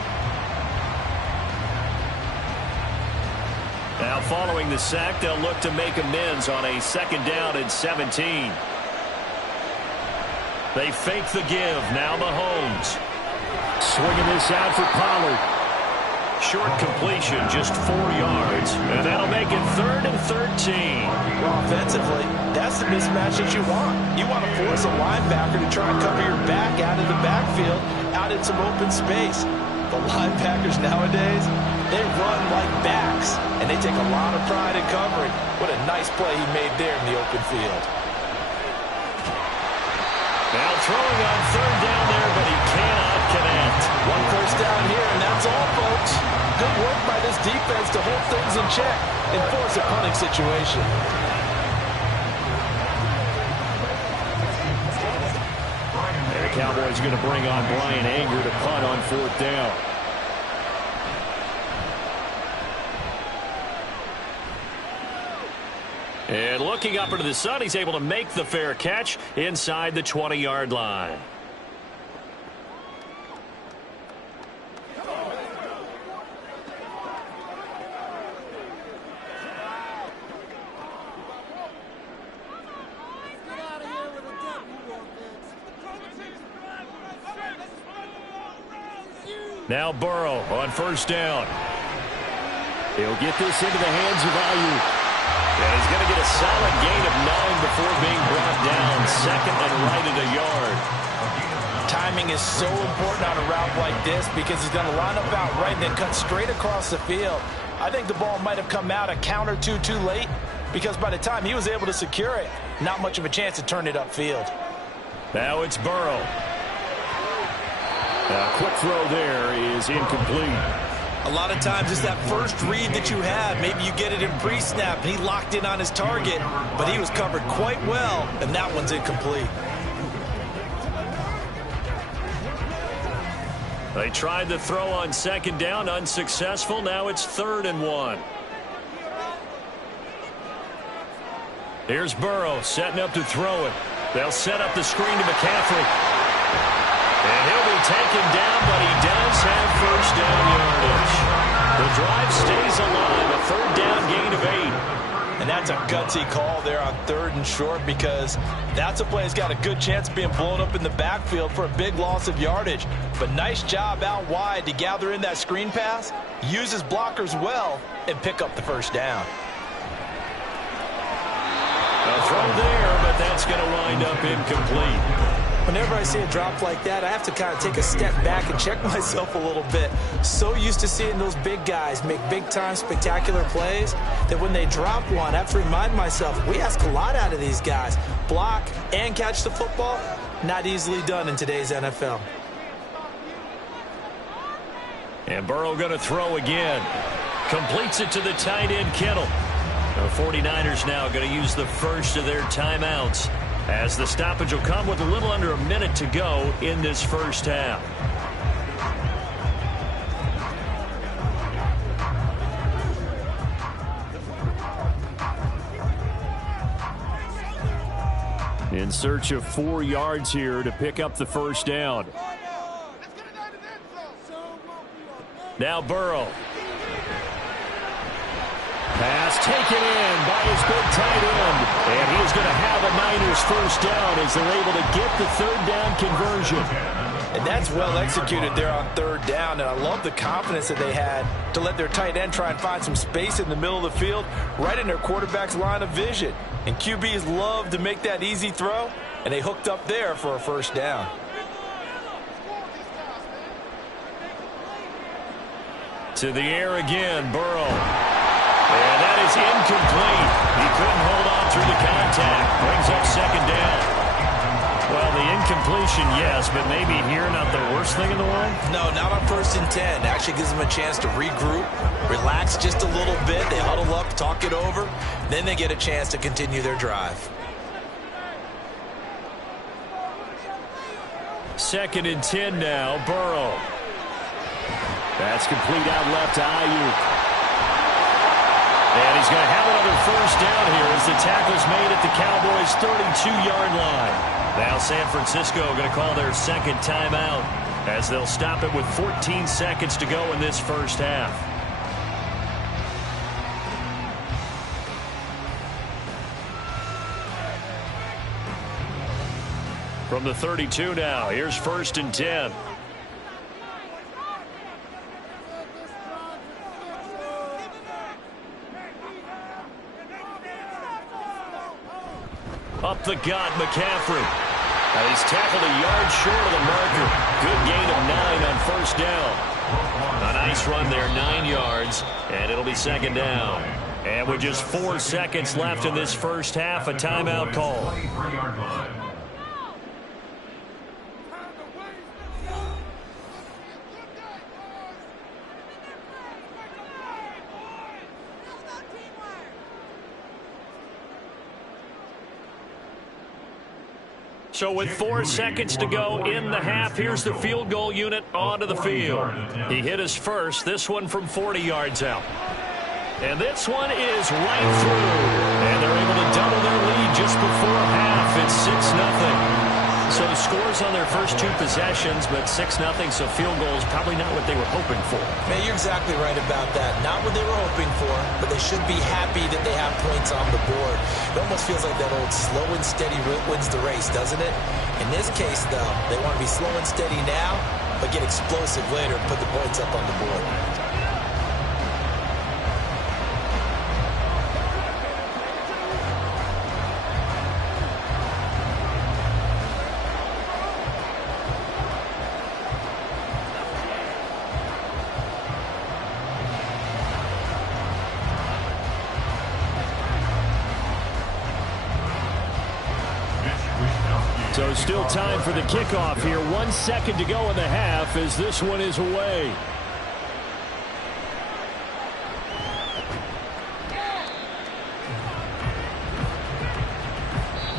Now following the sack, they'll look to make amends on a 2nd down and 17. They fake the give. Now Mahomes. Swinging this out for Pollard. Short completion, just 4 yards. And that'll make it 3rd and 13. Well, offensively, that's the mismatch that you want. You want to force a linebacker to try and cover your back out of the backfield, out in some open space. The linebackers nowadays, they run like backs, and they take a lot of pride in covering. What a nice play he made there in the open field. Now throwing on 3rd down there, but he cannot connect. 1 first down here, and that's all, folks. Good work by this defense to hold things in check and force a punting situation. And the Cowboys going to bring on Brian Anger to punt on 4th down. And looking up into the sun, he's able to make the fair catch inside the 20-yard line. Now Burrow on 1st down. He'll get this into the hands of Ayuk. And he's going to get a solid gain of 9 before being brought down. 2nd and right at a yard. Timing is so important on a route like this because he's going to line up out right and then cut straight across the field. I think the ball might have come out a count or two too late because by the time he was able to secure it, not much of a chance to turn it upfield. Now it's Burrow. A quick throw there is incomplete. A lot of times it's that first read that you have. Maybe you get it in pre-snap, and he locked in on his target, but he was covered quite well, and that one's incomplete. They tried the throw on 2nd down, unsuccessful. Now it's 3rd and 1. Here's Burrow setting up to throw it. They'll set up the screen to McCaffrey. And he'll be taken down, but he does have 1st down yardage. The drive stays alive, a 3rd down gain of 8. And that's a gutsy call there on 3rd and short, because that's a play that's got a good chance of being blown up in the backfield for a big loss of yardage. But nice job out wide to gather in that screen pass, use his blockers well, and pick up the first down. A throw there, but that's going to wind up incomplete. Whenever I see a drop like that, I have to kind of take a step back and check myself a little bit. So used to seeing those big guys make big-time spectacular plays that when they drop one, I have to remind myself, we ask a lot out of these guys. Block and catch the football, not easily done in today's NFL. And Burrow going to throw again. Completes it to the tight end, Kittle. The 49ers now going to use the first of their timeouts, as the stoppage will come with a little under a minute to go in this first half. In search of 4 yards here to pick up the first down. Now Burrow. Pass taken in by his big tight end. And he's going to have a Niners first down as they're able to get the 3rd down conversion. And that's well executed there on 3rd down. And I love the confidence that they had to let their tight end try and find some space in the middle of the field, right in their quarterback's line of vision. And QBs love to make that easy throw, and they hooked up there for a first down. To the air again, Burrow. And that is incomplete. He couldn't hold on through the contact. Brings up 2nd down. Well, the incompletion, yes, but maybe here not the worst thing in the world? No, not on 1st and 10. Actually gives them a chance to regroup, relax just a little bit. They huddle up, talk it over. Then they get a chance to continue their drive. 2nd and 10 now, Burrow. That's complete out left to Ayuk. And he's going to have another first down here as the tackle's made at the Cowboys' 32-yard line. Now San Francisco going to call their 2nd timeout as they'll stop it with 14 seconds to go in this first half. From the 32 now, here's 1st and 10. Up the gut, McCaffrey. He's tackled a yard short of the marker. Good gain of 9 on 1st down. A nice run there, 9 yards, and it'll be 2nd down. And with just 4 seconds left in this first half, a timeout call. So with 4 seconds to go in the half, here's the field goal unit onto the field. He hit his first, this one from 40 yards out. And this one is right through. And they're able to double their lead just before half. It's 6-0. So scores on their first 2 possessions, but 6-0, so field goal is probably not what they were hoping for. Man, you're exactly right about that. Not what they were hoping for, but they should be happy that they have points on the board. It almost feels like that old slow and steady wins the race, doesn't it? In this case, though, they want to be slow and steady now, but get explosive later and put the points up on the board. So still time for the kickoff here. 1 second to go in the half as this one is away.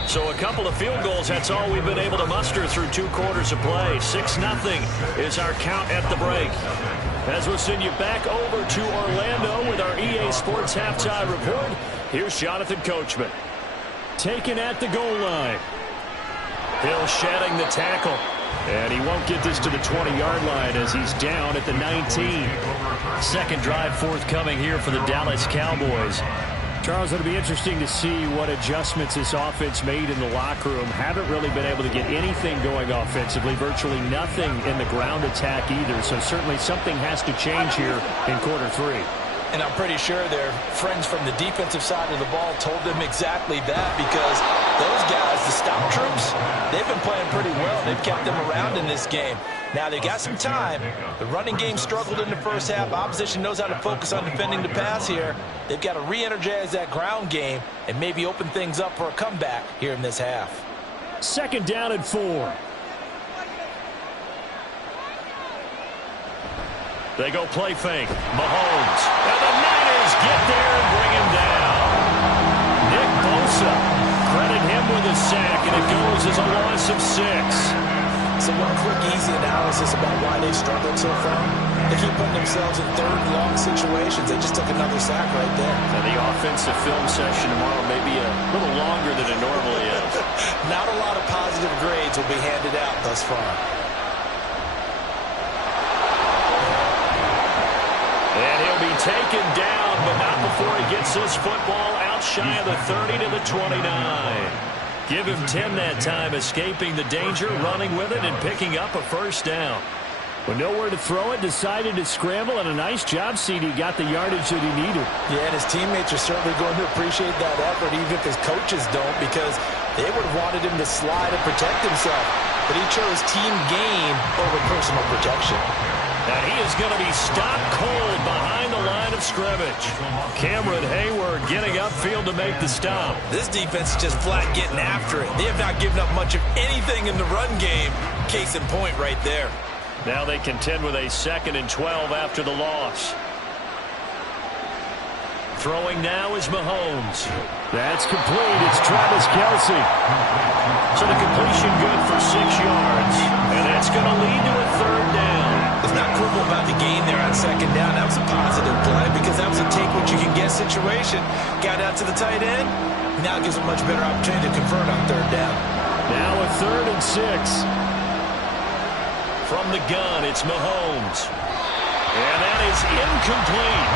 So a couple of field goals, that's all we've been able to muster through 2 quarters of play. 6-0 is our count at the break. As we'll send you back over to Orlando with our EA Sports Halftime Report, here's Jonathan Coachman. Taken at the goal line. Hill shedding the tackle. And he won't get this to the 20-yard line as he's down at the 19. Second drive forthcoming here for the Dallas Cowboys. Charles, it'll be interesting to see what adjustments this offense made in the locker room. Haven't really been able to get anything going offensively, virtually nothing in the ground attack either. So certainly something has to change here in quarter three. And I'm pretty sure their friends from the defensive side of the ball told them exactly that, because those guys, the stop troops, they've been playing pretty well. They've kept them around in this game. Now, they got some time. The running game struggled in the first half. Opposition knows how to focus on defending the pass here. They've got to re-energize that ground game and maybe open things up for a comeback here in this half. 2nd down and 4. They go play fake. Mahomes. And the Niners get there and bring him down. Nick Bosa. Credit him with a sack, and it goes as a loss of 6. So one quick, easy analysis about why they've struggled so far. They keep putting themselves in 3rd and long situations. They just took another sack right there. And the offensive film session tomorrow may be a little longer than it normally is. Not a lot of positive grades will be handed out thus far. And he'll be taken down, but not before he gets this football out shy of the 30 to the 29. Give him 10 that time, escaping the danger, running with it, and picking up a 1st down. With nowhere to throw it, decided to scramble, and a nice job, CD. Got the yardage that he needed. Yeah, and his teammates are certainly going to appreciate that effort, even if his coaches don't, because they would have wanted him to slide and protect himself. But he chose team gain over personal protection. And he is going to be stopped cold behind the line of scrimmage. Cameron Hayward getting upfield to make the stop. This defense is just flat getting after it. They have not given up much of anything in the run game. Case in point right there. Now they contend with a 2nd and 12 after the loss. Throwing now is Mahomes. That's complete. It's Travis Kelce. So the completion good for 6 yards. And that's going to lead to a 3rd down. Let's not quibble about the gain there on 2nd down. That was a positive play because that was a take-what-you-can-get situation. Got out to the tight end. Now it gives a much better opportunity to convert on 3rd down. Now a 3rd and 6. From the gun, it's Mahomes. And that is incomplete.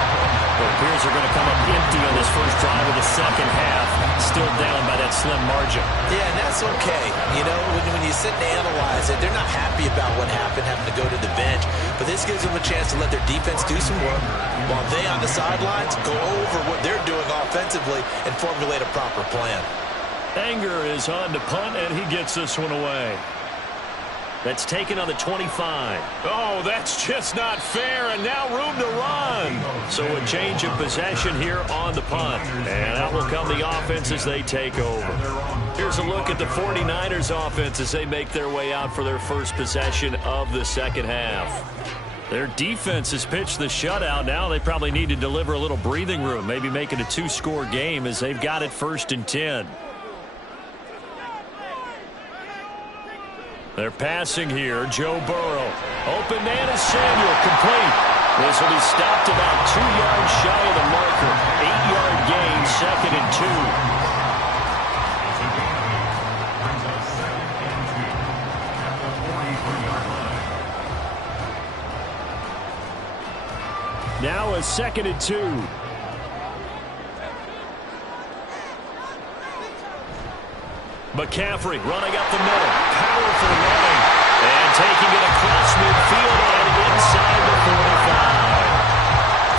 It appears they're going to come up empty on this first drive of the 2nd half. Still down by that slim margin. Yeah, and that's okay. You know, when you sit and analyze it, they're not happy about what happened, having to go to the bench. But this gives them a chance to let their defense do some work while they on the sidelines go over what they're doing offensively and formulate a proper plan. Anger is on to punt, and he gets this one away. That's taken on the 25. Oh, that's just not fair, and now room to run. So a change of possession here on the punt. And out will come the offense as they take over. Here's a look at the 49ers offense as they make their way out for their first possession of the 2nd half. Their defense has pitched the shutout. Now they probably need to deliver a little breathing room, maybe make it a 2-score game as they've got it 1st and 10. They're passing here. Joe Burrow. Open man is Samuel. Complete. This will be stopped about 2 yards shy of the marker. 8-yard gain, 2nd and 2. Now a 2nd and 2. McCaffrey running up the middle. Powerful running. And taking it across midfield and inside the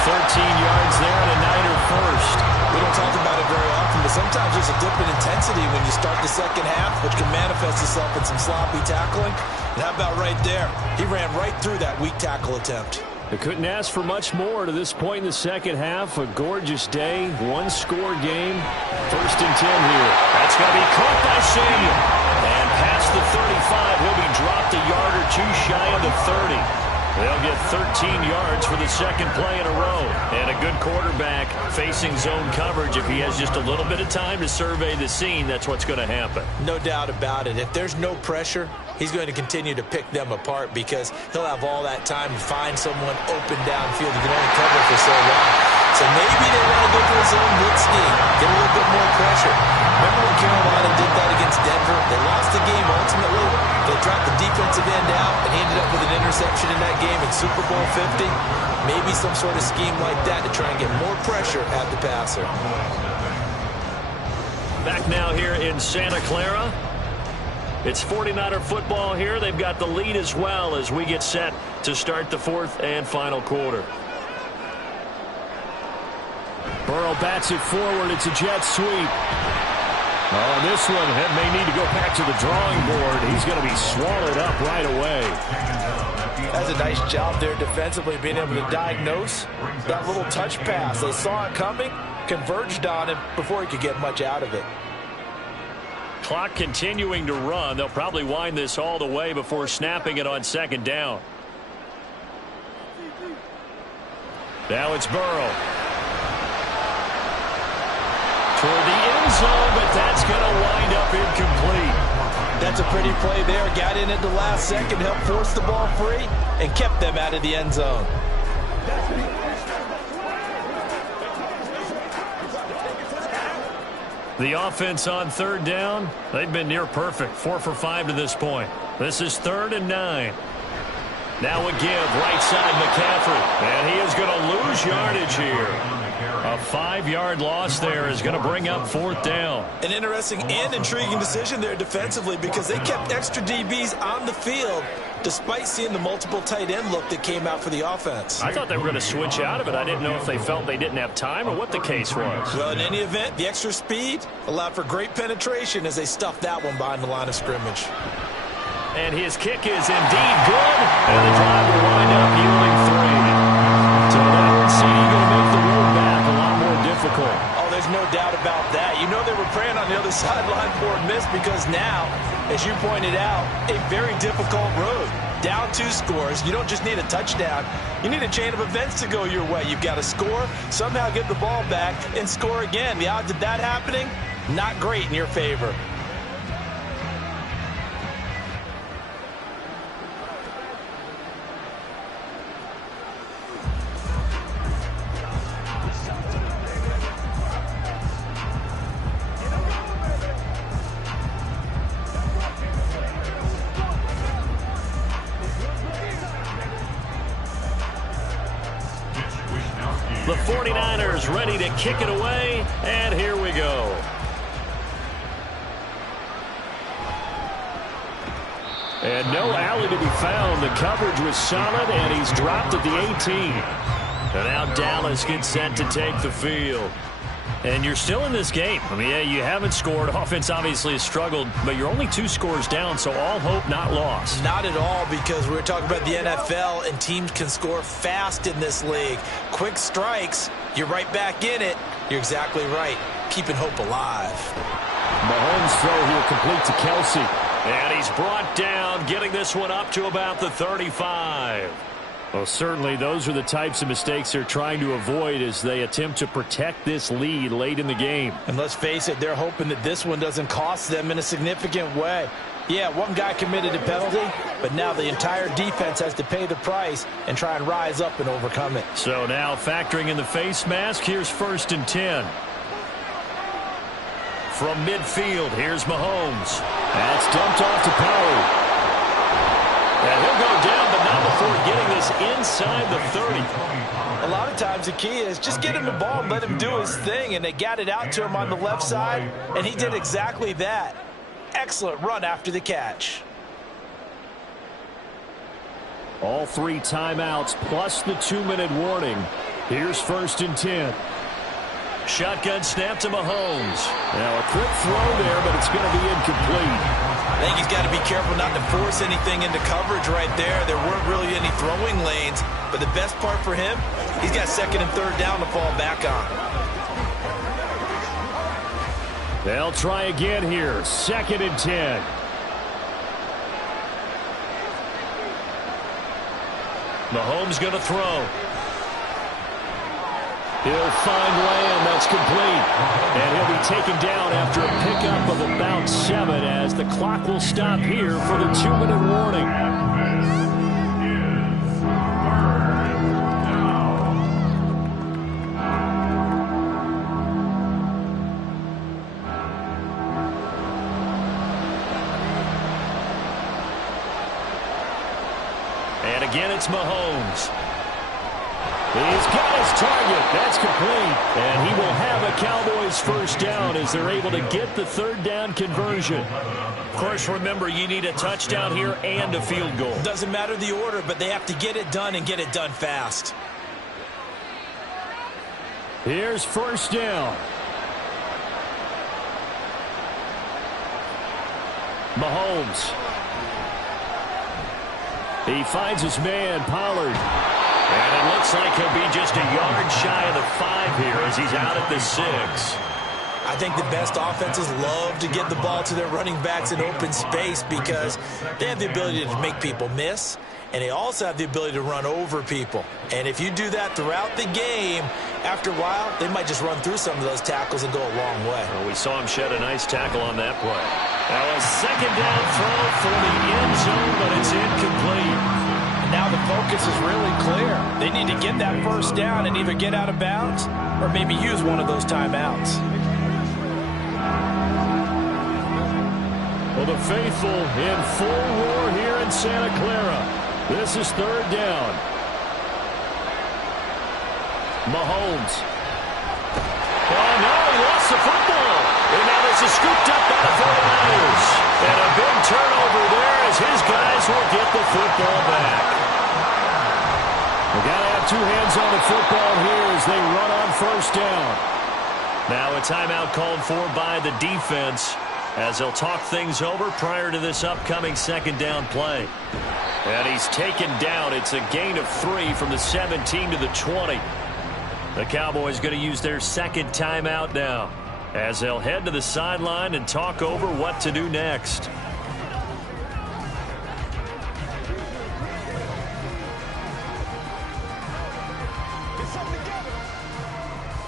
45. 13 yards there and a Niner first. We don't talk about it very often, but sometimes there's a dip in intensity when you start the 2nd half, which can manifest itself in some sloppy tackling. And how about right there? He ran right through that weak tackle attempt. They couldn't ask for much more to this point in the 2nd half. A gorgeous day, 1-score game. 1st and 10 here. That's going to be caught by Samuel. And past the 35, he'll be dropped a yard or 2 shy of the 30. They'll get 13 yards for the 2nd play in a row. And a good quarterback facing zone coverage. If he has just a little bit of time to survey the scene, that's what's going to happen. No doubt about it. If there's no pressure, he's going to continue to pick them apart because he'll have all that time to find someone open downfield. He can only cover for so long. So maybe they want to go for his own blitz scheme, get a little bit more pressure. Remember when Carolina did that against Denver? They lost the game ultimately. They dropped the defensive end out and he ended up with an interception in that game in Super Bowl 50. Maybe some sort of scheme like that to try and get more pressure at the passer. Back now here in Santa Clara. It's 49er football here. They've got the lead as well as we get set to start the fourth and final quarter. Burrow bats it forward. It's a jet sweep. Oh, this one may need to go back to the drawing board. He's going to be swallowed up right away. That's a nice job there defensively, being able to diagnose that little touch pass. They saw it coming, converged on him before he could get much out of it. Clock continuing to run. They'll probably wind this all the way before snapping it on second down. Now it's Burrow. Toward the end zone, but that's going to wind up incomplete. That's a pretty play there. Got in at the last second, helped force the ball free, and kept them out of the end zone. The offense on third down, they've been near perfect. 4 for 5 to this point. This is 3rd and 9. Now a give, right side McCaffrey. And he is going to lose yardage here. A 5-yard loss there is going to bring up 4th down. An interesting and intriguing decision there defensively because they kept extra DBs on the field despite seeing the multiple tight end look that came out for the offense. I thought they were going to switch out of it. I didn't know if they felt they didn't have time or what the case was. Well, in any event, the extra speed allowed for great penetration as they stuffed that one behind the line of scrimmage. And his kick is indeed good. And the drive will wind up yielding 3. So that one seeing going to make the road back a lot more difficult. Oh, there's no doubt about that. You know they were praying on the other sideline for a miss because now, as you pointed out, a very difficult road. Down 2 scores. You don't just need a touchdown. You need a chain of events to go your way. You've got to score, somehow get the ball back, and score again. The odds of that happening, not great in your favor. The 49ers ready to kick it away, and here we go. And no alley to be found. The coverage was solid, and he's dropped at the 18. And now Dallas gets set to take the field. And you're still in this game. I mean, yeah, you haven't scored. Offense obviously has struggled, but you're only 2 scores down, so all hope not lost. Not at all, because we're talking about the NFL, and teams can score fast in this league. Quick strikes, you're right back in it. You're exactly right. Keeping hope alive. Mahomes throw here complete to Kelsey. And he's brought down, getting this one up to about the 35. Well, certainly those are the types of mistakes they're trying to avoid as they attempt to protect this lead late in the game. And let's face it, they're hoping that this one doesn't cost them in a significant way. Yeah, one guy committed a penalty, but now the entire defense has to pay the price and try and rise up and overcome it. So now factoring in the face mask, here's 1st and 10. From midfield, here's Mahomes. That's dumped off to Pollard. And he'll go down, but not before getting this inside the 30. A lot of times the key is just get him the ball and let him do his thing, and they got it out to him on the left side, and he did exactly that. Excellent run after the catch. All 3 timeouts plus the 2-minute warning. Here's 1st and 10. Shotgun snap to Mahomes. Now a quick throw there, but it's going to be incomplete. I think he's got to be careful not to force anything into coverage right there. There weren't really any throwing lanes, but the best part for him, he's got 2nd and 3rd down to fall back on. They'll try again here. 2nd and 10. Mahomes going to throw. He'll find Lamb. That's complete. And he'll be taken down after a pickup of about 7 as the clock will stop here for the 2-minute warning. And again, it's Mahomes. He's got his target. That's complete. And he will have a Cowboys first down as they're able to get the third down conversion. Of course, remember, you need a touchdown here and a field goal. Doesn't matter the order, but they have to get it done and get it done fast. Here's first down. Mahomes. He finds his man, Pollard. And it looks like he'll be just a yard shy of the 5 here as he's out at the 6. I think the best offenses love to get the ball to their running backs in open space because they have the ability to make people miss, and they also have the ability to run over people. And if you do that throughout the game, after a while, they might just run through some of those tackles and go a long way. Well, we saw him shed a nice tackle on that play. Now a second down throw for the end zone, but it's incomplete. And now the focus is really clear. They need to get that first down and either get out of bounds or maybe use one of those timeouts. Well, the faithful in full roar here in Santa Clara. This is third down. Mahomes. Oh, no, he lost the football. And now this is scooped up by the 49ers. And a big turnover there as his guys will get the football back. They got to have two hands on the football here as they run on first down. Now a timeout called for by the defense as they'll talk things over prior to this upcoming second down play. And he's taken down. It's a gain of 3 from the 17 to the 20. The Cowboys going to use their second timeout now as they'll head to the sideline and talk over what to do next.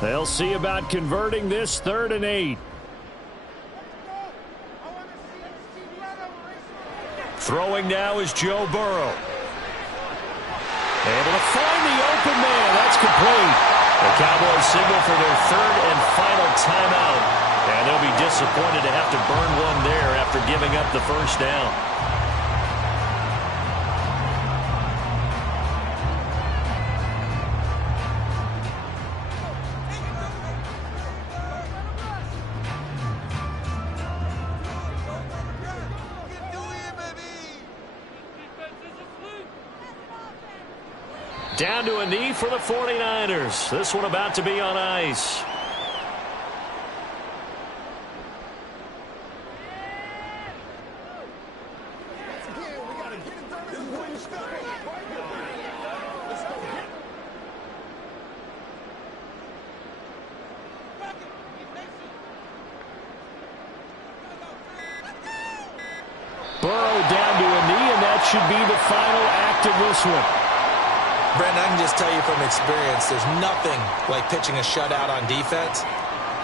They'll see about converting this 3rd and 8. Throwing now is Joe Burrow. Able to find the open man. That's complete. The Cowboys signal for their 3rd and final timeout. And they'll be disappointed to have to burn one there after giving up the first down. Down to a knee for the 49ers. This one about to be on ice. Burrow down to a knee, and that should be the final act of this one. Brandon, I can just tell you from experience, there's nothing like pitching a shutout on defense,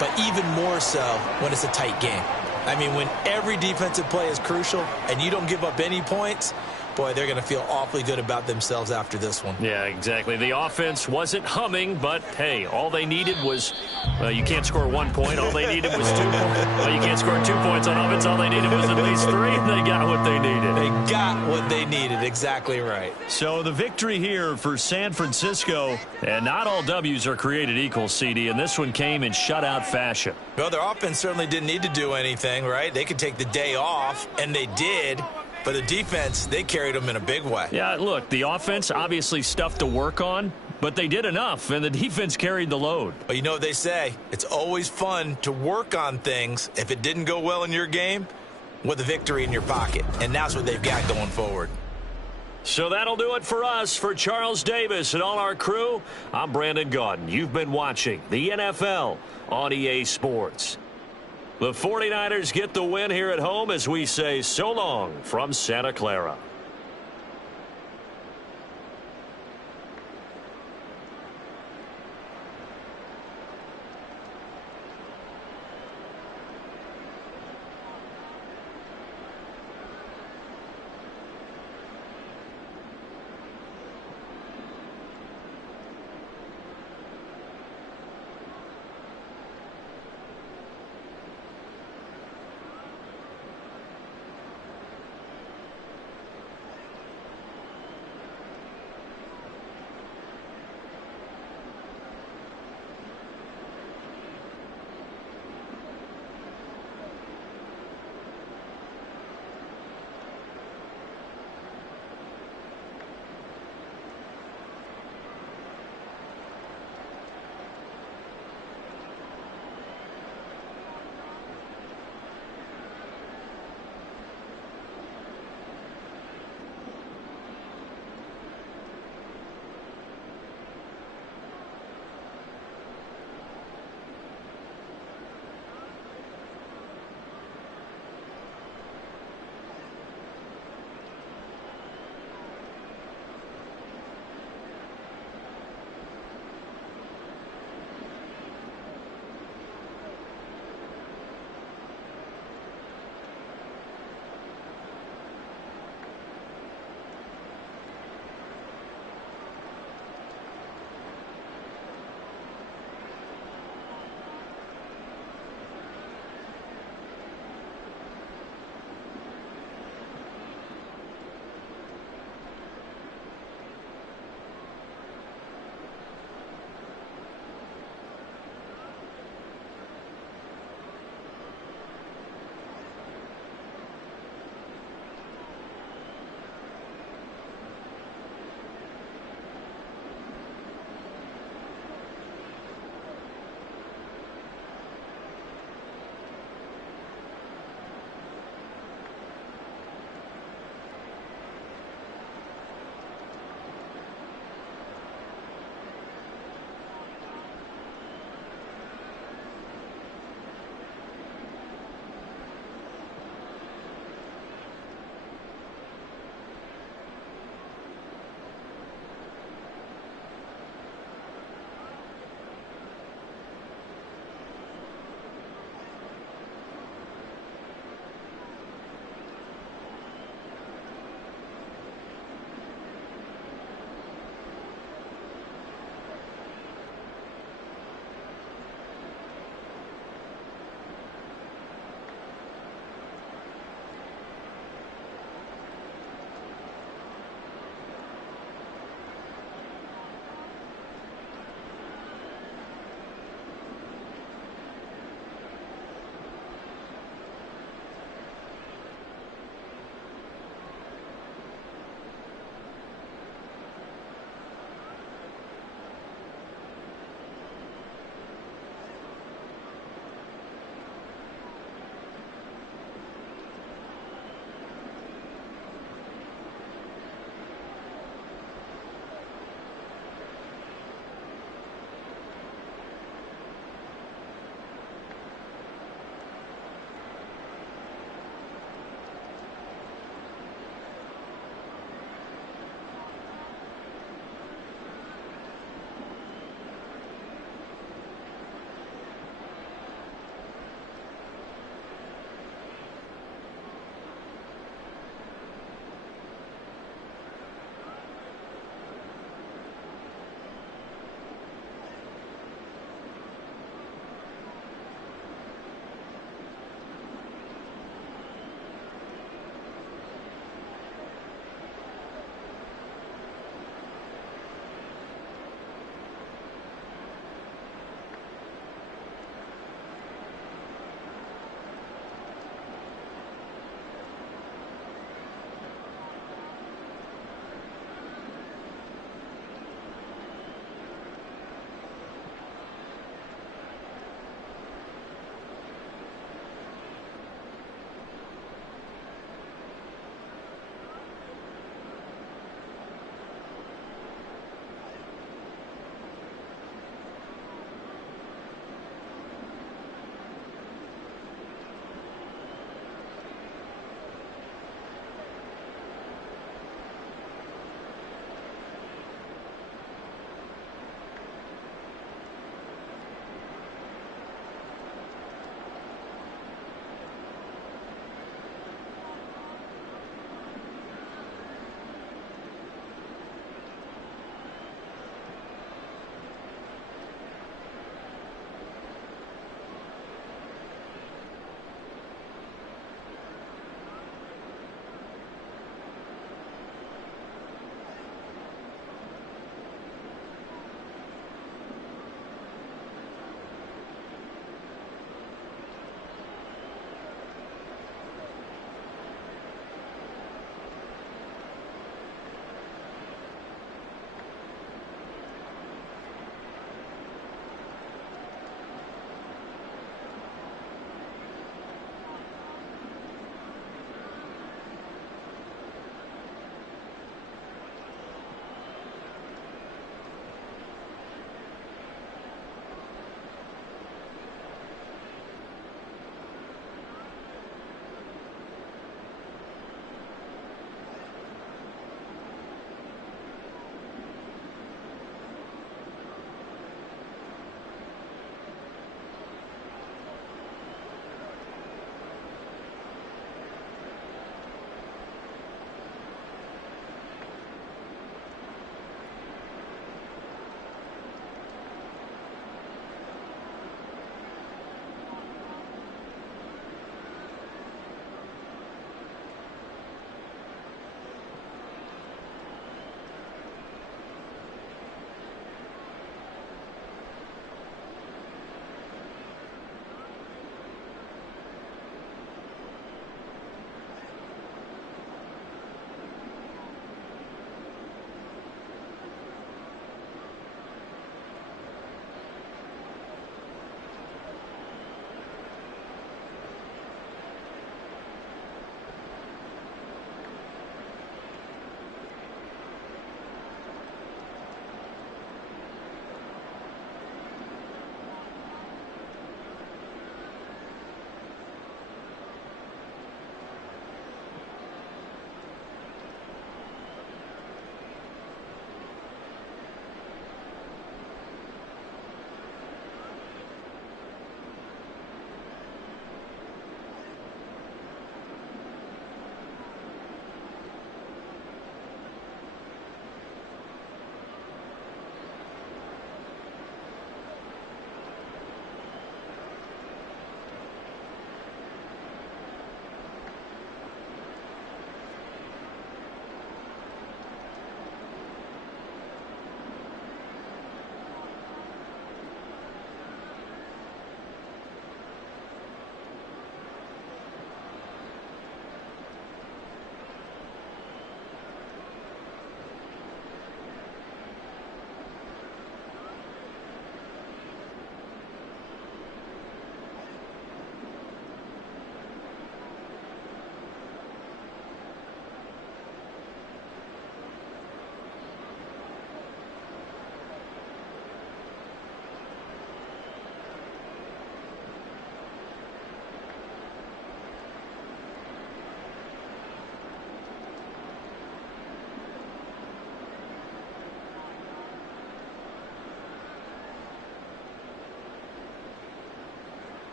but even more so when it's a tight game. I mean, when every defensive play is crucial and you don't give up any points, boy, they're going to feel awfully good about themselves after this one. Yeah, exactly. The offense wasn't humming, but, hey, all they needed was, well, you can't score 1 point. All they needed was 2 points. Well, you can't score 2 points on offense. All they needed was at least 3, and they got what they needed. They got what they needed. Exactly right. So the victory here for San Francisco, and not all W's are created equal, CD, and this one came in shutout fashion. Well, their offense certainly didn't need to do anything, right? They could take the day off, and they did. But the defense, they carried them in a big way. Yeah, look, the offense, obviously stuff to work on, but they did enough, and the defense carried the load. Well, you know what they say. It's always fun to work on things if it didn't go well in your game with a victory in your pocket. And that's what they've got going forward. So that'll do it for us. For Charles Davis and all our crew, I'm Brandon Gaudin. You've been watching the NFL on EA Sports. The 49ers get the win here at home as we say so long from Santa Clara.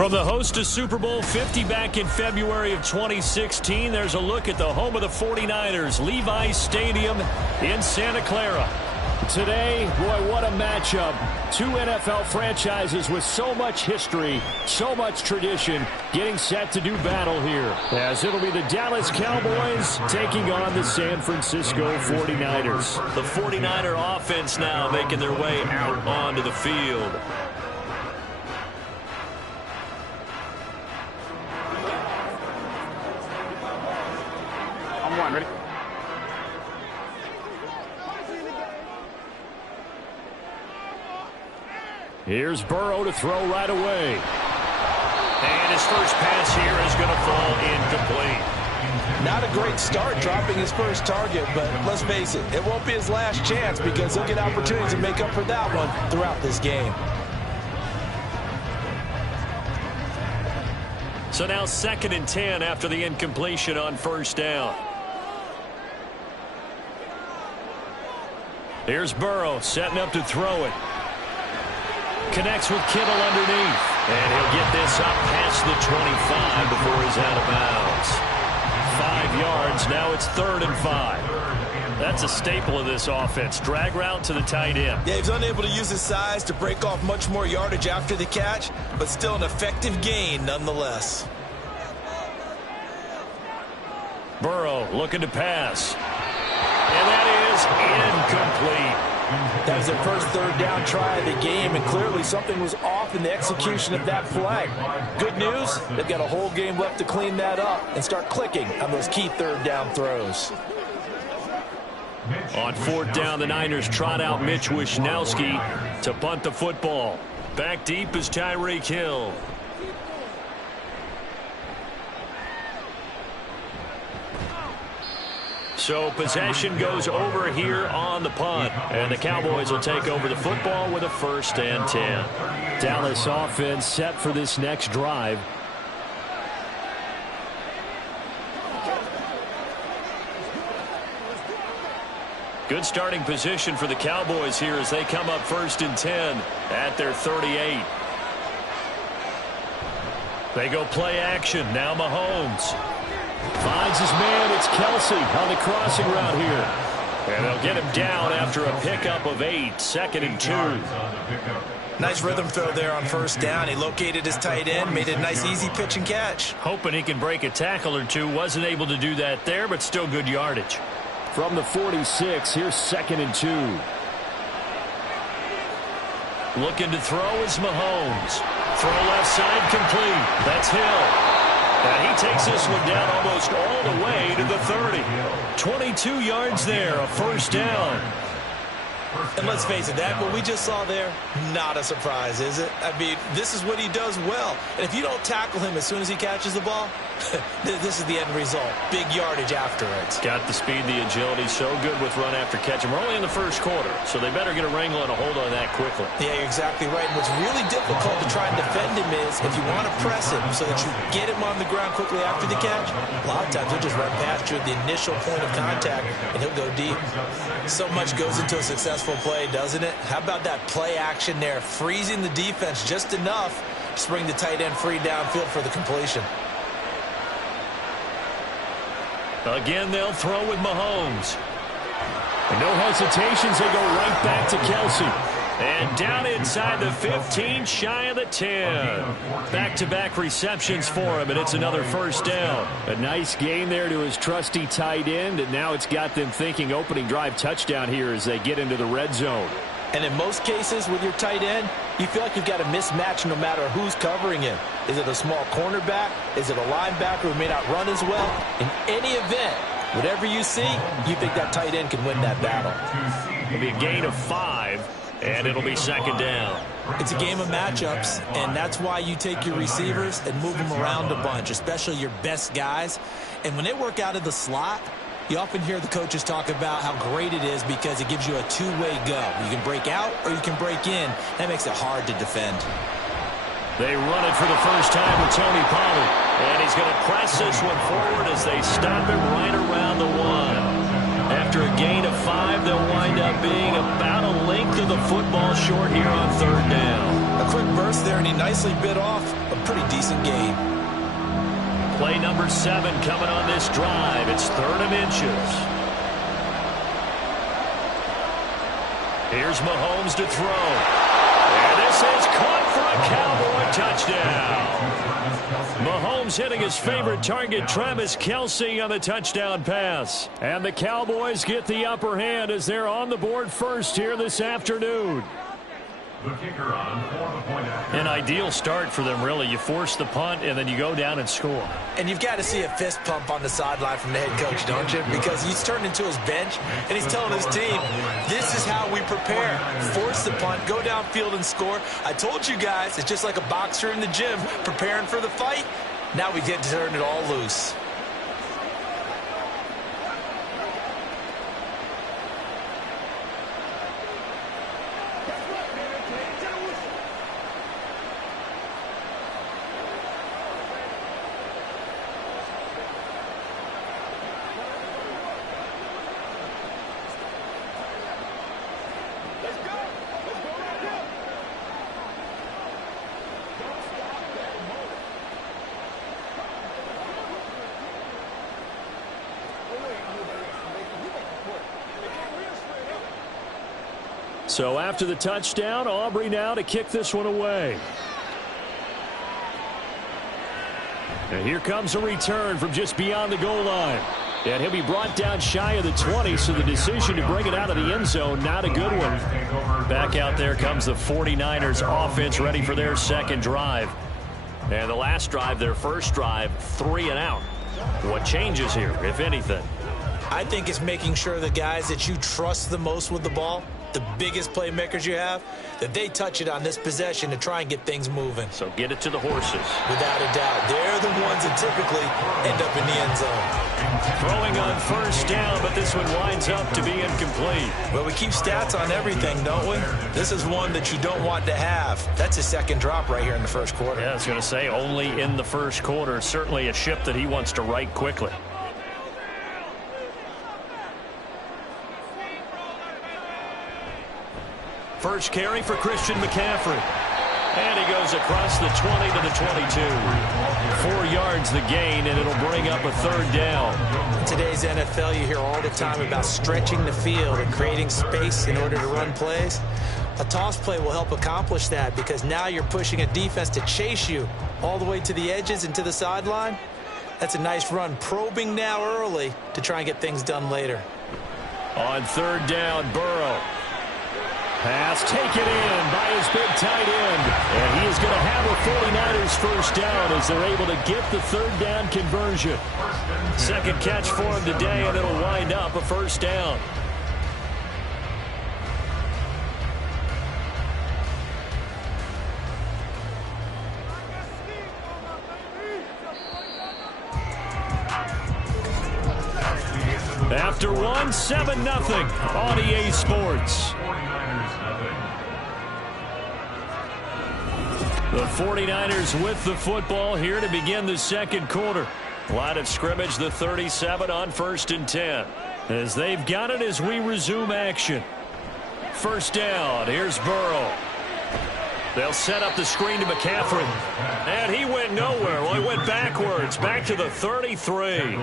From the host to Super Bowl 50 back in February of 2016, there's a look at the home of the 49ers, Levi's Stadium in Santa Clara. Today, boy, what a matchup. Two NFL franchises with so much history, so much tradition, getting set to do battle here. As it'll be the Dallas Cowboys taking on the San Francisco 49ers. The 49er offense now making their way out onto the field. Ready? Here's Burrow to throw right away. And his first pass here is going to fall incomplete. Not a great start dropping his first target, but let's face it, it won't be his last chance because he'll get opportunities to make up for that one throughout this game. So now 2nd and 10 after the incompletion on first down. Here's Burrow setting up to throw it. Connects with Kittle underneath. And he'll get this up past the 25 before he's out of bounds. 5 yards. Now it's 3rd and 5. That's a staple of this offense. Drag route to the tight end. Yeah, he's unable to use his size to break off much more yardage after the catch, but still an effective gain nonetheless. Burrow looking to pass. And that is incomplete. That was their first 3rd down try of the game, and clearly something was off in the execution of that play. Good news, they've got a whole game left to clean that up and start clicking on those key 3rd down throws. On 4th down, the Niners trot out Mitch Wishnowsky to punt the football. Back deep is Tyreek Hill. So possession goes over here on the punt. And the Cowboys will take over the football with a 1st and 10. Dallas offense set for this next drive. Good starting position for the Cowboys here as they come up 1st and 10 at their 38. They go play action. Now Mahomes. Finds his man. It's Kelsey on the crossing route here. And they'll get him down after a pickup of 8. 2nd and 2. Nice rhythm throw there on 1st down. He located his tight end, made it a nice easy pitch and catch. Hoping he can break a tackle or two. Wasn't able to do that there, but still good yardage. From the 46, here's 2nd and 2. Looking to throw is Mahomes. Throw left side complete. That's Hill. And he takes this one down almost all the way to the 30. 22 yards there, a 1st down. And let's face it, that what we just saw there, not a surprise, is it? I mean, this is what he does well. And if you don't tackle him as soon as he catches the ball, This is the end result. Big yardage afterwards. Got the speed, the agility, so good with run after catch. And we're only in the first quarter, so they better get a wrangle and a hold on that quickly. Yeah, you're exactly right. And what's really difficult to try and defend him is if you want to press him so that you get him on the ground quickly after the catch, a lot of times he'll just run past you at the initial point of contact, and he'll go deep. So much goes into a successful play, doesn't it? How about that play action there, freezing the defense just enough to bring the tight end free downfield for the completion. Again, they'll throw with Mahomes. And no hesitations, they go right back to Kelsey. And down inside the 15, shy of the 10. Back-to-back receptions for him, and it's another first down. A nice gain there to his trusty tight end, and now it's got them thinking opening drive touchdown here as they get into the red zone. And in most cases with your tight end, you feel like you've got a mismatch no matter who's covering him. Is it a small cornerback? Is it a linebacker who may not run as well? In any event, whatever you see, you think that tight end can win that battle. It'll be a gain of 5, and it'll be second down. It's a game of matchups, and that's why you take your receivers and move them around a bunch, especially your best guys. And when they work out of the slot, you often hear the coaches talk about how great it is because it gives you a two-way go. You can break out or you can break in. That makes it hard to defend. They run it for the first time with Tony Pollard. And he's going to press this one forward as they stop it right around the 1. After a gain of 5, they'll wind up being about a length of the football short here on third down. A quick burst there, and he nicely bit off a pretty decent gain. Play number 7 coming on this drive. It's 3rd and inches. Here's Mahomes to throw. And this is caught for a Cowboy touchdown. Mahomes hitting his favorite target, Travis Kelce, on the touchdown pass. And the Cowboys get the upper hand as they're on the board first here this afternoon. The kicker on for the point after. An ideal start for them, really. You force the punt, and then you go down and score. And you've got to see a fist pump on the sideline from the head coach, don't you? Because he's turned into his bench, and he's telling his team, this is how we prepare. Force the punt, go downfield and score. I told you guys, it's just like a boxer in the gym preparing for the fight. Now we get to turn it all loose. So after the touchdown, Aubrey now to kick this one away. And here comes a return from just beyond the goal line. And he'll be brought down shy of the 20, so the decision to bring it out of the end zone, not a good one. Back out there comes the 49ers offense ready for their second drive. And the last drive, their first drive, 3 and out. What changes here, if anything? I think it's making sure the guys that you trust the most with the ball, the biggest playmakers you have, that they touch it on this possession to try and get things moving. So get it to the horses. Without a doubt. They're the ones that typically end up in the end zone. Throwing on first down, but this one winds up to be incomplete. Well, we keep stats on everything, don't we? This is one that you don't want to have. That's his second drop right here in the first quarter. Yeah, I was going to say only in the first quarter. Certainly a ship that he wants to right quickly. First carry for Christian McCaffrey. And he goes across the 20 to the 22. 4 yards the gain, and it'll bring up a third down. In today's NFL, you hear all the time about stretching the field and creating space in order to run plays. A toss play will help accomplish that because now you're pushing a defense to chase you all the way to the edges and to the sideline. That's a nice run, probing now early to try and get things done later. On third down, Burrow. Pass taken in by his big tight end. And he is going to have a 49ers first down as they're able to get the third down conversion. Second catch for him today, and it'll wind up a first down. After one, 7-0 on EA Sports. 49ers nothing. The 49ers with the football here to begin the second quarter. Line of scrimmage, the 37 on 1st and 10. As they've got it as we resume action. First down, here's Burrow. They'll set up the screen to McCaffrey. And he went nowhere. Well, he went backwards, back to the 33.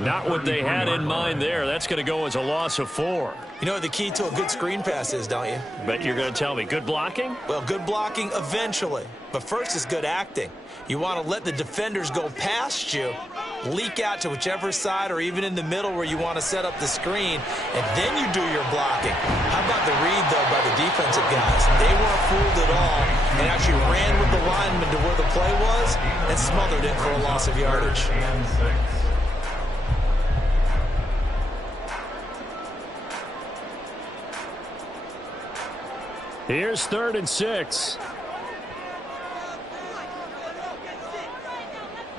Not what they had in mind there. That's going to go as a loss of 4. You know what the key to a good screen pass is, don't you? Bet you're going to tell me. Good blocking? Well, good blocking eventually. But first is good acting. You want to let the defenders go past you, leak out to whichever side or even in the middle where you want to set up the screen, and then you do your blocking. How about the read, though, by the defensive guys? They weren't fooled at all and actually ran with the lineman to where the play was and smothered it for a loss of yardage. And 6. Here's 3rd and 6.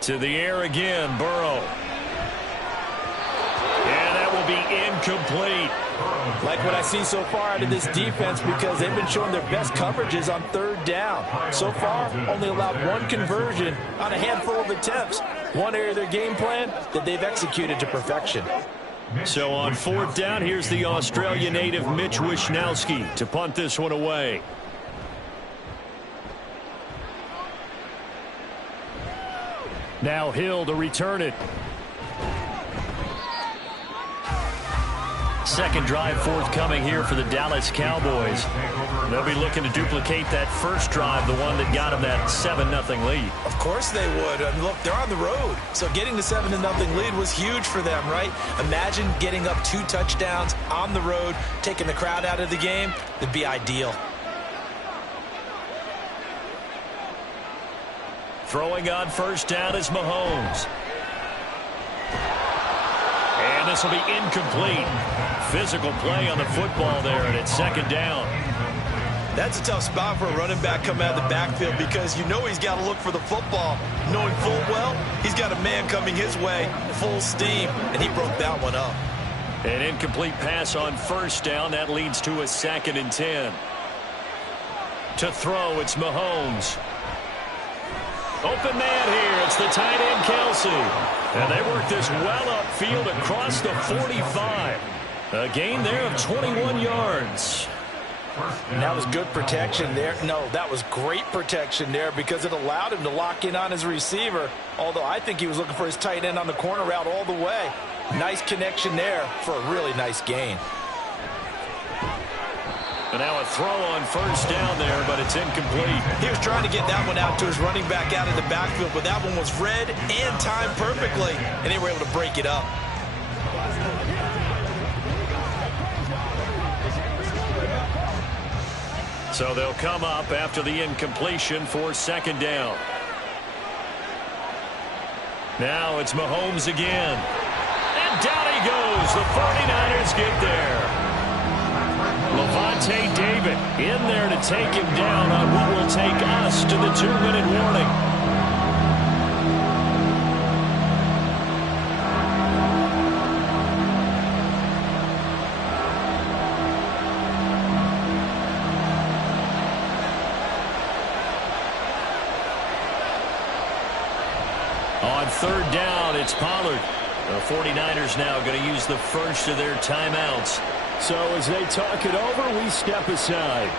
To the air again, Burrow. And that will be incomplete. Like what I see so far out of this defense because they've been showing their best coverages on 3rd down. So far, only allowed 1 conversion on a handful of attempts. One area of their game plan that they've executed to perfection. So on 4th down, here's the Australia native Mitch Wishnowsky to punt this one away. Now Hill to return it. Second drive forthcoming here for the Dallas Cowboys. They'll be looking to duplicate that first drive, the one that got them that 7-0 lead. Of course they would. And look, they're on the road. So getting the 7-0 lead was huge for them, right? Imagine getting up 2 touchdowns on the road, taking the crowd out of the game. It'd be ideal. Throwing on first down is Mahomes. And this will be incomplete. Physical play on the football there, and it's 2nd down. That's a tough spot for a running back coming out of the backfield because you know he's got to look for the football. Knowing full well, he's got a man coming his way, full steam, and he broke that one up. An incomplete pass on first down. That leads to a 2nd and 10. To throw, it's Mahomes. Open man here. It's the tight end, Kelsey. And they work this well upfield across the 45. A gain there of 21 yards. And that was good protection there. No, that was great protection there because it allowed him to lock in on his receiver. Although I think he was looking for his tight end on the corner route all the way. Nice connection there for a really nice gain. And now a throw on first down there, but it's incomplete. He was trying to get that one out to his running back out of the backfield, but that one was read and timed perfectly, and they were able to break it up. So they'll come up after the incompletion for 2nd down. Now it's Mahomes again. And down he goes. The 49ers get there. Levante David in there to take him down on what will take us to the 2-minute warning. On 3rd down, it's Pollard. The 49ers now going to use the first of their timeouts. So as they talk it over, we step aside.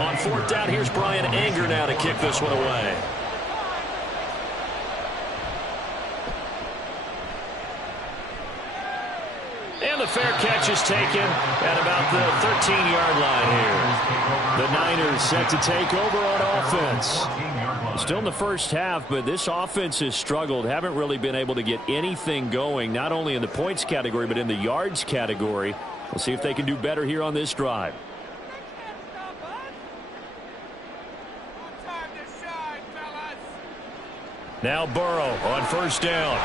On 4th down, here's Brian Anger now to kick this one away. And the fair catch is taken at about the 13-yard line here. The Niners set to take over on offense. Still in the first half, but this offense has struggled. Haven't really been able to get anything going, not only in the points category, but in the yards category. We'll see if they can do better here on this drive. Now Burrow on first down.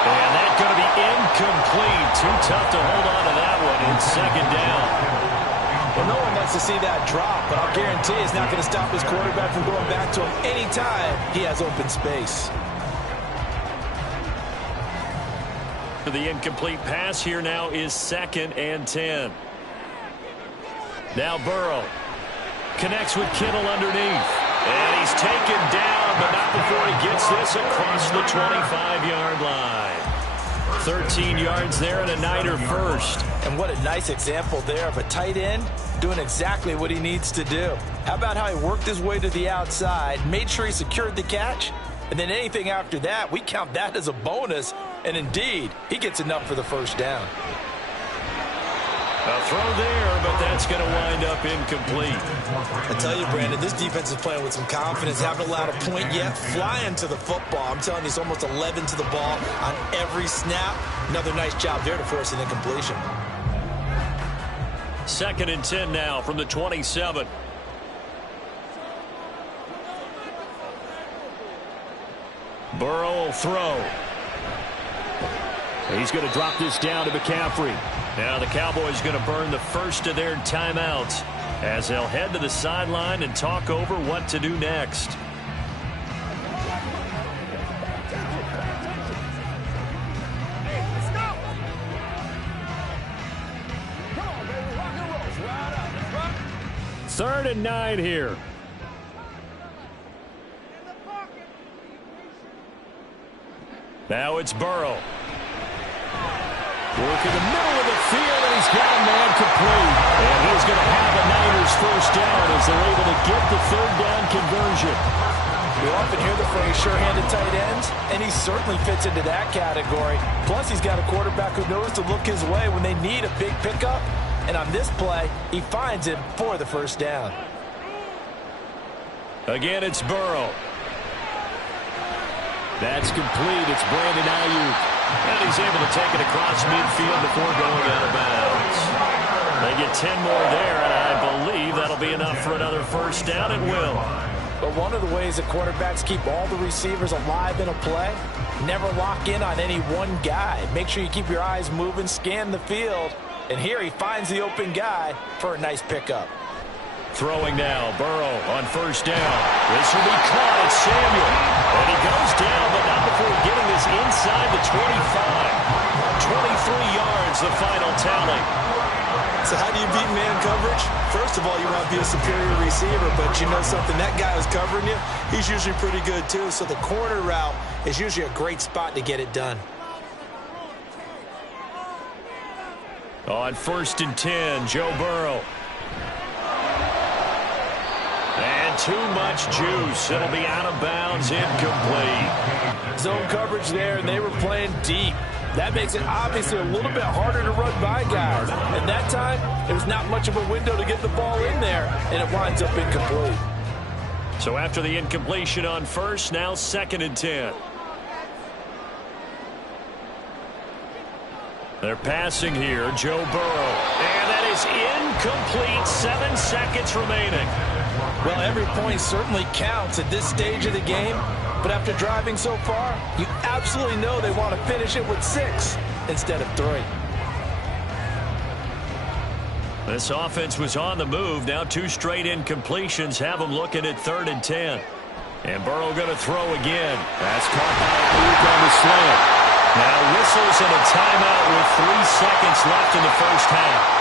And that's going to be incomplete. Too tough to hold on to that one. It's second down. Well, no one likes to see that drop, but I'll guarantee it's not going to stop his quarterback from going back to him anytime he has open space. The incomplete pass here now is 2nd and 10. Now Burrow connects with Kittle underneath. And he's taken down, but not before he gets this across the 25-yard line. 13 yards there and a Niner first. And what a nice example there of a tight end doing exactly what he needs to do. How about how he worked his way to the outside, made sure he secured the catch, and then anything after that, we count that as a bonus. And indeed, he gets enough for the first down. A throw there, but that's going to wind up incomplete. I tell you, Brandon, this defense is playing with some confidence. Haven't allowed a point yet. Flying to the football. I'm telling you, it's almost 11 to the ball on every snap. Another nice job there to force an incompletion. 2nd and 10 now from the 27. Burrow will throw. He's going to drop this down to McCaffrey. Now the Cowboys going to burn the first of their timeouts as they'll head to the sideline and talk over what to do next. Third and 9 here. Now it's Burrow. Work in the middle of the field, and he's got a man complete. And he's going to have a Niners first down as they're able to get the third down conversion. We often hear the phrase sure-handed tight ends, and he certainly fits into that category. Plus, he's got a quarterback who knows to look his way when they need a big pickup. And on this play, he finds him for the first down. Again, it's Burrow. That's complete. It's Brandon Ayuk. And he's able to take it across midfield before going out of bounds. They get 10 more there, and I believe that'll be enough for another first down. It will. But one of the ways that quarterbacks keep all the receivers alive in a play, never lock in on any one guy. Make sure you keep your eyes moving, scan the field. And here he finds the open guy for a nice pickup. Throwing now, Burrow on first down. This will be caught. It's Samuel. And he goes down, but not before getting this inside the 25. 23 yards, the final tally. So how do you beat man coverage? First of all, you want to be a superior receiver, but you know something, that guy who's covering you, he's usually pretty good too. So the corner route is usually a great spot to get it done. On 1st and 10, Joe Burrow. And too much juice. It'll be out of bounds, incomplete. Zone coverage there, and they were playing deep. That makes it obviously a little bit harder to run by guys. And that time, there was not much of a window to get the ball in there, and it winds up incomplete. So after the incompletion on first, now 2nd and 10. They're passing here, Joe Burrow. And that is incomplete, 7 seconds remaining. Well, every point certainly counts at this stage of the game. But after driving so far, you absolutely know they want to finish it with 6 instead of 3. This offense was on the move. Now 2 straight incompletions have them looking at 3rd and 10. And Burrow going to throw again. That's caught by Ayuk on the slant. Now whistles and a timeout with 3 seconds left in the first half.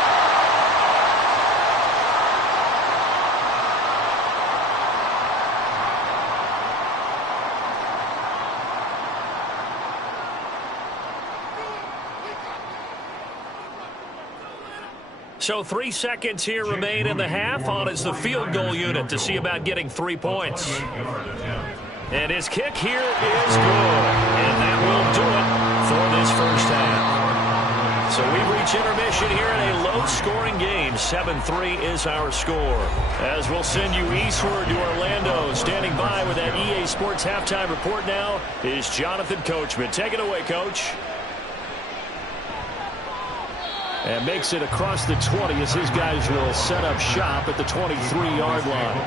So 3 seconds here remain in the half. On is the field goal unit to see about getting 3 points. And his kick here is good. And that will do it for this first half. So we reach intermission here in a low-scoring game. 7-3 is our score. As we'll send you eastward to Orlando. Standing by with that EA Sports halftime report now is Jonathan Coachman. Take it away, Coach. And makes it across the 20 as his guys will set up shop at the 23-yard line.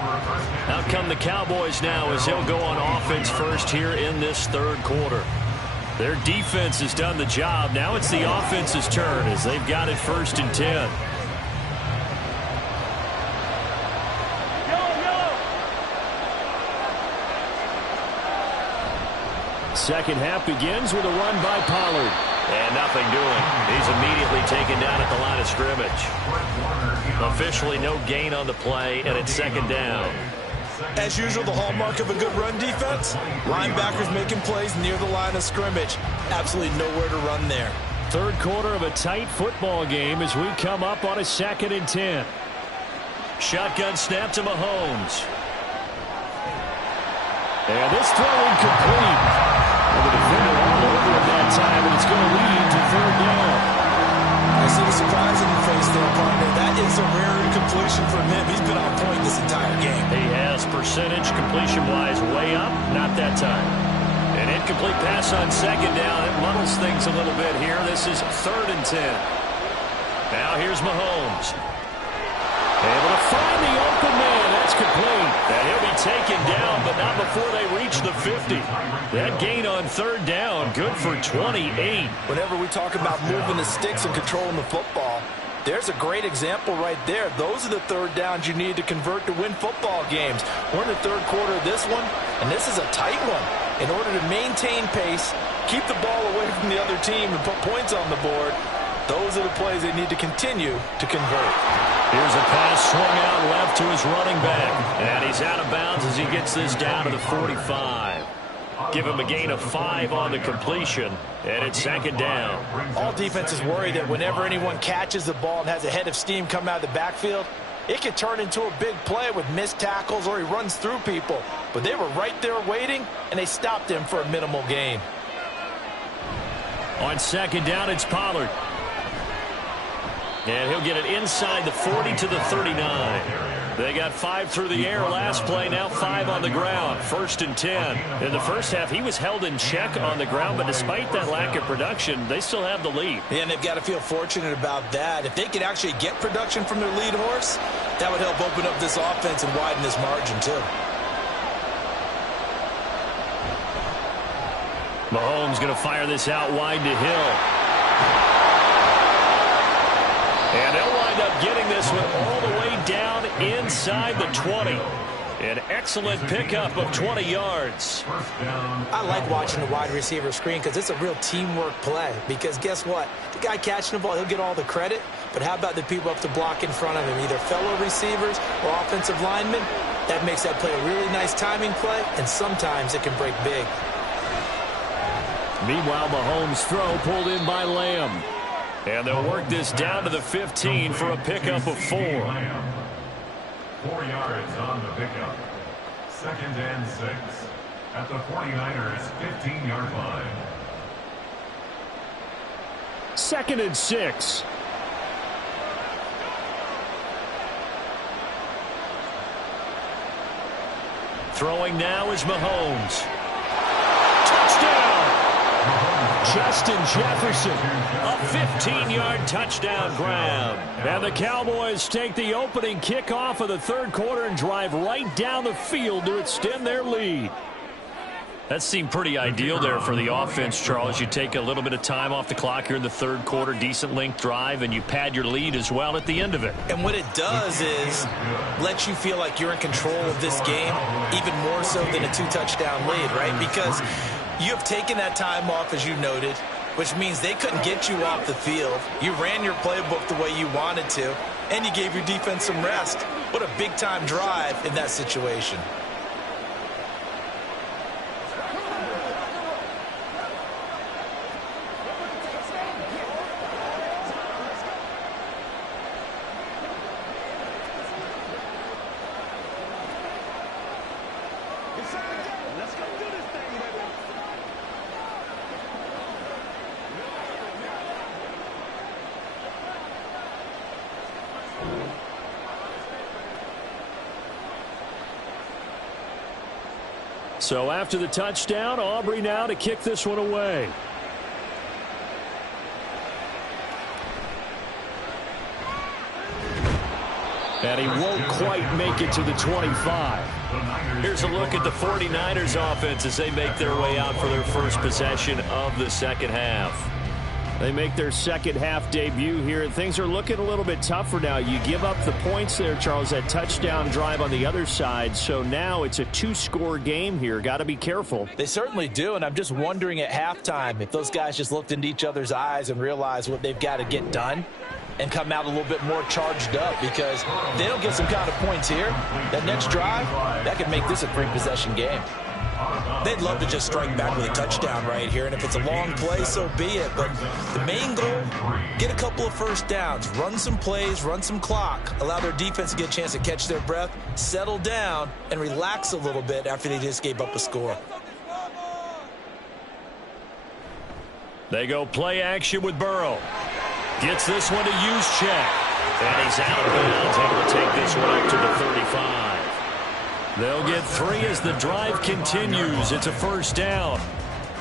Out come the Cowboys now as they'll go on offense first here in this third quarter. Their defense has done the job. Now it's the offense's turn as they've got it 1st and 10. Second half begins with a run by Pollard. And nothing doing. He's immediately taken down at the line of scrimmage. Officially no gain on the play, and it's 2nd down. As usual, the hallmark of a good run defense, linebackers making plays near the line of scrimmage. Absolutely nowhere to run there. Third quarter of a tight football game as we come up on a 2nd and 10. Shotgun snap to Mahomes. And this throw incomplete. And the defender all over him that time, and it's going to lead to 3rd down. I see the surprise in your face there, partner. That is a rare incompletion from him. He's been on point this entire game. He has percentage completion-wise way up. Not that time. An incomplete pass on 2nd down. It muddles things a little bit here. This is 3rd and 10. Now here's Mahomes. Able to find the open man. That's complete. And he'll be taken down, but not before they reach the 50. That gain on 3rd down, good for 28. Whenever we talk about moving the sticks and controlling the football, there's a great example right there. Those are the 3rd downs you need to convert to win football games. We're in the 3rd quarter of this one, and this is a tight one. In order to maintain pace, keep the ball away from the other team, and put points on the board, those are the plays they need to continue to convert. Here's a pass swung out left to his running back. And he's out of bounds as he gets this down to the 45. Give him a gain of 5 on the completion. And it's 2nd down. All defenses worry that whenever anyone catches the ball and has a head of steam come out of the backfield, it could turn into a big play with missed tackles or he runs through people. But they were right there waiting, and they stopped him for a minimal gain. On 2nd down, it's Pollard. And he'll get it inside the 40 to the 39. They got 5 through the air last play, now 5 on the ground. 1st and 10. In the first half, he was held in check on the ground, but despite that lack of production, they still have the lead. Yeah, and they've got to feel fortunate about that. If they could actually get production from their lead horse, that would help open up this offense and widen this margin, too. Mahomes going to fire this out wide to Hill. And they'll wind up getting this one all the way down inside the 20. An excellent pickup of 20 yards. I like watching the wide receiver screen because it's a real teamwork play. Because guess what? The guy catching the ball, he'll get all the credit. But how about the people up to block in front of him, either fellow receivers or offensive linemen? That makes that play a really nice timing play, and sometimes it can break big. Meanwhile, Mahomes' throw pulled in by Lamb. And they'll work this down to the 15 for a pickup of 4. 4 yards on the pickup. 2nd and 6 at the 49ers 15-yard line. 2nd and 6. Throwing now is Mahomes. Touchdown! Justin Jefferson. A 15-yard touchdown grab. And the Cowboys take the opening kickoff of the 3rd quarter and drive right down the field to extend their lead. That seemed pretty ideal there for the offense, Charles. You take a little bit of time off the clock here in the 3rd quarter, decent length drive, and you pad your lead as well at the end of it. And what it does is let you feel like you're in control of this game, even more so than a 2-touchdown lead, right? Because you have taken that time off, as you noted, which means they couldn't get you off the field. You ran your playbook the way you wanted to, and you gave your defense some rest. What a big-time drive in that situation. So after the touchdown, Aubrey now to kick this one away. And he won't quite make it to the 25. Here's a look at the 49ers offense as they make their way out for their first possession of the second half. They make their second half debut here, and things are looking a little bit tougher now. You give up the points there, Charles, that touchdown drive on the other side. So now it's a two-score game here. Got to be careful. They certainly do, and I'm just wondering at halftime if those guys just looked into each other's eyes and realized what they've got to get done and come out a little bit more charged up, because if they don't get some kind of points here, that next drive, that could make this a three-possession game. They'd love to just strike back with a touchdown right here, and if it's a long play, so be it. But the main goal, get a couple of first downs, run some plays, run some clock, allow their defense to get a chance to catch their breath, settle down, and relax a little bit after they just gave up a score. They go play action with Burrow. Gets this one to Juszczyk. And he's out of bounds, able to take this one up to the 35. They'll get 3 as the drive continues. It's a first down.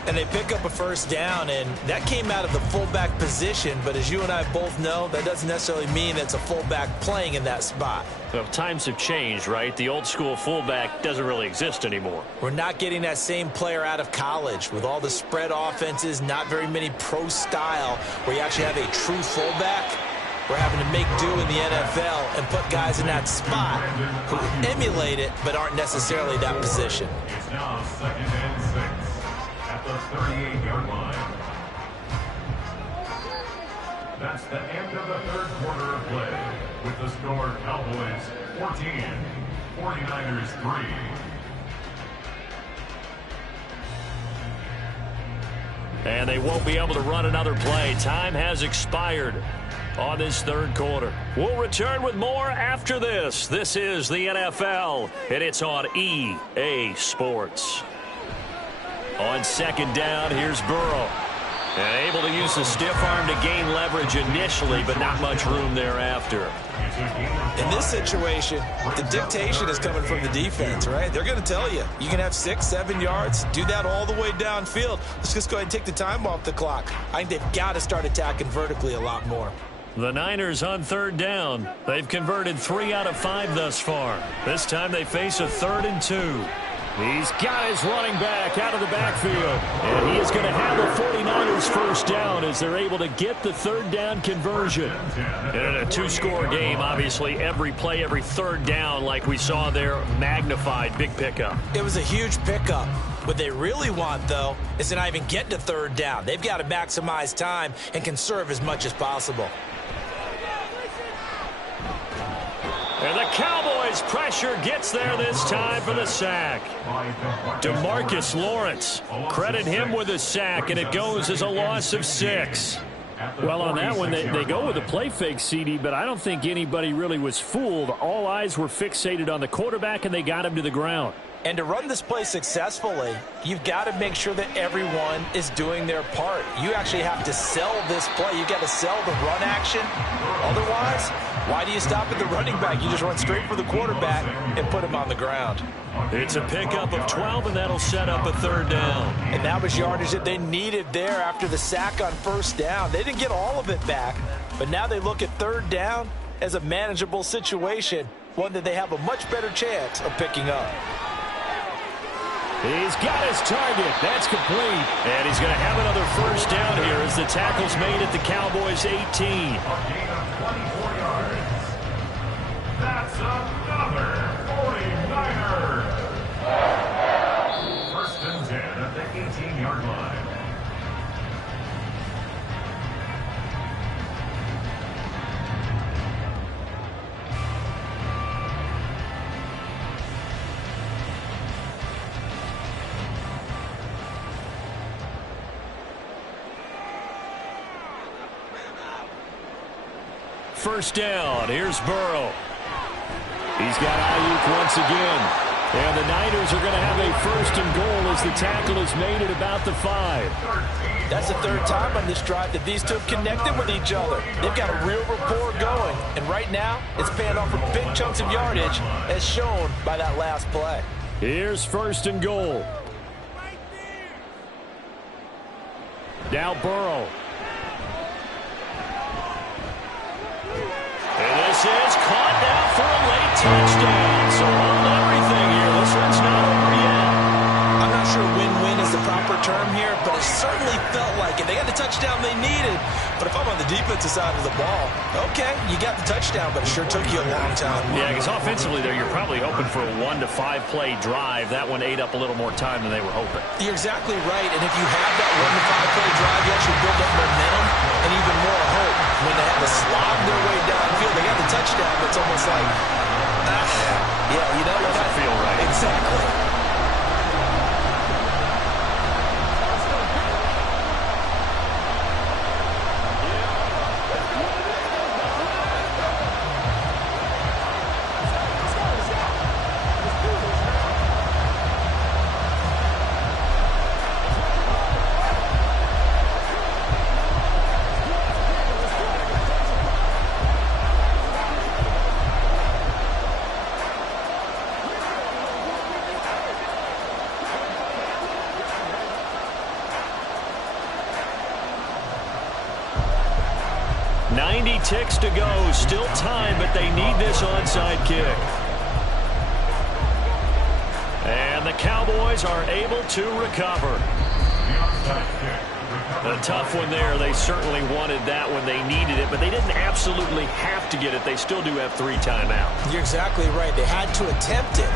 And they pick up a first down, and that came out of the fullback position. But as you and I both know, that doesn't necessarily mean it's a fullback playing in that spot. Well, times have changed, right? The old school fullback doesn't really exist anymore. We're not getting that same player out of college with all the spread offenses, not very many pro style where you actually have a true fullback. We're having to make do in the NFL and put guys in that spot who emulate it but aren't necessarily that position. It's now 2nd and 6 at the 38-yard line. That's the end of the third quarter of play, with the score Cowboys 14, 49ers 3. And they won't be able to run another play. Time has expired on this third quarter. We'll return with more after this. This is the NFL, and it's on EA Sports. On second down, here's Burrow. And able to use the stiff arm to gain leverage initially, but not much room thereafter. In this situation, the dictation is coming from the defense, right? They're going to tell you, you can have 6, 7 yards, do that all the way downfield. Let's just go ahead and take the time off the clock. I think they've got to start attacking vertically a lot more. The Niners on third down. They've converted 3 out of 5 thus far. This time they face a 3rd and 2. He's got his running back out of the backfield. And he is going to have the 49ers first down as they're able to get the third down conversion. And in a two-score game, obviously every play, every third down, like we saw there, magnified, big pickup. It was a huge pickup. What they really want, though, is to not even get to third down. They've got to maximize time and conserve as much as possible. And the Cowboys' pressure gets there this time for the sack. DeMarcus Lawrence, credit him with a sack, and it goes as a loss of 6. Well, on that one, they go with a play fake, CD, but I don't think anybody really was fooled. All eyes were fixated on the quarterback, and they got him to the ground. And to run this play successfully, you've got to make sure that everyone is doing their part. You actually have to sell this play. You've got to sell the run action. Otherwise, why do you stop at the running back? You just run straight for the quarterback and put him on the ground. It's a pickup of 12, and that'll set up a third down. And that was yardage that they needed there after the sack on first down. They didn't get all of it back, but now they look at third down as a manageable situation, one that they have a much better chance of picking up. He's got his target. That's complete. And he's going to have another first down here as the tackle's made at the Cowboys' 18. A gain of 24 yards. That's another 49er. First and 10 at the 18-yard line. First down. Here's Burrow. He's got Ayuk once again. And the Niners are going to have a first and goal as the tackle is made at about the 5. That's the third time on this drive that these two have connected with each other. They've got a real rapport going. And right now, it's paying off with big chunks of yardage as shown by that last play. Here's first and goal. Now Burrow. And this is caught now for a late touchdown. So hold everything here. This term here, but it certainly felt like it. They got the touchdown they needed, but if I'm on the defensive side of the ball, okay, you got the touchdown, but it sure took you a long time. Yeah, because offensively there, you're probably hoping for a 1 to 5 play drive. That one ate up a little more time than they were hoping. You're exactly right, and if you have that 1 to 5 play drive, you actually build up momentum and even more hope. When they have to slog their way downfield, they got the touchdown, but it's almost like, yeah, you know, it doesn't feel right. Exactly. Ticks to go. Still time, but they need this onside kick. And the Cowboys are able to recover. A tough one there. They certainly wanted that when they needed it, but they didn't absolutely have to get it. They still do have 3 timeouts. You're exactly right. They had to attempt it.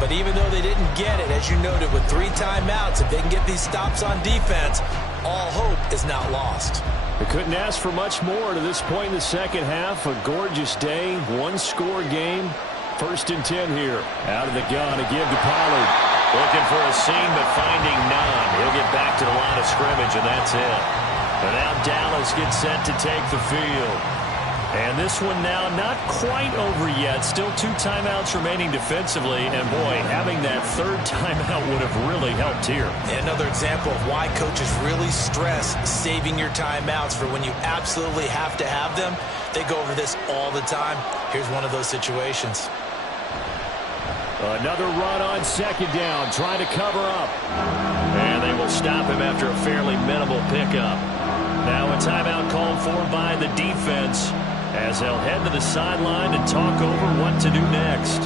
But even though they didn't get it, as you noted, with 3 timeouts, if they can get these stops on defense, all hope is not lost. They couldn't ask for much more to this point in the second half. A gorgeous day, 1-score game. 1st and 10 here. Out of the gun, a give to Pollard. Looking for a seam, but finding none. He'll get back to the line of scrimmage, and that's it. And now Dallas gets set to take the field. And this one now not quite over yet. Still 2 timeouts remaining defensively. And, boy, having that 3rd timeout would have really helped here. Another example of why coaches really stress saving your timeouts for when you absolutely have to have them. They go over this all the time. Here's one of those situations. Another run on 2nd down, trying to cover up. And they will stop him after a fairly minimal pickup. Now a timeout called for by the defense, as they'll head to the sideline and talk over what to do next.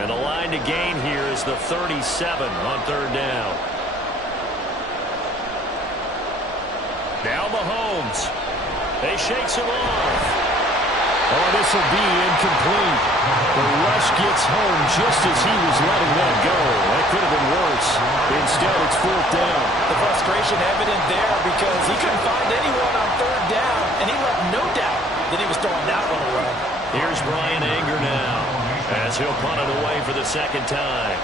And the line to gain here is the 37 on 3rd down. Now Mahomes. They shakes him off. Oh, this will be incomplete. The rush gets home just as he was letting that go. That could have been worse. Instead, it's 4th down. The frustration evident there because he couldn't find anyone on 3rd down, and he left no doubt that he was throwing that one away. Here's Brian Anger now, as he'll punt it away for the 2nd time.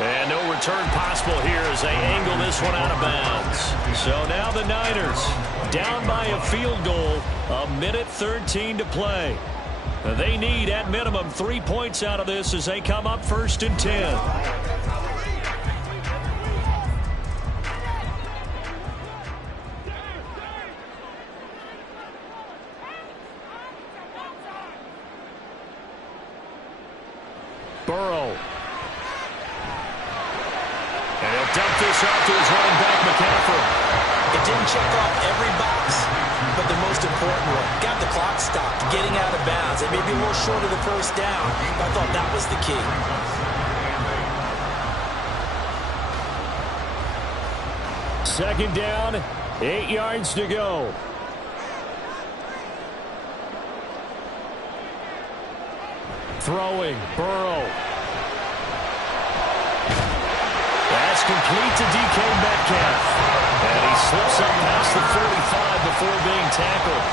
And no return possible here as they angle this one out of bounds. So now the Niners down by a field goal, 1:13 to play. They need at minimum 3 points out of this as they come up 1st and 10. Burrow. And he'll dump this off to his running back, McCaffrey. It didn't check off every box, but the most important one. Got the clock stopped, getting out of bounds. It may be a little short of the 1st down, but I thought that was the key. Second down, 8 yards to go. Throwing, Burrow. That's complete to DK Metcalf. And he slips up past the 45 before being tackled.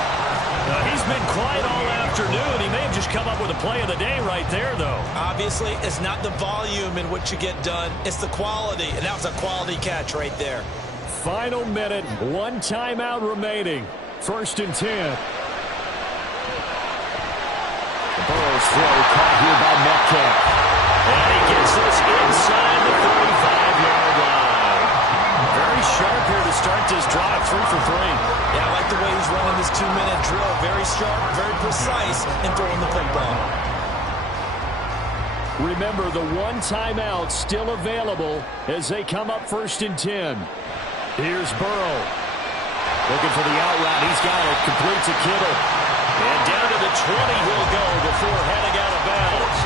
He's been quiet all afternoon. He may have just come up with a play of the day right there, though. Obviously, it's not the volume in which you get done. It's the quality, and that was a quality catch right there. Final minute, 1 timeout remaining. 1st and 10. Burrow's throw caught here by Metcalf. And he gets this inside the 35-yard line. Very sharp here to start this drive, 3 for 3. Yeah, I like the way he's running this 2-minute drill. Very sharp, very precise in throwing the football. Remember, the 1 timeout still available as they come up 1st and 10. Here's Burrow. Looking for the out route. He's got it. Complete to Kittle. And down to the 20 he'll go before heading out of bounds.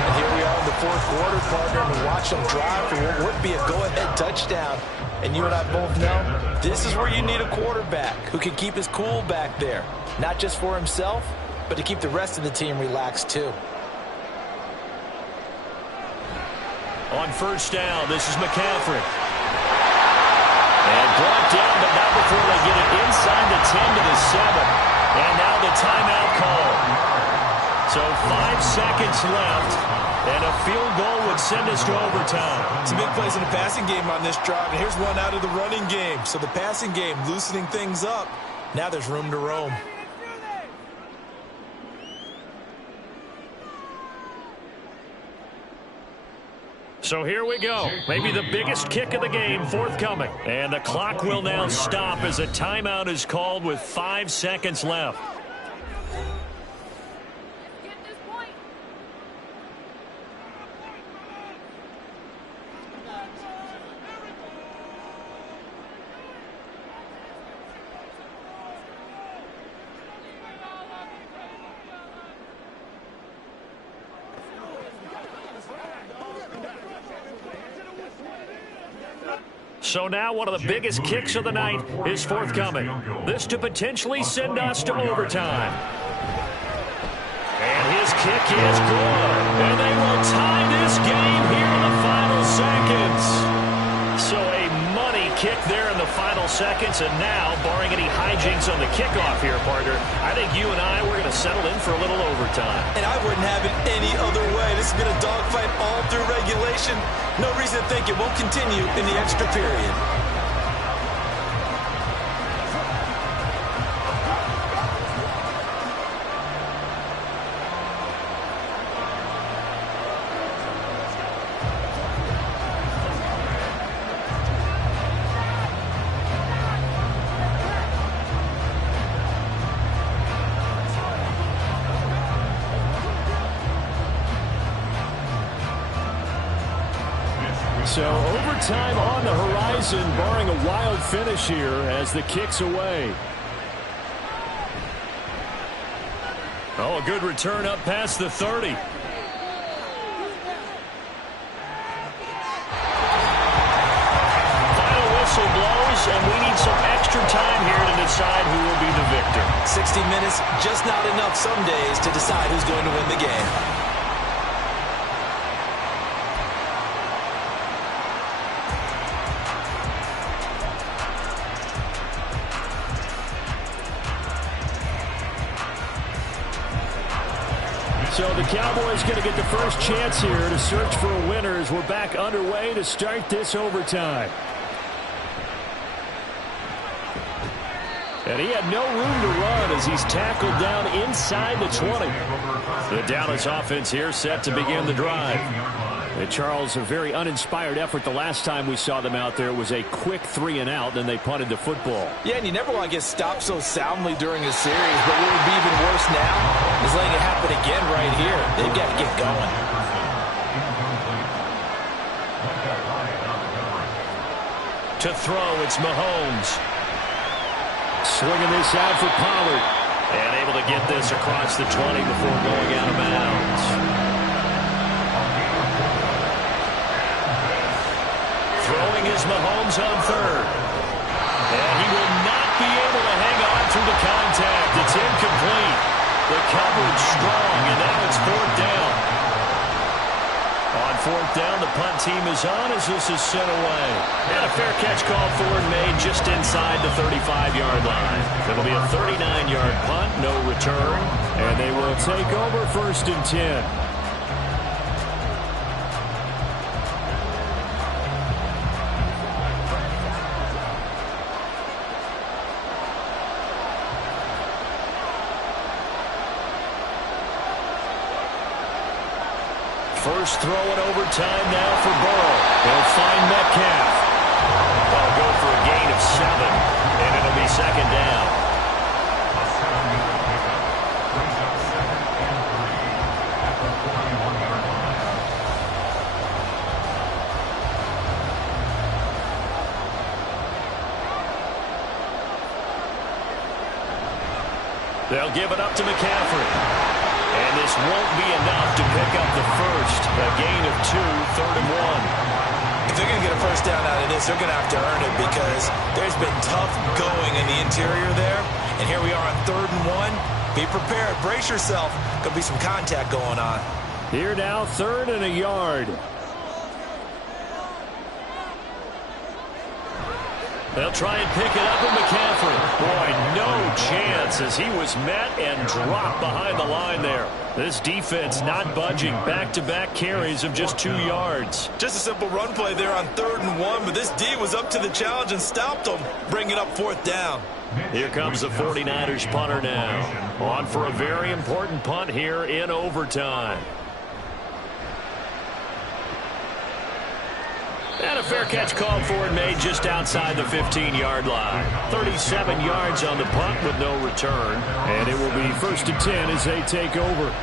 And here we are in the fourth quarter, partner, and watch them drive for what would be a go-ahead touchdown. And you and I both know this is where you need a quarterback who can keep his cool back there. Not just for himself, but to keep the rest of the team relaxed too. On first down, this is McCaffrey. And brought down, but not before they get it inside the 10 to the 7. And now the timeout call. So 5 seconds left, and a field goal would send us to overtime. Some big plays in the passing game on this drive, and here's one out of the running game. So the passing game loosening things up. Now there's room to roam. So here we go. Maybe the biggest kick of the game forthcoming. And the clock will now stop as a timeout is called with 5 seconds left. So now one of the biggest kicks of the night is forthcoming. This to potentially send us to overtime. And his kick is good. And they will tie this game here in the final seconds. So a money kick there in the final seconds. And now, barring any hijinks on the kickoff here, partner, I think you and I, we're going to settle in for a little overtime. And I wouldn't have it any other way. This has been a dogfight all through regulation. No reason to think it won't continue in the extra period. So overtime on the horizon, barring a wild finish here as the kick's away. Oh, a good return up past the 30. Final whistle blows, and we need some extra time here to decide who will be the victor. 60 minutes, just not enough some days to decide who's going to win the game. So the Cowboys going to get the first chance here to search for a winner as we're back underway to start this overtime. And he had no room to run as he's tackled down inside the 20. The Dallas offense here set to begin the drive. And Charles, a very uninspired effort the last time we saw them out there. It was a quick 3-and-out, then they punted the football. Yeah, and you never want to get stopped so soundly during a series, but what would be even worse now is letting it happen again right here. They've got to get going. To throw, it's Mahomes. Swinging this out for Pollard. And able to get this across the 20 before going out of bounds. Throwing is Mahomes on third. And he will not be able to hang on through the contact. It's incomplete. The coverage strong, and now it's fourth down. On fourth down, the punt team is on as this is sent away. And a fair catch call for and made just inside the 35-yard line. It'll be a 39-yard punt, no return. And they will take over first and 10. First throw in overtime now for Burrow. He'll find Metcalf. They'll go for a gain of 7, and it'll be second down. They'll give it up to McCaffrey. And this won't be enough to pick up the first. A gain of 2, 3rd and 1. If they're going to get a first down out of this, they're going to have to earn it because there's been tough going in the interior there. And here we are on 3rd and 1. Be prepared. Brace yourself. Could be some contact going on. Here now, 3rd and a yard. They'll try and pick it up with McCaffrey. Boy, no chance as he was met and dropped behind the line there. This defense not budging. Back-to-back carries of just 2 yards. Just a simple run play there on 3rd and 1, but this D was up to the challenge and stopped them, bringing up 4th down. Here comes the 49ers punter now. On for a very important punt here in overtime. And a fair catch called for and made just outside the 15-yard line. 37 yards on the punt with no return. And it will be 1st and 10 as they take over.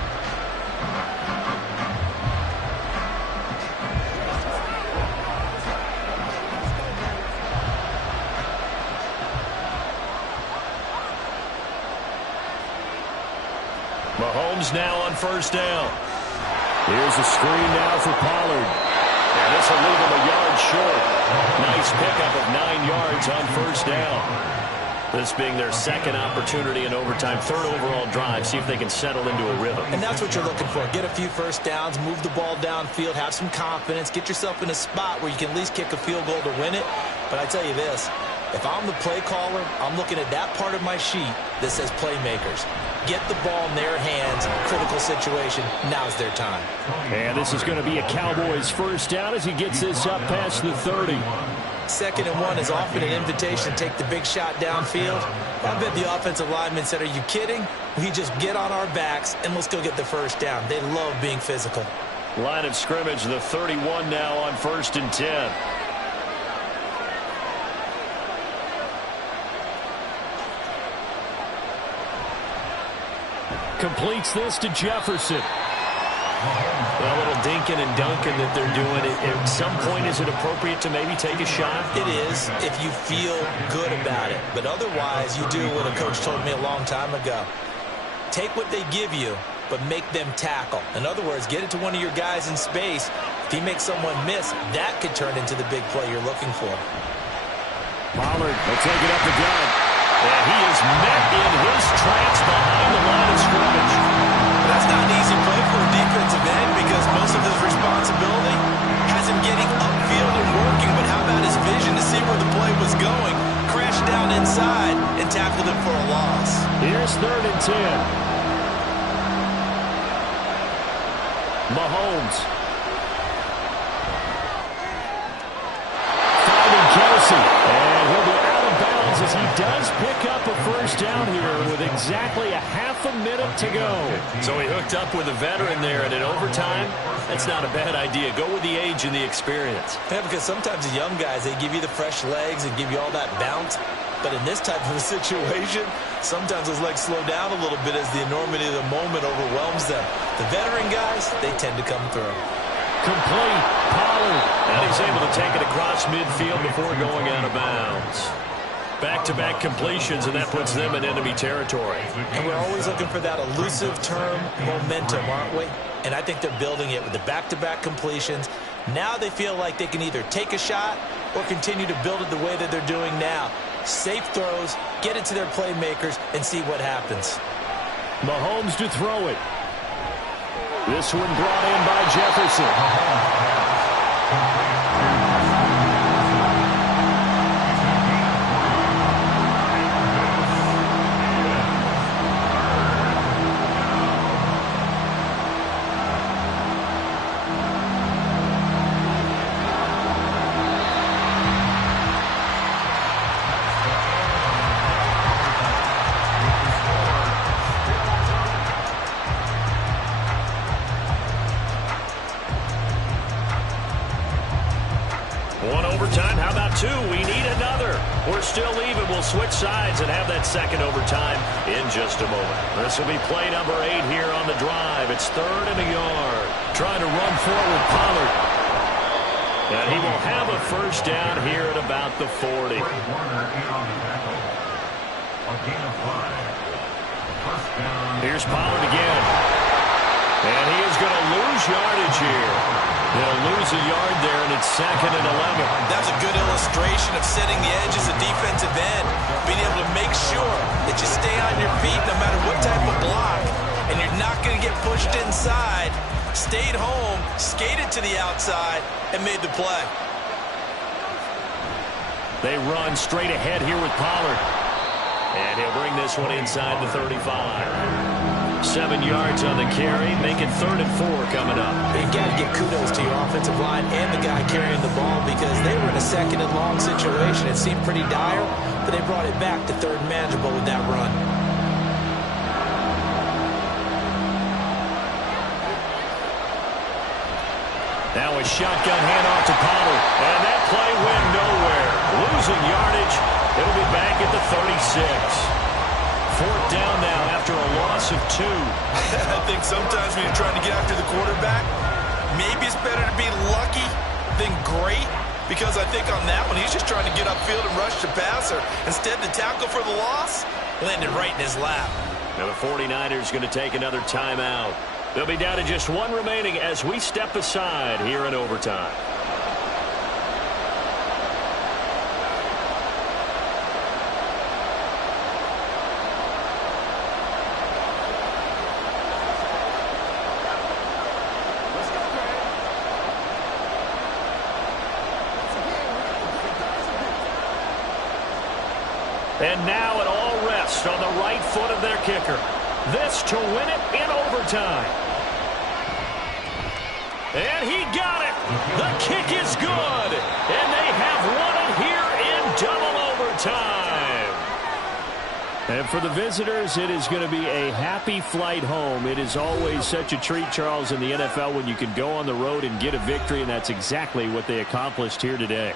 Mahomes now on 1st down. Here's a screen now for Pollard. And this will leave him a yard short. Nice pickup of 9 yards on 1st down. This being their 2nd opportunity in overtime, 3rd overall drive. See if they can settle into a rhythm. And that's what you're looking for. Get a few first downs, move the ball downfield, have some confidence, get yourself in a spot where you can at least kick a field goal to win it. But I tell you this, if I'm the play caller, I'm looking at that part of my sheet that says playmakers. Get the ball in their hands, critical situation, now's their time. And this is going to be a Cowboys first down as he gets this up past the 30. 2nd and 1 is often an invitation to take the big shot downfield. I bet the offensive linemen said, are you kidding? We just get on our backs and let's go get the first down. They love being physical. Line of scrimmage, the 31 now on 1st and 10. Completes this to Jefferson. A little dinking and dunking that they're doing. At some point, is it appropriate to maybe take a shot? It is if you feel good about it. But otherwise, you do what a coach told me a long time ago. Take what they give you, but make them tackle. In other words, get it to one of your guys in space. If he makes someone miss, that could turn into the big play you're looking for. Pollard will take it up the gut. And he is met in his tracks behind the line of scrimmage. That's not an easy play for a defensive end because most of his responsibility has him getting upfield and working. But how about his vision to see where the play was going? Crashed down inside and tackled him for a loss. Here's 3rd and 10. Mahomes. Finding Kelsey. And he'll be out of bounds as he does pick up a first down here with exactly a half a minute to go. So he hooked up with a veteran there, and in overtime, that's not a bad idea. Go with the age and the experience. Yeah, because sometimes the young guys, they give you the fresh legs and give you all that bounce. But in this type of a situation, sometimes those legs slow down a little bit as the enormity of the moment overwhelms them. The veteran guys, they tend to come through. Complete. Pollard. And he's able to take it across midfield before going out of bounds. Back-to-back completions, and that puts them in enemy territory. And we're always looking for that elusive term, momentum, aren't we? And I think they're building it with the back-to-back completions. Now they feel like they can either take a shot or continue to build it the way that they're doing now. Safe throws, get it to their playmakers, and see what happens. Mahomes to throw it. This one brought in by Jefferson. We're still even. We'll switch sides and have that second overtime in just a moment. This will be play number 8 here on the drive. It's 3rd and a yard. Trying to run forward, Pollard. And he will have a first down here at about the 40. First down. Here's Pollard again. And he is going to lose yardage here. He'll lose a yard there, and it's 2nd and 11. That's a good illustration of setting the edge as a defensive end, being able to make sure that you stay on your feet no matter what type of block, and you're not going to get pushed inside. Stayed home, skated to the outside, and made the play. They run straight ahead here with Pollard. And he'll bring this one inside the 35. 7 yards on the carry. Make it 3rd and 4 coming up. You got to give kudos to your offensive line and the guy carrying the ball because they were in a 2nd and long situation. It seemed pretty dire, but they brought it back to 3rd and manageable with that run. Now a shotgun handoff to Pollard. And that play went nowhere. Losing yardage. It'll be back at the 36. 4th down now after a loss of 2. I think sometimes when you're trying to get after the quarterback, maybe it's better to be lucky than great. Because I think on that one, he's just trying to get upfield and rush the passer. Instead, the tackle for the loss landed right in his lap. Now the 49ers going to take another timeout. They'll be down to just 1 remaining as we step aside here in overtime. And now it all rests on the right foot of their kicker. This to win it in overtime. And he got it. The kick is good. And they have won it here in double overtime. And for the visitors, it is going to be a happy flight home. It is always such a treat, Charles, in the NFL when you can go on the road and get a victory, and that's exactly what they accomplished here today.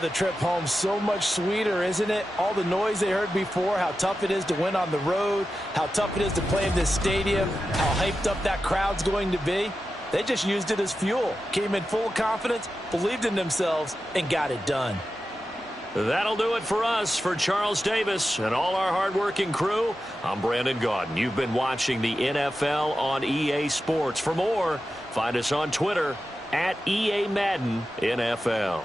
The trip home so much sweeter, isn't it? All the noise they heard before, how tough it is to win on the road, how tough it is to play in this stadium, how hyped up that crowd's going to be. They just used it as fuel, came in full of confidence, believed in themselves, and got it done. That'll do it for us. For Charles Davis and all our hardworking crew, I'm Brandon Gaudin. You've been watching the NFL on EA Sports. For more, find us on Twitter at EA Madden NFL.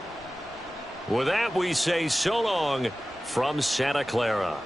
With that, we say so long from Santa Clara.